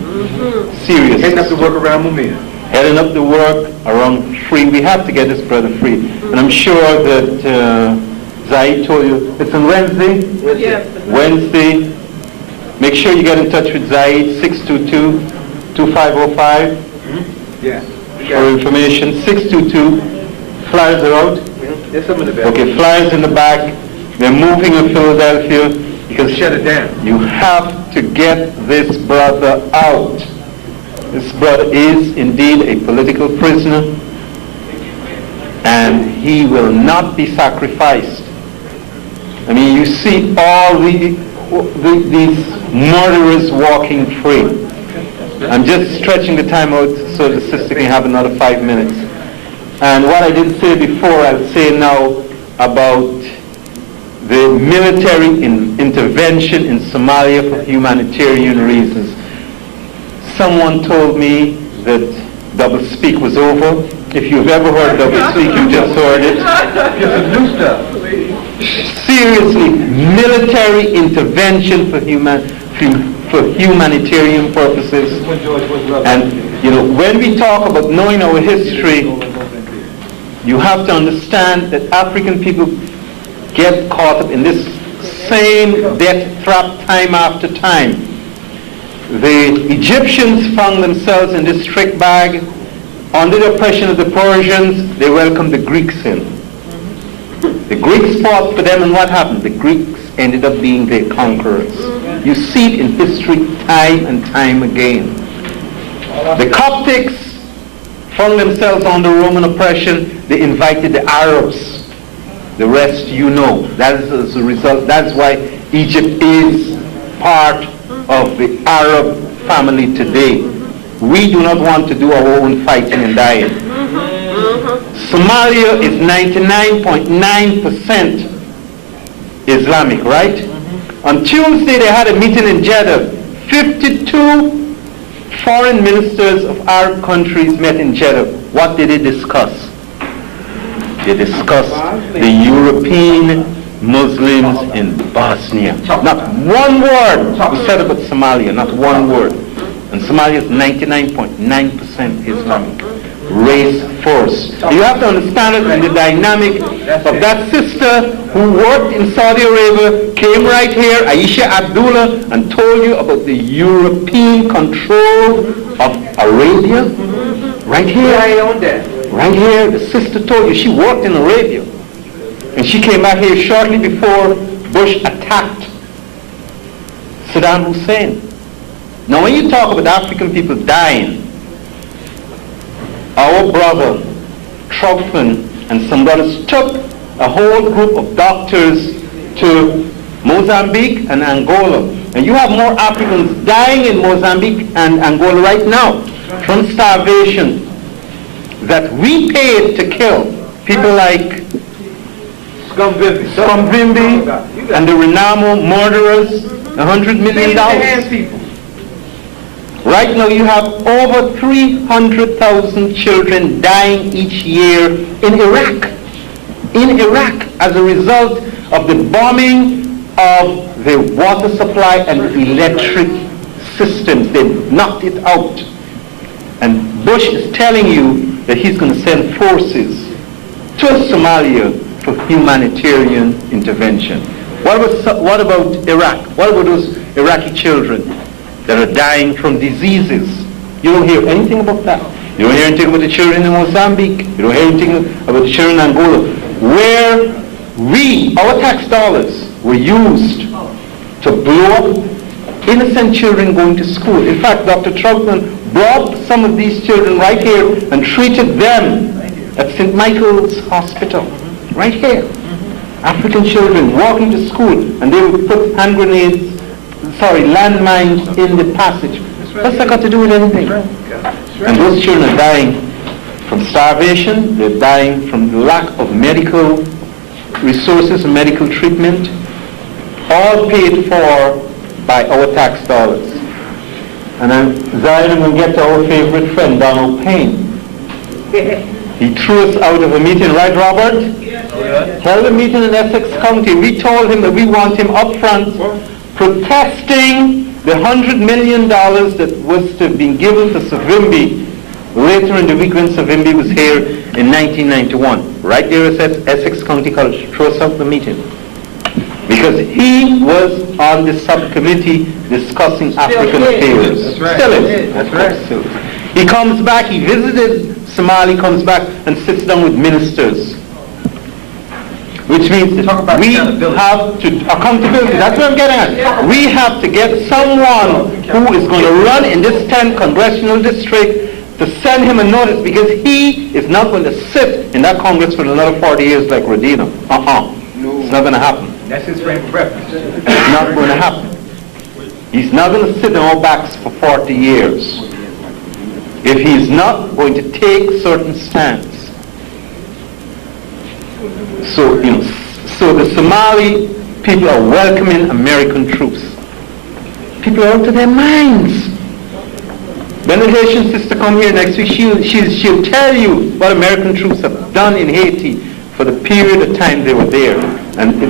Serious. Heading up the work around Mumia. Heading up the work around free. We have to get this brother free. And I'm sure that Zaid told you, it's on Wednesday? Yes. Wednesday. Make sure you get in touch with Zaid, 622-2505. Yeah. For information, 622. Flyers are out. There's some in the back. Okay, flyers in the back. They're moving in Philadelphia because Shut it down. you have to get this brother out. This brother is indeed a political prisoner, and he will not be sacrificed. I mean, you see all these murderers walking free. I'm just stretching the time out so the sister can have another 5 minutes. And what I didn't say before, I'll say now about the military intervention in Somalia for humanitarian reasons. Someone told me that double-speak was over. If you've ever heard double-speak, you just heard it. Get some new stuff. Seriously, military intervention for humanitarian purposes. And, you know, when we talk about knowing our history, you have to understand that African people get caught up in this same death trap time after time. The Egyptians found themselves in this trick bag. Under the oppression of the Persians, they welcomed the Greeks in. The Greeks fought for them, and what happened? The Greeks ended up being their conquerors. You see it in history time and time again. The Coptics found themselves under Roman oppression. They invited the Arabs. The rest you know. That is as a result. That's why Egypt is part of the Arab family today. We do not want to do our own fighting and dying. Somalia is 99.9% Islamic, right? On Tuesday they had a meeting in Jeddah. 52 foreign ministers of Arab countries met in Jeddah. What did they discuss? They discussed the European Muslims in Bosnia. Not one word was said about Somalia, not one word. And Somalia is 99.9% Islamic. Race first. You have to understand it in the dynamic of that sister who worked in Saudi Arabia, came right here, Aisha Abdullah, and told you about the European control of Arabia. Right here. Right here, the sister told you she worked in Arabia. And she came back here shortly before Bush attacked Saddam Hussein. Now when you talk about African people dying, our brother Troutman and some brothers took a whole group of doctors to Mozambique and Angola. And you have more Africans dying in Mozambique and Angola right now from starvation that we paid to kill. People like Scumvimbi and the Renamo murderers, $100 million. Right now you have over 300,000 children dying each year in Iraq. In Iraq, as a result of the bombing of the water supply and electric systems. They knocked it out. And Bush is telling you that he's going to send forces to Somalia for humanitarian intervention. What about Iraq? What about those Iraqi children that are dying from diseases? You don't hear anything about that. You don't hear anything about the children in Mozambique. You don't hear anything about the children in Angola. Where our tax dollars were used to blow up innocent children going to school. In fact, Dr. Troutman brought some of these children right here and treated them at St. Michael's Hospital, right here. African children walking to school, and they would put landmines in the passage. What's that got to do with anything? And those children are dying from starvation, they're dying from the lack of medical resources and medical treatment, all paid for by our tax dollars. And then Zion will get to our favorite friend, Donald Payne. He threw us out of a meeting, right, Robert? Held a meeting in Essex County. We told him that we want him up front protesting the $100 million that was to have been given to Savimbi later in the week when Savimbi was here in 1991. Right there at Essex County College. Throw us out the meeting. Because he was on the subcommittee discussing African affairs. That's right. Still is. That's right. He comes back, he visited Somalia, comes back and sits down with ministers. Which means that we have to, accountability, that's what I'm getting at. We have to get someone who is going to run in this 10th congressional district to send him a notice, because he is not going to sit in that Congress for another 40 years like Rodino. It's not going to happen. That's his frame of reference. It's not going to happen. He's not going to sit on our backs for 40 years if he's not going to take certain stance. So, so the Somali people are welcoming American troops. People are out of their minds. When the Haitian sister come here next week, she'll tell you what American troops have done in Haiti for the period of time they were there. And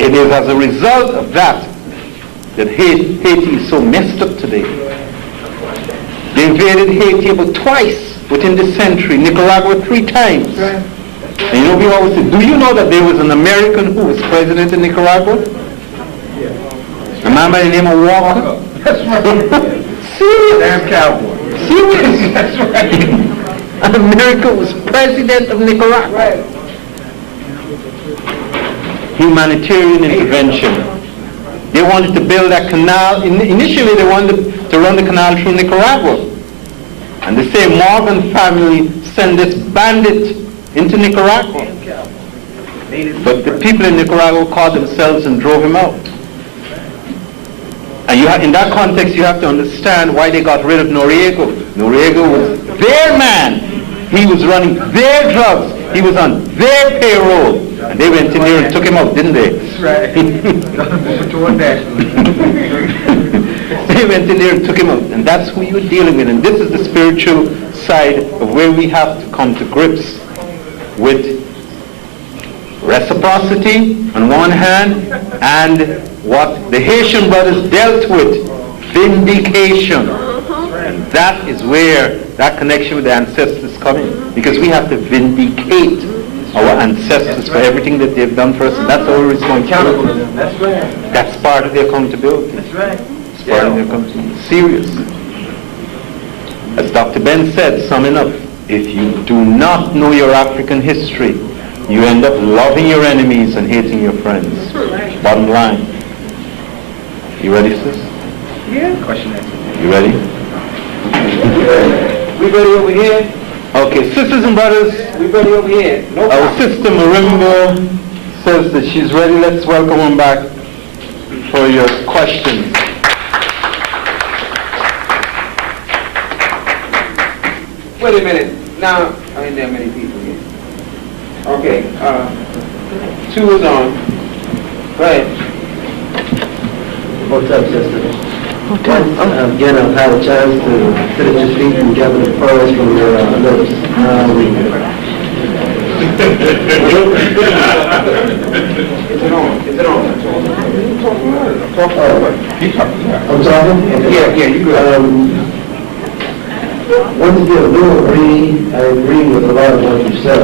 it is as a result of that Haiti is so messed up today. They invaded Haiti about twice within this century, Nicaragua 3 times. And we always say, do you know that there was an American who was president in Nicaragua? A man by the name of Walker? That's right. Serious? Damn cowboy. Serious? That's right. And America was president of Nicaragua. Humanitarian intervention. They wanted to build that canal. Initially, they wanted to run the canal through Nicaragua. And the same Morgan family sent this bandit into Nicaragua. But the people in Nicaragua caught themselves and drove him out. And in that context, you have to understand why they got rid of Noriega. Noriega was their man. He was running their drugs. He was on their payroll. And they went in there and took him out, didn't they? That's right. They went in there and took him out. And that's who you're dealing with. And this is the spiritual side of where we have to come to grips with reciprocity on one hand, and what the Haitian brothers dealt with, vindication. And that is where that connection with the ancestors comes in, because we have to vindicate our ancestors for everything that they've done for us, and that's our responsibility. That's right. That's part of their accountability. That's right. It's part of their accountability. Serious. As Dr. Ben said, summing up, if you do not know your African history, you end up loving your enemies and hating your friends. Bottom line. You ready, sis? Yeah. Question answered. You ready? We ready over here? Okay, sisters and brothers, We ready over here? No our problem. sister Marimba says that she's ready. Let's welcome her back for your questions. Wait a minute. Now, I ain't that many people here. Okay, 2 is on. Go ahead. What's up, sister? Again, I've had a chance to sit at your feet and gather the pearls from your lips. Is it on? Is it on? I'm talking? Okay. Yeah, you good. Once again, I do agree with a lot of what you said. I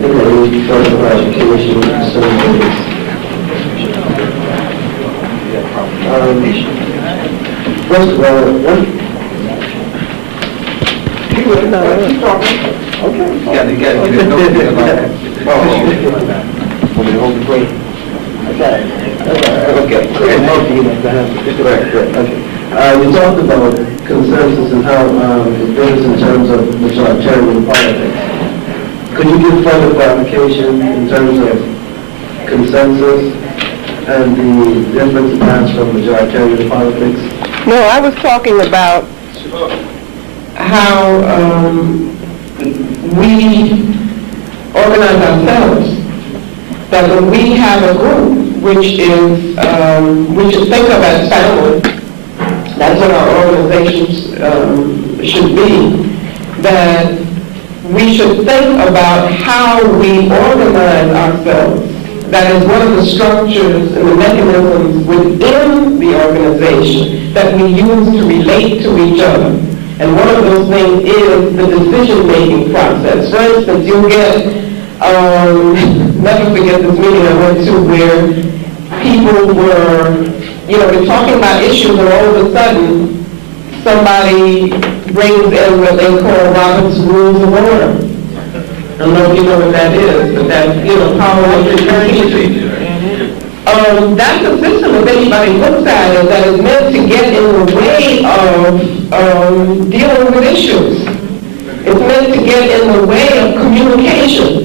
think I need further clarification concerning this. First of all, Keep talking. Okay. You got to get Want me to hold the plate? Okay. You talked about consensus and how it differs in terms of majoritarian politics. Could you give further clarification in terms of consensus and the difference it has from majoritarian politics? No, I was talking about how we organize ourselves. That when we have a group, which is, we should think of as family, that's what our organizations should be, that we should think about how we organize ourselves. That is one of the structures and the mechanisms within the organization that we use to relate to each other. And one of those things is the decision-making process. For instance, you'll get, never forget this meeting I went to where people were, we're talking about issues and all of a sudden somebody brings in what they call Robert's Rules of Order. I don't know if you know what that is, but that's, parliamentary procedure. That's a system, if anybody looks at it, that is meant to get in the way of dealing with issues. It's meant to get in the way of communication.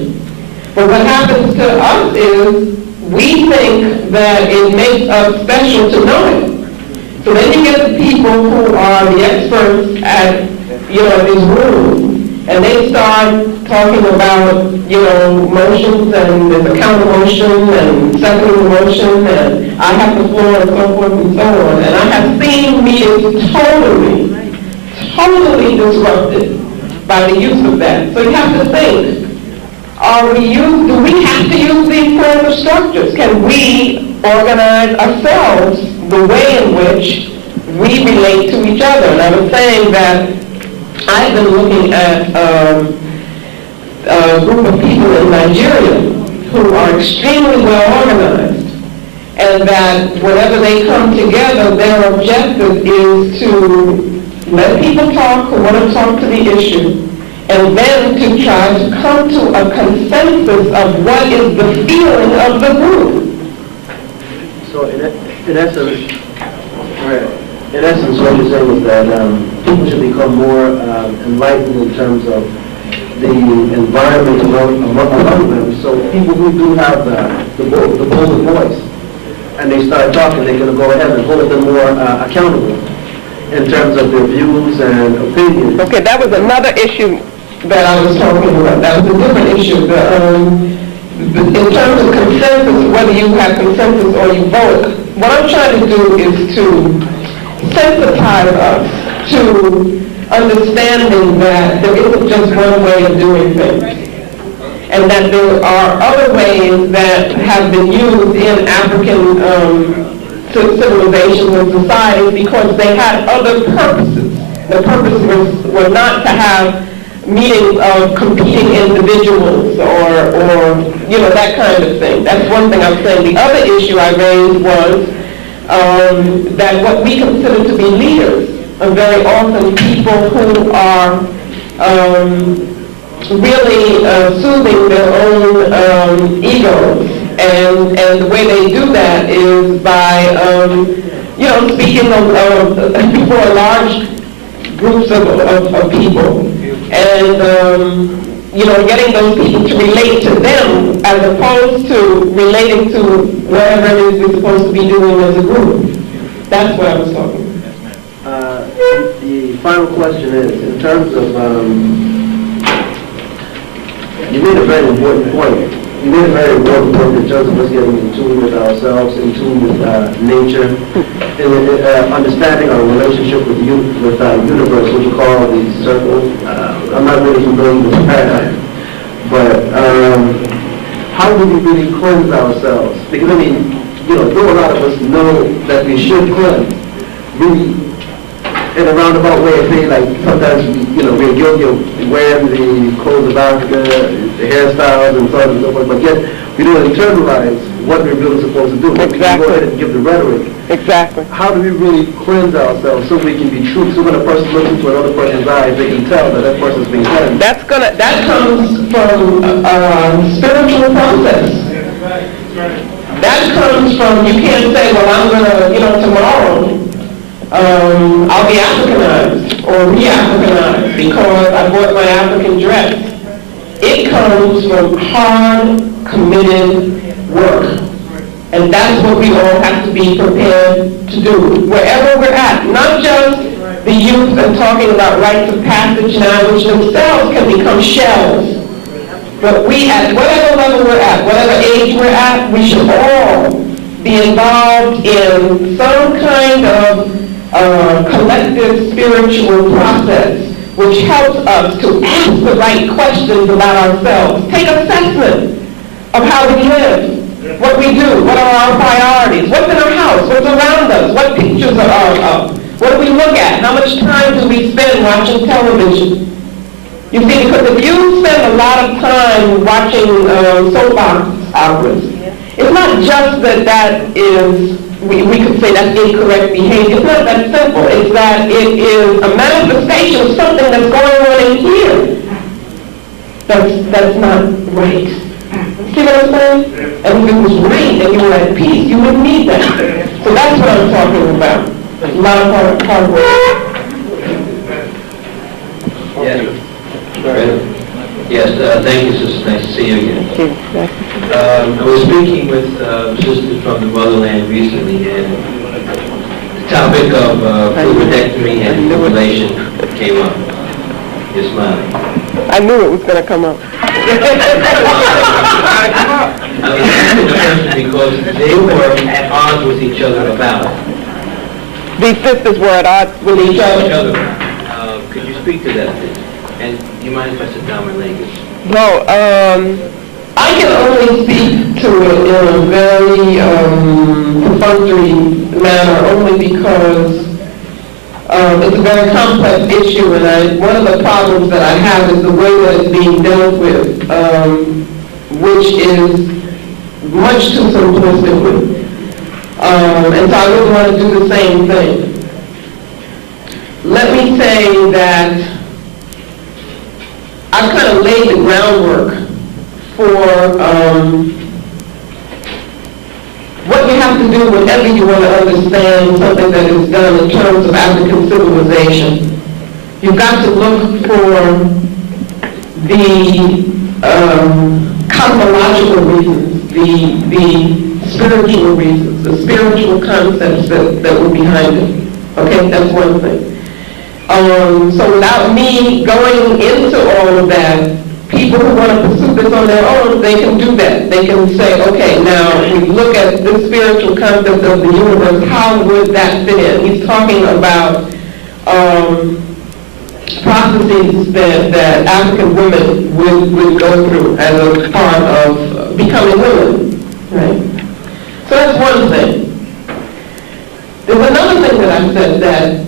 But what happens to us is we think that it makes us special to know it. So then you get the people who are the experts at, these rules, and they start talking about, motions, and there's a counter motion, and second motion, and I have the floor, and so forth and so on. And I have seen meetings totally disrupted by the use of that. So you have to think, do we have to use these kinds of structures? Can we organize ourselves the way in which we relate to each other? And I was saying that I've been looking at a group of people in Nigeria who are extremely well organized, and that whenever they come together, their objective is to let people talk who want to talk to the issue, and then to try to come to a consensus of what is the feeling of the group. So in essence, what you're saying is that people should become more enlightened in terms of the environment among them. So people who do have the bolder voice, and they start talking, they're going to go ahead and hold them more accountable in terms of their views and opinions. Okay, that was another issue that I was talking about. That was a different issue. In terms of consensus, whether you have consensus or you vote, what I'm trying to do is to sensitize us to understanding that there isn't just one way of doing things, and that there are other ways that have been used in African civilizations and societies because they had other purposes. The purpose was not to have meetings of competing individuals or that kind of thing. That's one thing I'm saying. The other issue I raised was that what we consider to be leaders are very often people who are really soothing their own egos, and the way they do that is by speaking before large groups of people, and getting those people to relate to them as opposed to relating to whatever it is we're supposed to be doing as a group. That's what I was talking about. The final question is, in terms of, you made a very important point. You made a very important point in terms of us getting in tune with ourselves, in tune with nature, and understanding our relationship with the universe, what you call the circle. I'm not really familiar with the paradigm, but how do we really cleanse ourselves? Because though a lot of us know that we should cleanse, really, in a roundabout way, I say, like, sometimes, we're guilty of wearing the clothes of Africa, the hairstyles, and so on and so forth, but yet we don't internalize what we're really supposed to do. Exactly. We can go ahead and give the rhetoric. Exactly. How do we really cleanse ourselves so we can be true? So when a person looks into another person's eyes, they can tell that person's been cleansed. That comes from a spiritual process. that comes from, you can't say, well, I'm going to, tomorrow, I'll be Africanized or re-Africanized because I bought my African dress. It comes from hard, committed work. And that's what we all have to be prepared to do, wherever we're at. Not just the youth and talking about rites of passage now, which themselves can become shells. But we, at whatever level we're at, whatever age we're at, we should all be involved in some kind of collective spiritual process which helps us to ask the right questions about ourselves, take assessment of how we live, what we do, what are our priorities, what's in our house, what's around us, what pictures are up, what do we look at, how much time do we spend watching television. You see, because if you spend a lot of time watching soap operas, it's not just that is, we could say that's incorrect behavior. It's not that simple. It's that it is a manifestation of something that's going on in here that's not right. See what I'm saying? And if it was right and you were at peace, you wouldn't need that. So that's what I'm talking about. A lot of hard work. Yes, thank you, sister. Nice to see you again. I was speaking with sisters from the motherland recently, and the topic of fluidectomy and fibrillation came up. You're smiling. I knew it was going to come up. I was asking the person because they were at odds with each other about it. These sisters were at odds with each other. Could you speak to that, please? And do you mind if I sit down my leg? No, I can only speak to it in a very perfunctory manner, only because it's a very complex issue, and one of the problems that I have is the way that it's being dealt with, which is much too simplistic. And so I wouldn't want to do the same thing. Let me say that I've kind of laid the groundwork for what you have to do whenever you want to understand something that is done in terms of African civilization. You've got to look for the cosmological reasons, the spiritual reasons, the spiritual concepts that were behind it. Okay, that's one thing. So without me going into all of that, people who want to pursue this on their own, they can do that. They can say, okay, now we look at the spiritual concept of the universe, how would that fit in? He's talking about processes that African women would go through as a part of becoming women, right? So that's one thing. There's another thing that I said that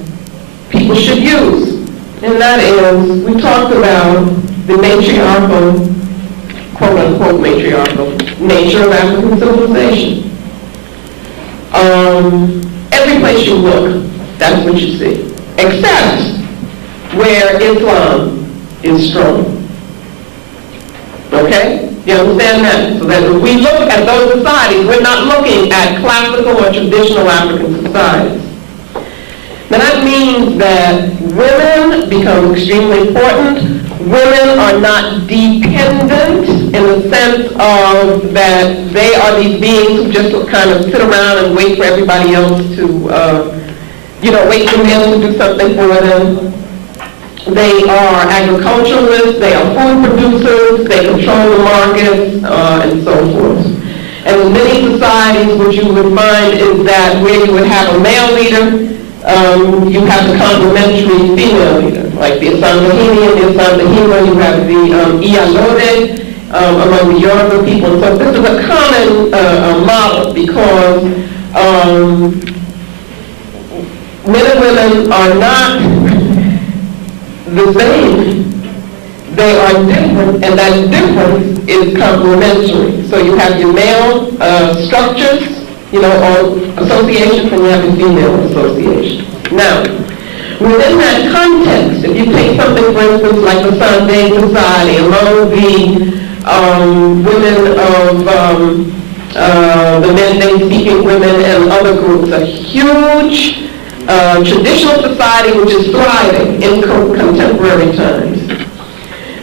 people should use, and that is, we talked about the matriarchal, quote-unquote matriarchal, nature of African civilization. Every place you look, that's what you see, except where Islam is strong. Okay? You understand that? So that if we look at those societies, we're not looking at classical or traditional African societies. Now that means that women become extremely important. Women are not dependent in the sense of that they are these beings who just kind of sit around and wait for everybody else to, wait for men to do something for them. They are agriculturalists, they are food producers, they control the markets, and so forth. And in many societies, what you would find is that where you would have a male leader, you have the complementary female leader, like the Asambahini and the Asambahima, you have the Iyalode among the Yoruba people. So this is a common model because men and women are not the same. They are different, and that difference is complementary. So you have your male structures, or associations, and you have your female associations. Now, within that context, if you take something, for instance, like the Sunday Society, among the women of the Mende Spanish-speaking women and other groups, a huge traditional society which is thriving in contemporary times.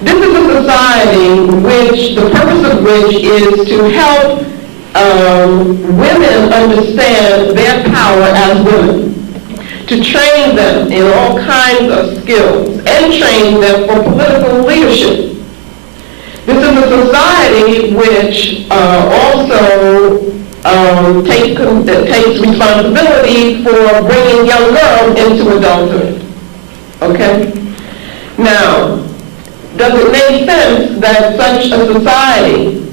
This is a society which, the purpose of which is to help women understand their power as women, to train them in all kinds of skills and train them for political leadership. This is a society which also takes responsibility for bringing young girls into adulthood. Okay? Now, does it make sense that such a society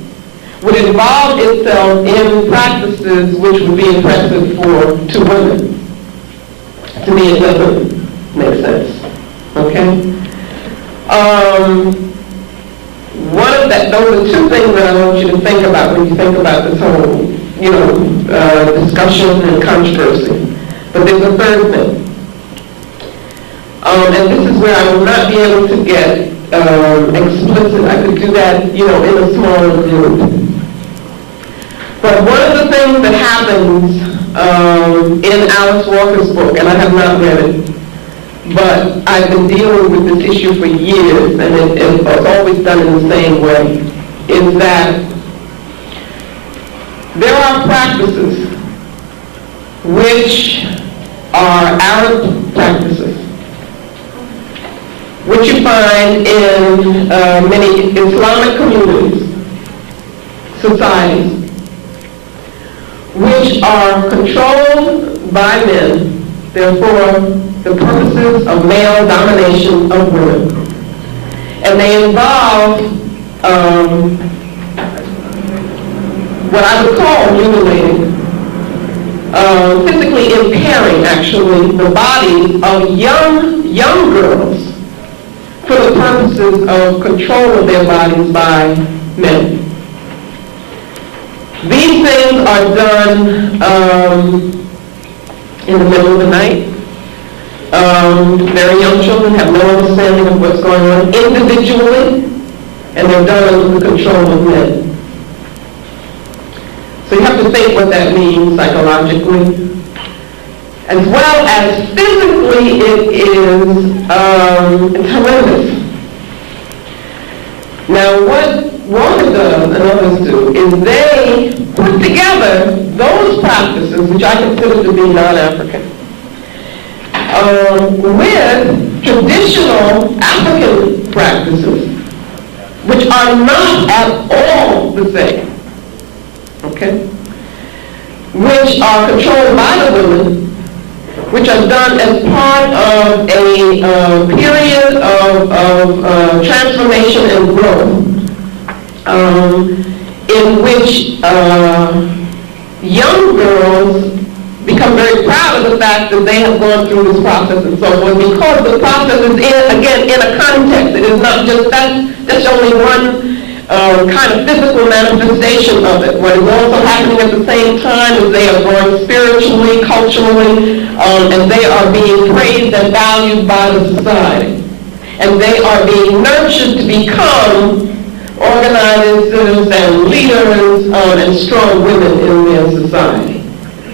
would involve itself in practices which would be oppressive to women? To me, it doesn't make sense. Okay? Those are two things that I want you to think about when you think about this whole, discussion and controversy. But there's a third thing. And this is where I will not be able to get explicit. I could do that, in a smaller group. But one of the things that happens in Alice Walker's book, and I have not read it, but I've been dealing with this issue for years, and it's always done in the same way, is that there are practices which are Arab practices, which you find in many Islamic communities, societies, which are controlled by men, therefore the purposes of male domination of women. And they involve what I would call mutilating, physically impairing, actually, the bodies of young girls for the purposes of control of their bodies by men. These things are done in the middle of the night. Very young children have no understanding of what's going on individually, and they're done under the control of men. So you have to think what that means psychologically. As well as physically, it is horrendous. Now, what Walker does and others do is they put together those practices, which I consider to be non-African, with traditional African practices, which are not at all the same, okay? Which are controlled by the women, which are done as part of a period of transformation and growth, in which young girls become very proud of the fact that they have gone through this process and so forth, because the process is, in a context. It is not just that's only one kind of physical manifestation of it. What is also happening at the same time is they are growing spiritually, culturally, and they are being praised and valued by the society. And they are being nurtured to become organizers and leaders and strong women in their society.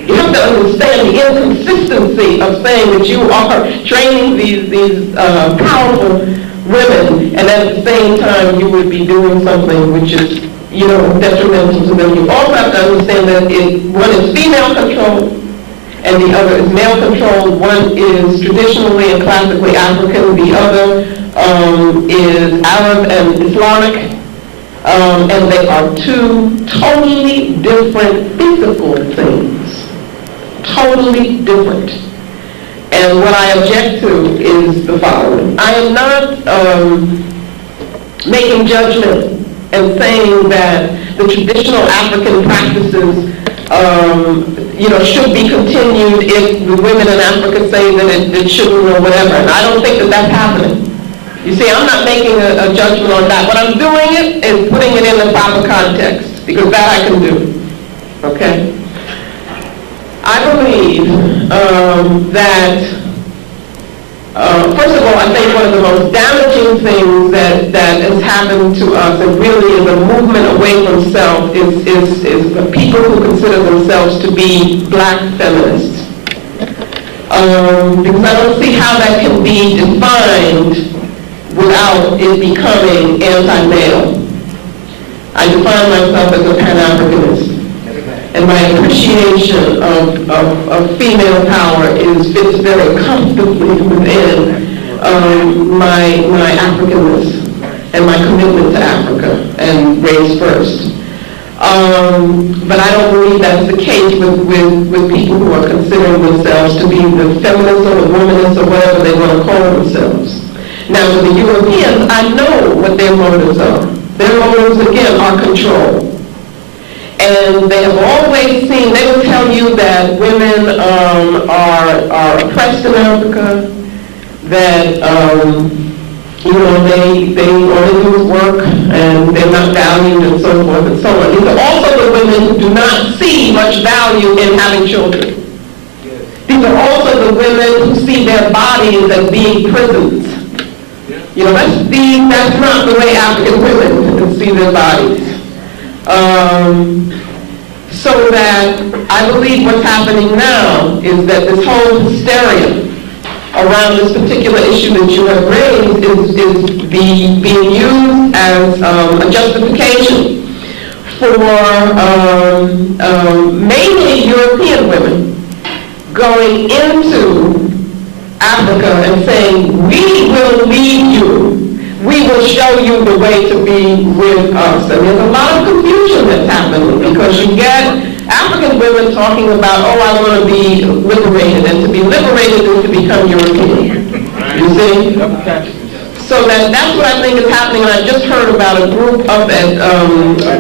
You have to understand the inconsistency of saying that you are training these powerful women, and at the same time you would be doing something which is, detrimental to them. You also have to understand that one is female controlled and the other is male controlled. One is traditionally and classically African, the other is Arab and Islamic, and they are two totally different physical things. Totally different. And what I object to is the following. I am not making judgment and saying that the traditional African practices, should be continued if the women in Africa say that it shouldn't or whatever. And I don't think that that's happening. You see, I'm not making a judgment on that. What I'm doing is putting it in the proper context, because that I can do. Okay? I believe that First of all, I think one of the most damaging things that has happened to us, and really is a movement away from self, is the people who consider themselves to be black feminists. Because I don't see how that can be defined without it becoming anti-male. I define myself as a Pan-Africanist, and my appreciation of female power fits very comfortably within my Africanness and my commitment to Africa and race first. But I don't believe that's the case with people who are considering themselves to be the feminists or the womanists or whatever they want to call themselves. Now, with the Europeans, I know what their motives are. Their motives, again, are control. And they have always seen, they will tell you that women are oppressed in Africa, that, they only do is work, and they're not valued, and so forth and so on. These are also the women who do not see much value in having children. These are also the women who see their bodies as being prisons. That's not the way African women see their bodies. So that I believe what's happening now is that this whole hysteria around this particular issue that you have raised is being used as a justification for mainly European women going into Africa and saying, we will lead you. We will show you the way to be with us. And there's a lot of confusion that's happening because you get African women talking about, I want to be liberated, and to be liberated is to become European. You see? So that's what I think is happening. And I just heard about a group up at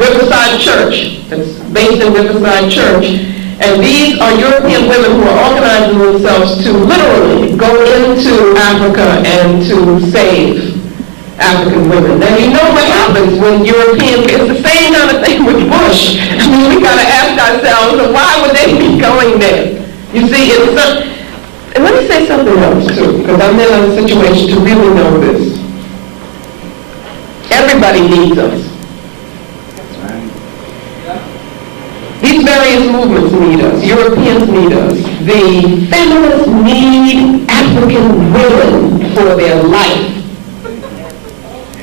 Riverside Church. It's based in Riverside Church. And these are European women who are organizing themselves to literally go into Africa and to save African women. Now, you know what happens when Europeans, it's the same kind of thing with Bush. I mean, we got to ask ourselves, why would they be going there? You see, it's not, and let me say something else, too, because I'm in a situation to really know this. Everybody needs us. These various movements need us. Europeans need us. The feminists need African women for their life.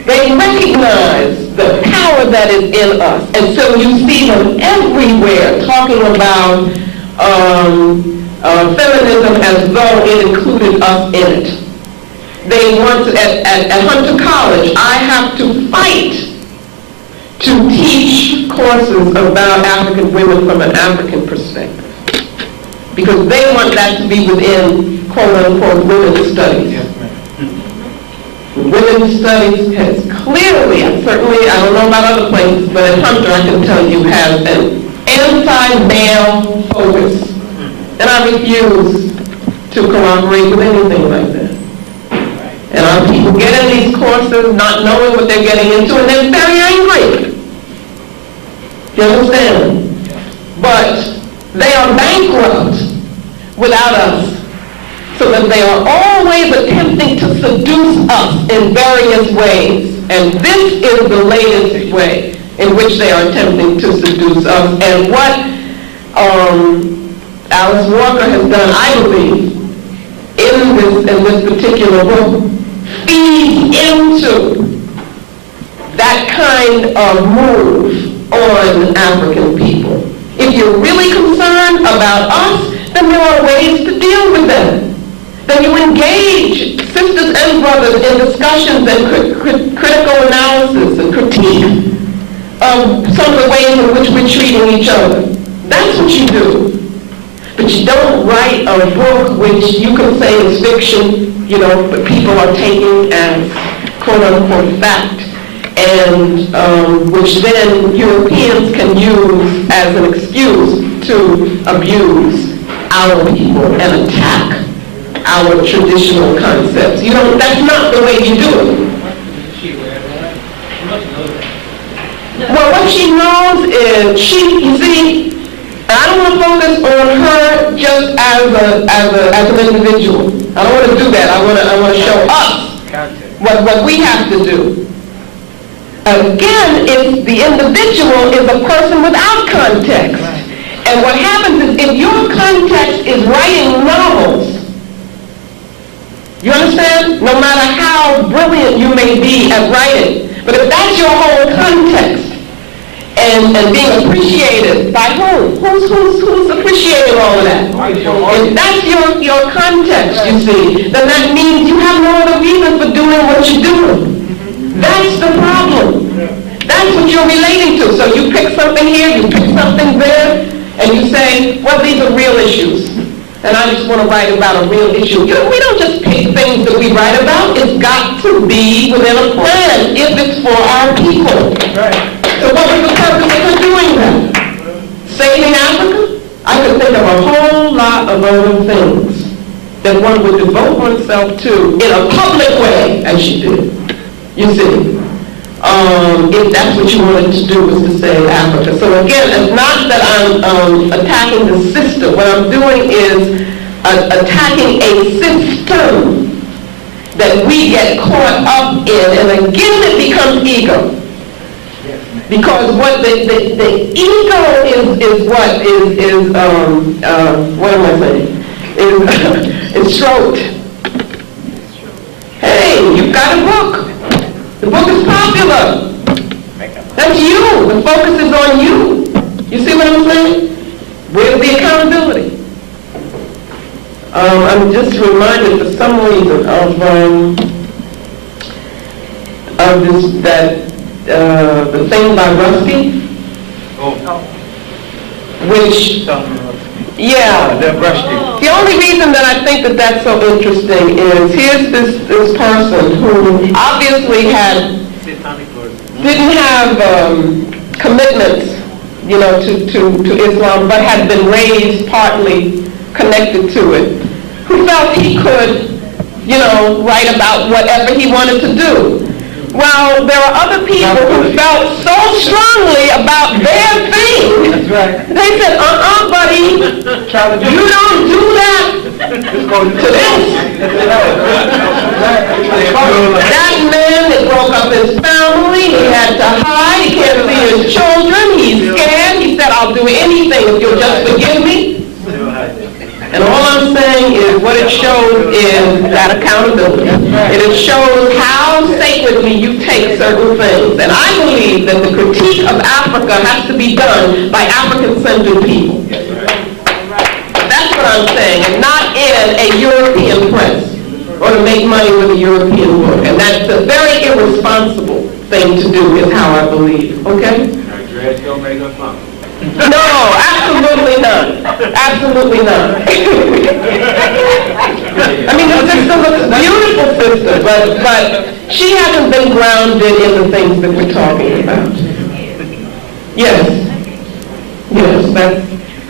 They recognize the power that is in us. And so you see them everywhere talking about feminism as though it included us in it. They want to, at Hunter College, I have to fight to teach courses about African women from an African perspective. Because they want that to be within, quote-unquote, women's studies. Women's studies has clearly, certainly, I don't know about other places, but at Hunter I can tell you has an anti-male focus. And I refuse to cooperate with anything like that. And our people get in these courses not knowing what they're getting into, and they're very angry. You understand? But they are bankrupt without us. So that they are always attempting to seduce us in various ways. And this is the latest way in which they are attempting to seduce us. And what Alice Walker has done, I believe, in this particular book, feeds into that kind of move on African people. If you're really concerned about us, then there are ways to deal with them. Then you engage sisters and brothers in discussions and critical analysis and critique of some of the ways in which we're treating each other. That's what you do. But you don't write a book which you can say is fiction, but people are taking as quote-unquote fact, and which then Europeans can use as an excuse to abuse our people and attack our traditional concepts. That's not the way you do it. Well, what she knows is you see, I don't want to focus on her just as an individual. I don't want to do that. I want to show us what we have to do. Again, if the individual is a person without context. And what happens is, if your context is writing novels, you understand? No matter how brilliant you may be at writing, but if that's your whole context, and being appreciated by whom? Who's appreciating all of that? If that's your context, you see, then that means you have no other reason for doing what you're doing. That's the problem. That's what you're relating to. So you pick something here, you pick something there, and you say, well, these are real issues. And I just want to write about a real issue. You know, we don't just pick things that we write about. It's got to be within a plan if it's for our people. Right. So what was the purpose of doing that? Saving Africa? I could think of a whole lot of other things that one would devote oneself to in a public way, as she did. You see, if that's what you wanted to do, was to save Africa. So again, it's not that I'm attacking the system. What I'm doing is attacking a system that we get caught up in, and again it becomes ego. Because what the ego is what am I saying? Is stroked. Hey, you've got a book. The book is popular. That's you. The focus is on you. You see what I'm saying? Where's the accountability? I'm just reminded for some reason of this, that the thing by Rusty, which, yeah, the only reason that I think that that's so interesting is here's this person who obviously didn't have commitments, you know, to Islam, but had been raised partly connected to it, who felt he could, you know, write about whatever he wanted to do. Well, there are other people who felt so strongly about their thing. That's right. They said, buddy, you don't do that to this. That man that broke up his family, he had to hide, he can't see his children, he's scared. He said, I'll do anything if you'll just forgive me. And all I'm saying is what it shows is that accountability. It shows how sacredly you take certain things. And I believe that the critique of Africa has to be done by African-centered people. That's what I'm saying, and not in a European press or to make money with a European book. And that's a very irresponsible thing to do, is how I believe. Okay? No, absolutely not. Absolutely not. I mean, the system is a beautiful system, but she hasn't been grounded in the things that we're talking about. Yes,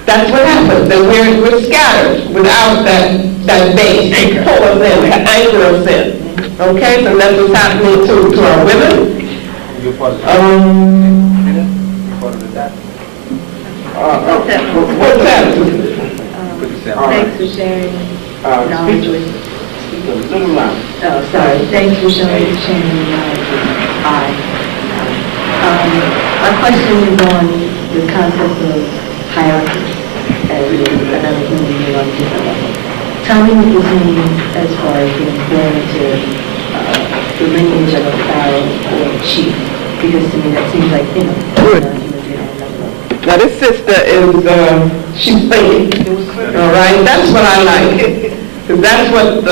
that's what happens. And we're scattered without that base to pull us in, to anchor us in. Okay, so that's what's happening to our women. What's that? Thanks for sharing knowledge with us. Sorry. Thanks for sharing knowledge with my question is on the concept of hierarchy as another human being on a different level. Tell me what this means as far as being born into the lineage of a pharaoh or a chief, because to me that seems like, you know, now this sister is, she's thinking, all right? That's what I like, because that's what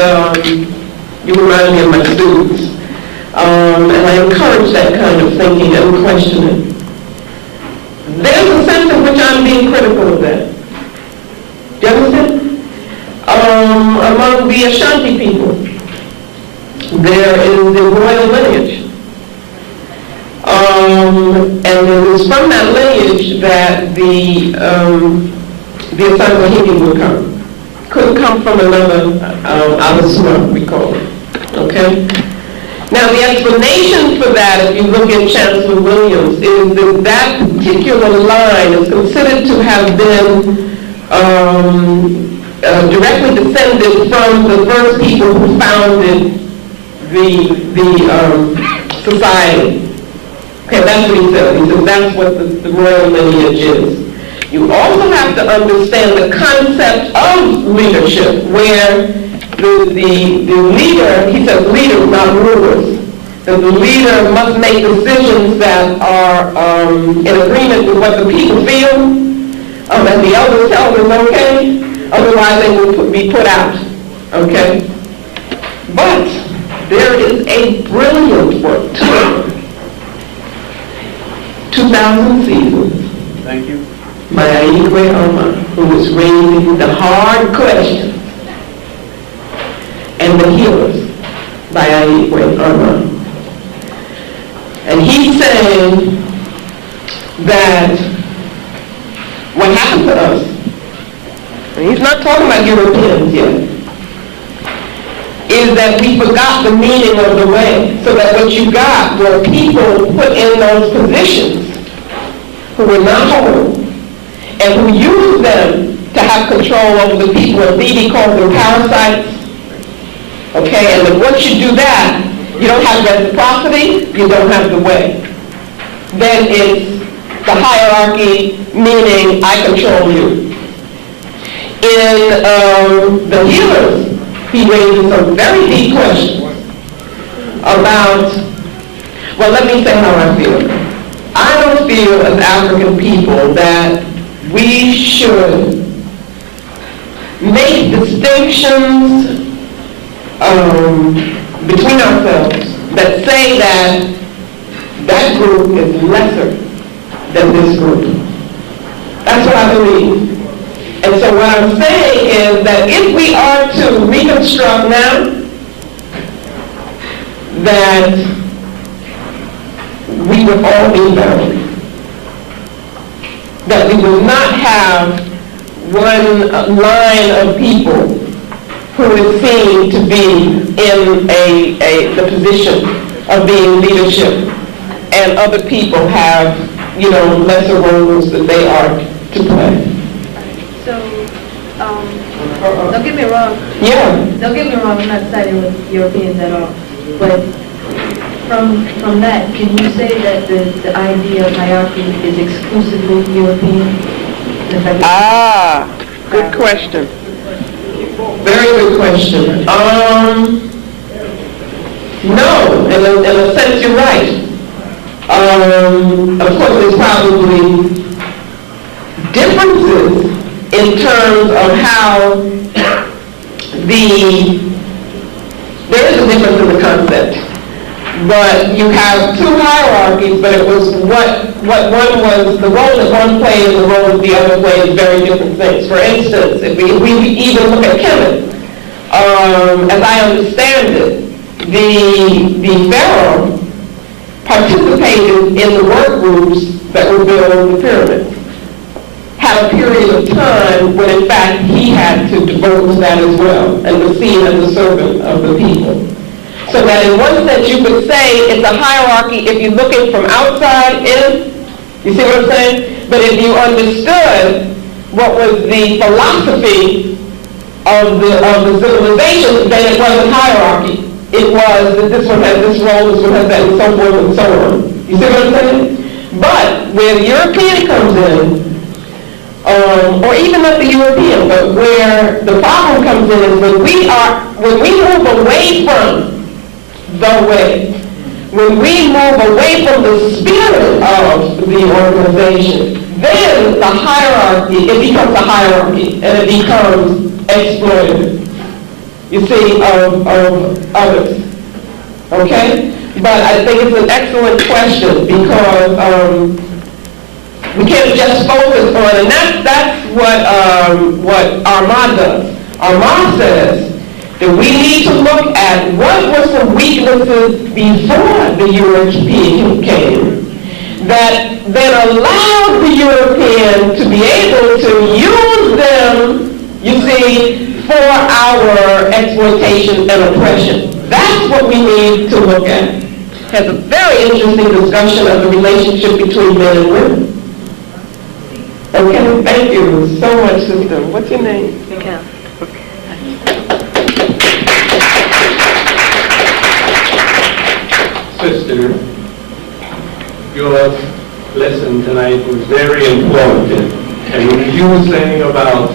you remind me of my students. And I encourage that kind of thinking and questioning. There's a sense in which I'm being critical of that. Do you understand? Among the Ashanti people, there is the royal lineage. And it was from that lineage that the Asantehene would come. Couldn't come from another Abasua, we call it. Okay? Now the explanation for that, if you look at Chancellor Williams, is that that particular line is considered to have been directly descended from the first people who founded the society. Okay, that's what he said. He says that's what the royal lineage is. You also have to understand the concept of leadership, where the leader, he says leaders, not rulers, that the leader must make decisions that are in agreement with what the people feel, and the elders tell them it's okay, otherwise they will be put out, okay? But there is a brilliant work to it. 2,000 Seasons. Thank you. By Ayikwe, who was raising the hard questions, and the healers by Ayikwe. And he's saying that what happened to us, and he's not talking about Europeans yet, is that we forgot the meaning of the way, so that what you got were people put in those positions who were not whole, and who used them to have control over the people. And Phoebe calls them parasites. Okay, and then once you do that, you don't have reciprocity, you don't have the way. Then it's the hierarchy, meaning I control you. In the healers, he raises some very deep questions about, well, let me say how I feel. I don't feel as African people that we should make distinctions between ourselves that say that that group is lesser than this group. That's what I believe. And so what I'm saying is that if we are to reconstruct now, that we would all be bound. That we would not have one line of people who is seen to be in the position of being leadership, and other people have, lesser roles that they are to play. So, don't get me wrong. Yeah. Don't get me wrong, I'm not siding with Europeans at all. But from that, can you say that the idea of hierarchy is exclusively European? Good question. Very good question. No, in a sense you're right. Of course there's probably differences in terms of how there is a difference in the concept. But you have two hierarchies, but it was what one was, the role that one played and the role that the other played is very different things. For instance, if we even look at chemists, as I understand it, the pharaoh participated in the work groups that were building the pyramids. Had a period of time when in fact he had to devote to that as well, and was seen as a servant of the people. So that in one sense you could say it's a hierarchy if you're looking from outside in. You see what I'm saying? But if you understood what was the philosophy of the civilization, then it wasn't hierarchy. It was that this one has this role, this one has that, and so forth and so on. You see what I'm saying? But where the European comes in, or even not the European, but where the problem comes in is when we move away from the way, when we move away from the spirit of the organization, then the hierarchy, it becomes a hierarchy, and it becomes exploitative, you see, of others. Okay? But I think it's an excellent question, because we can't just focus on, and that's what Armand does. Armand says that we need to look at what were some weaknesses before the European came that then allowed the European to be able to use them, you see, for our exploitation and oppression. That's what we need to look at. Has a very interesting discussion of the relationship between men and women. Okay, thank you so much, sister. What's your name? Mikhail. sister, your lesson tonight was very informative. And when you were saying about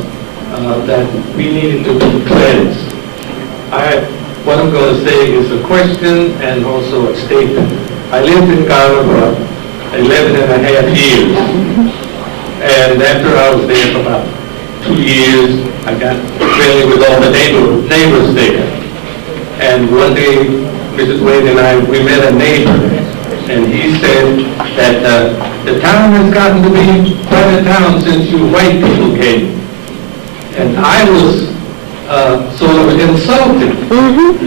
that we needed to be cleansed, what I'm going to say is a question and also a statement. I lived in Ghana for 11 and a half years. And after I was there for about 2 years, I got friendly with all the neighbors there. And one day, Mrs. Wade and I, we met a neighbor, and he said that the town has gotten to be quite a town since you white people came. And I was sort of insulted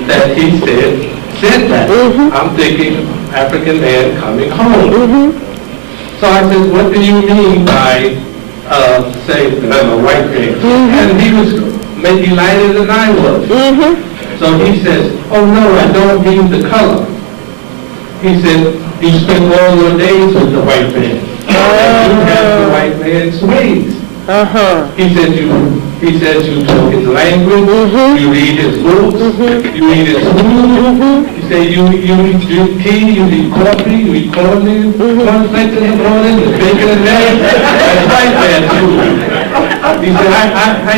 that he said that. I'm thinking African man coming home. So I said, what do you mean by saying that I'm a white man? And he was maybe lighter than I was. So he says, oh no, I don't mean the color. He said, you spend all your days with the white man. And you have the white man's ways. He says you talk his language, you read his books, you eat his food. He said you drink tea, you eat coffee, you eat cornmeal, cornflakes in the morning, the bacon and eggs. That's white man's food. He said I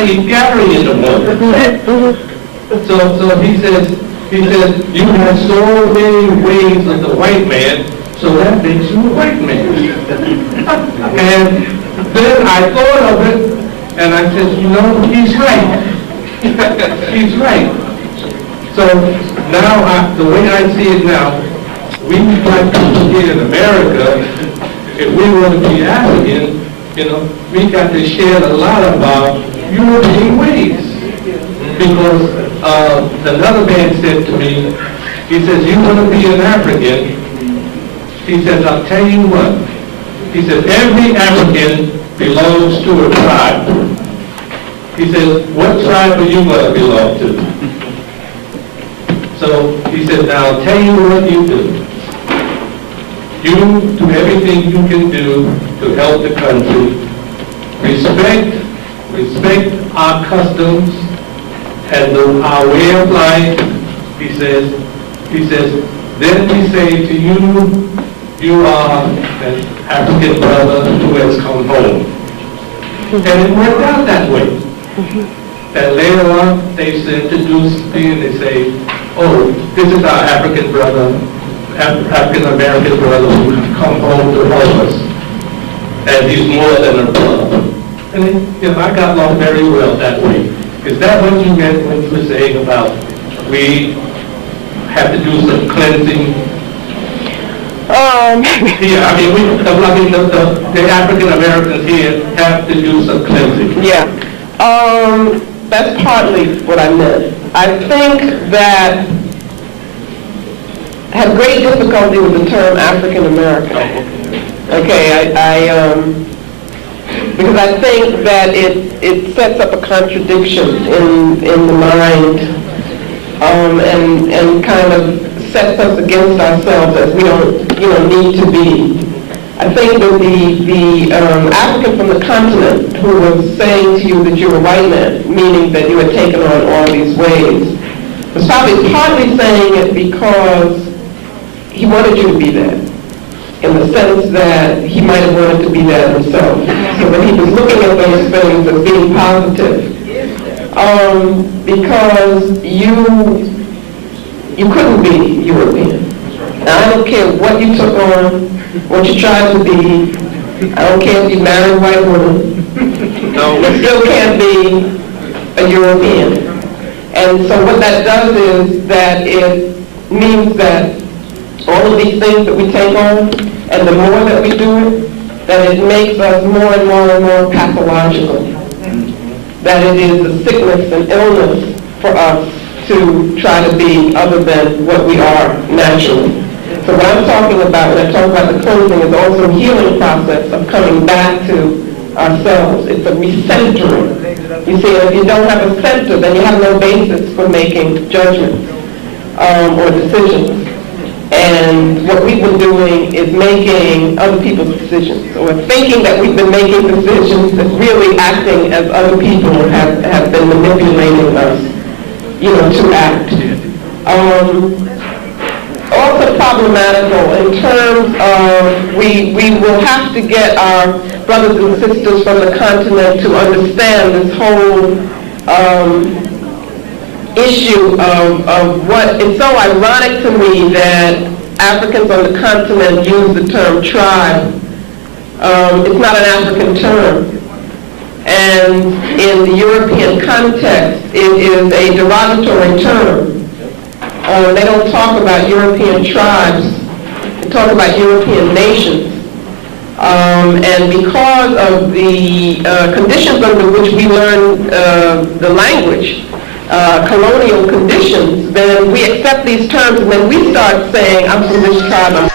eat Gary in the morning. So he says you have so many ways of the white man, so that makes you a white man. And then I thought of it, and I said, he's right. He's right. So now, the way I see it now, we black people here in America, if we want to be African, we got to share a lot of our European ways. Because another man said to me, he says, you want to be an African? He says, I'll tell you what. He says, every African belongs to a tribe. He says, what tribe are you going to belong to? So he said, now I'll tell you what you do. You do everything you can do to help the country. Respect our customs and our way of life. He says, then we say to you, you are an African brother who has come home. And it worked out that way. And later on, they introduce me and they say, oh, this is our African brother, African-American brother who come home to help us. And he's more than a brother. And I got along very well that way. Is that what you meant when you were saying about we have to do some cleansing? Yeah, I mean, the African Americans here have to do some cleansing. Yeah, that's partly what I meant. I think that I have great difficulty with the term African American. Okay, because I think that it sets up a contradiction in the mind, and kind of sets us against ourselves as we don't need to be. I think that the African from the continent who was saying to you that you're a white man, meaning that you had taken on all these ways, was probably partly saying it because he wanted you to be that, in the sense that he might have wanted to be that himself. So that he was looking at those things as being positive. Because you couldn't be European. Now, I don't care what you took on, what you tried to be. I don't care if you married a white woman. You still can't be a European. And so what that does is that it means that all of these things that we take on, and the more that we do it, that it makes us more and more and more pathological. That it is a sickness and illness for us to try to be other than what we are naturally. So what I'm talking about when I talk about the cleansing is also a healing process of coming back to ourselves. It's a recentering. You see, if you don't have a center, then you have no basis for making judgments or decisions. And what we've been doing is making other people's decisions, or thinking that we've been making decisions and really acting as other people have been manipulating us, to act. Also problematical in terms of we will have to get our brothers and sisters from the continent to understand this whole issue of what, it's so ironic to me that Africans on the continent use the term tribe. It's not an African term. And in the European context, it is a derogatory term. They don't talk about European tribes. They talk about European nations. And because of the conditions under which we learn the language, colonial conditions, then we accept these terms and then we start saying, I'm from this tribe, I'm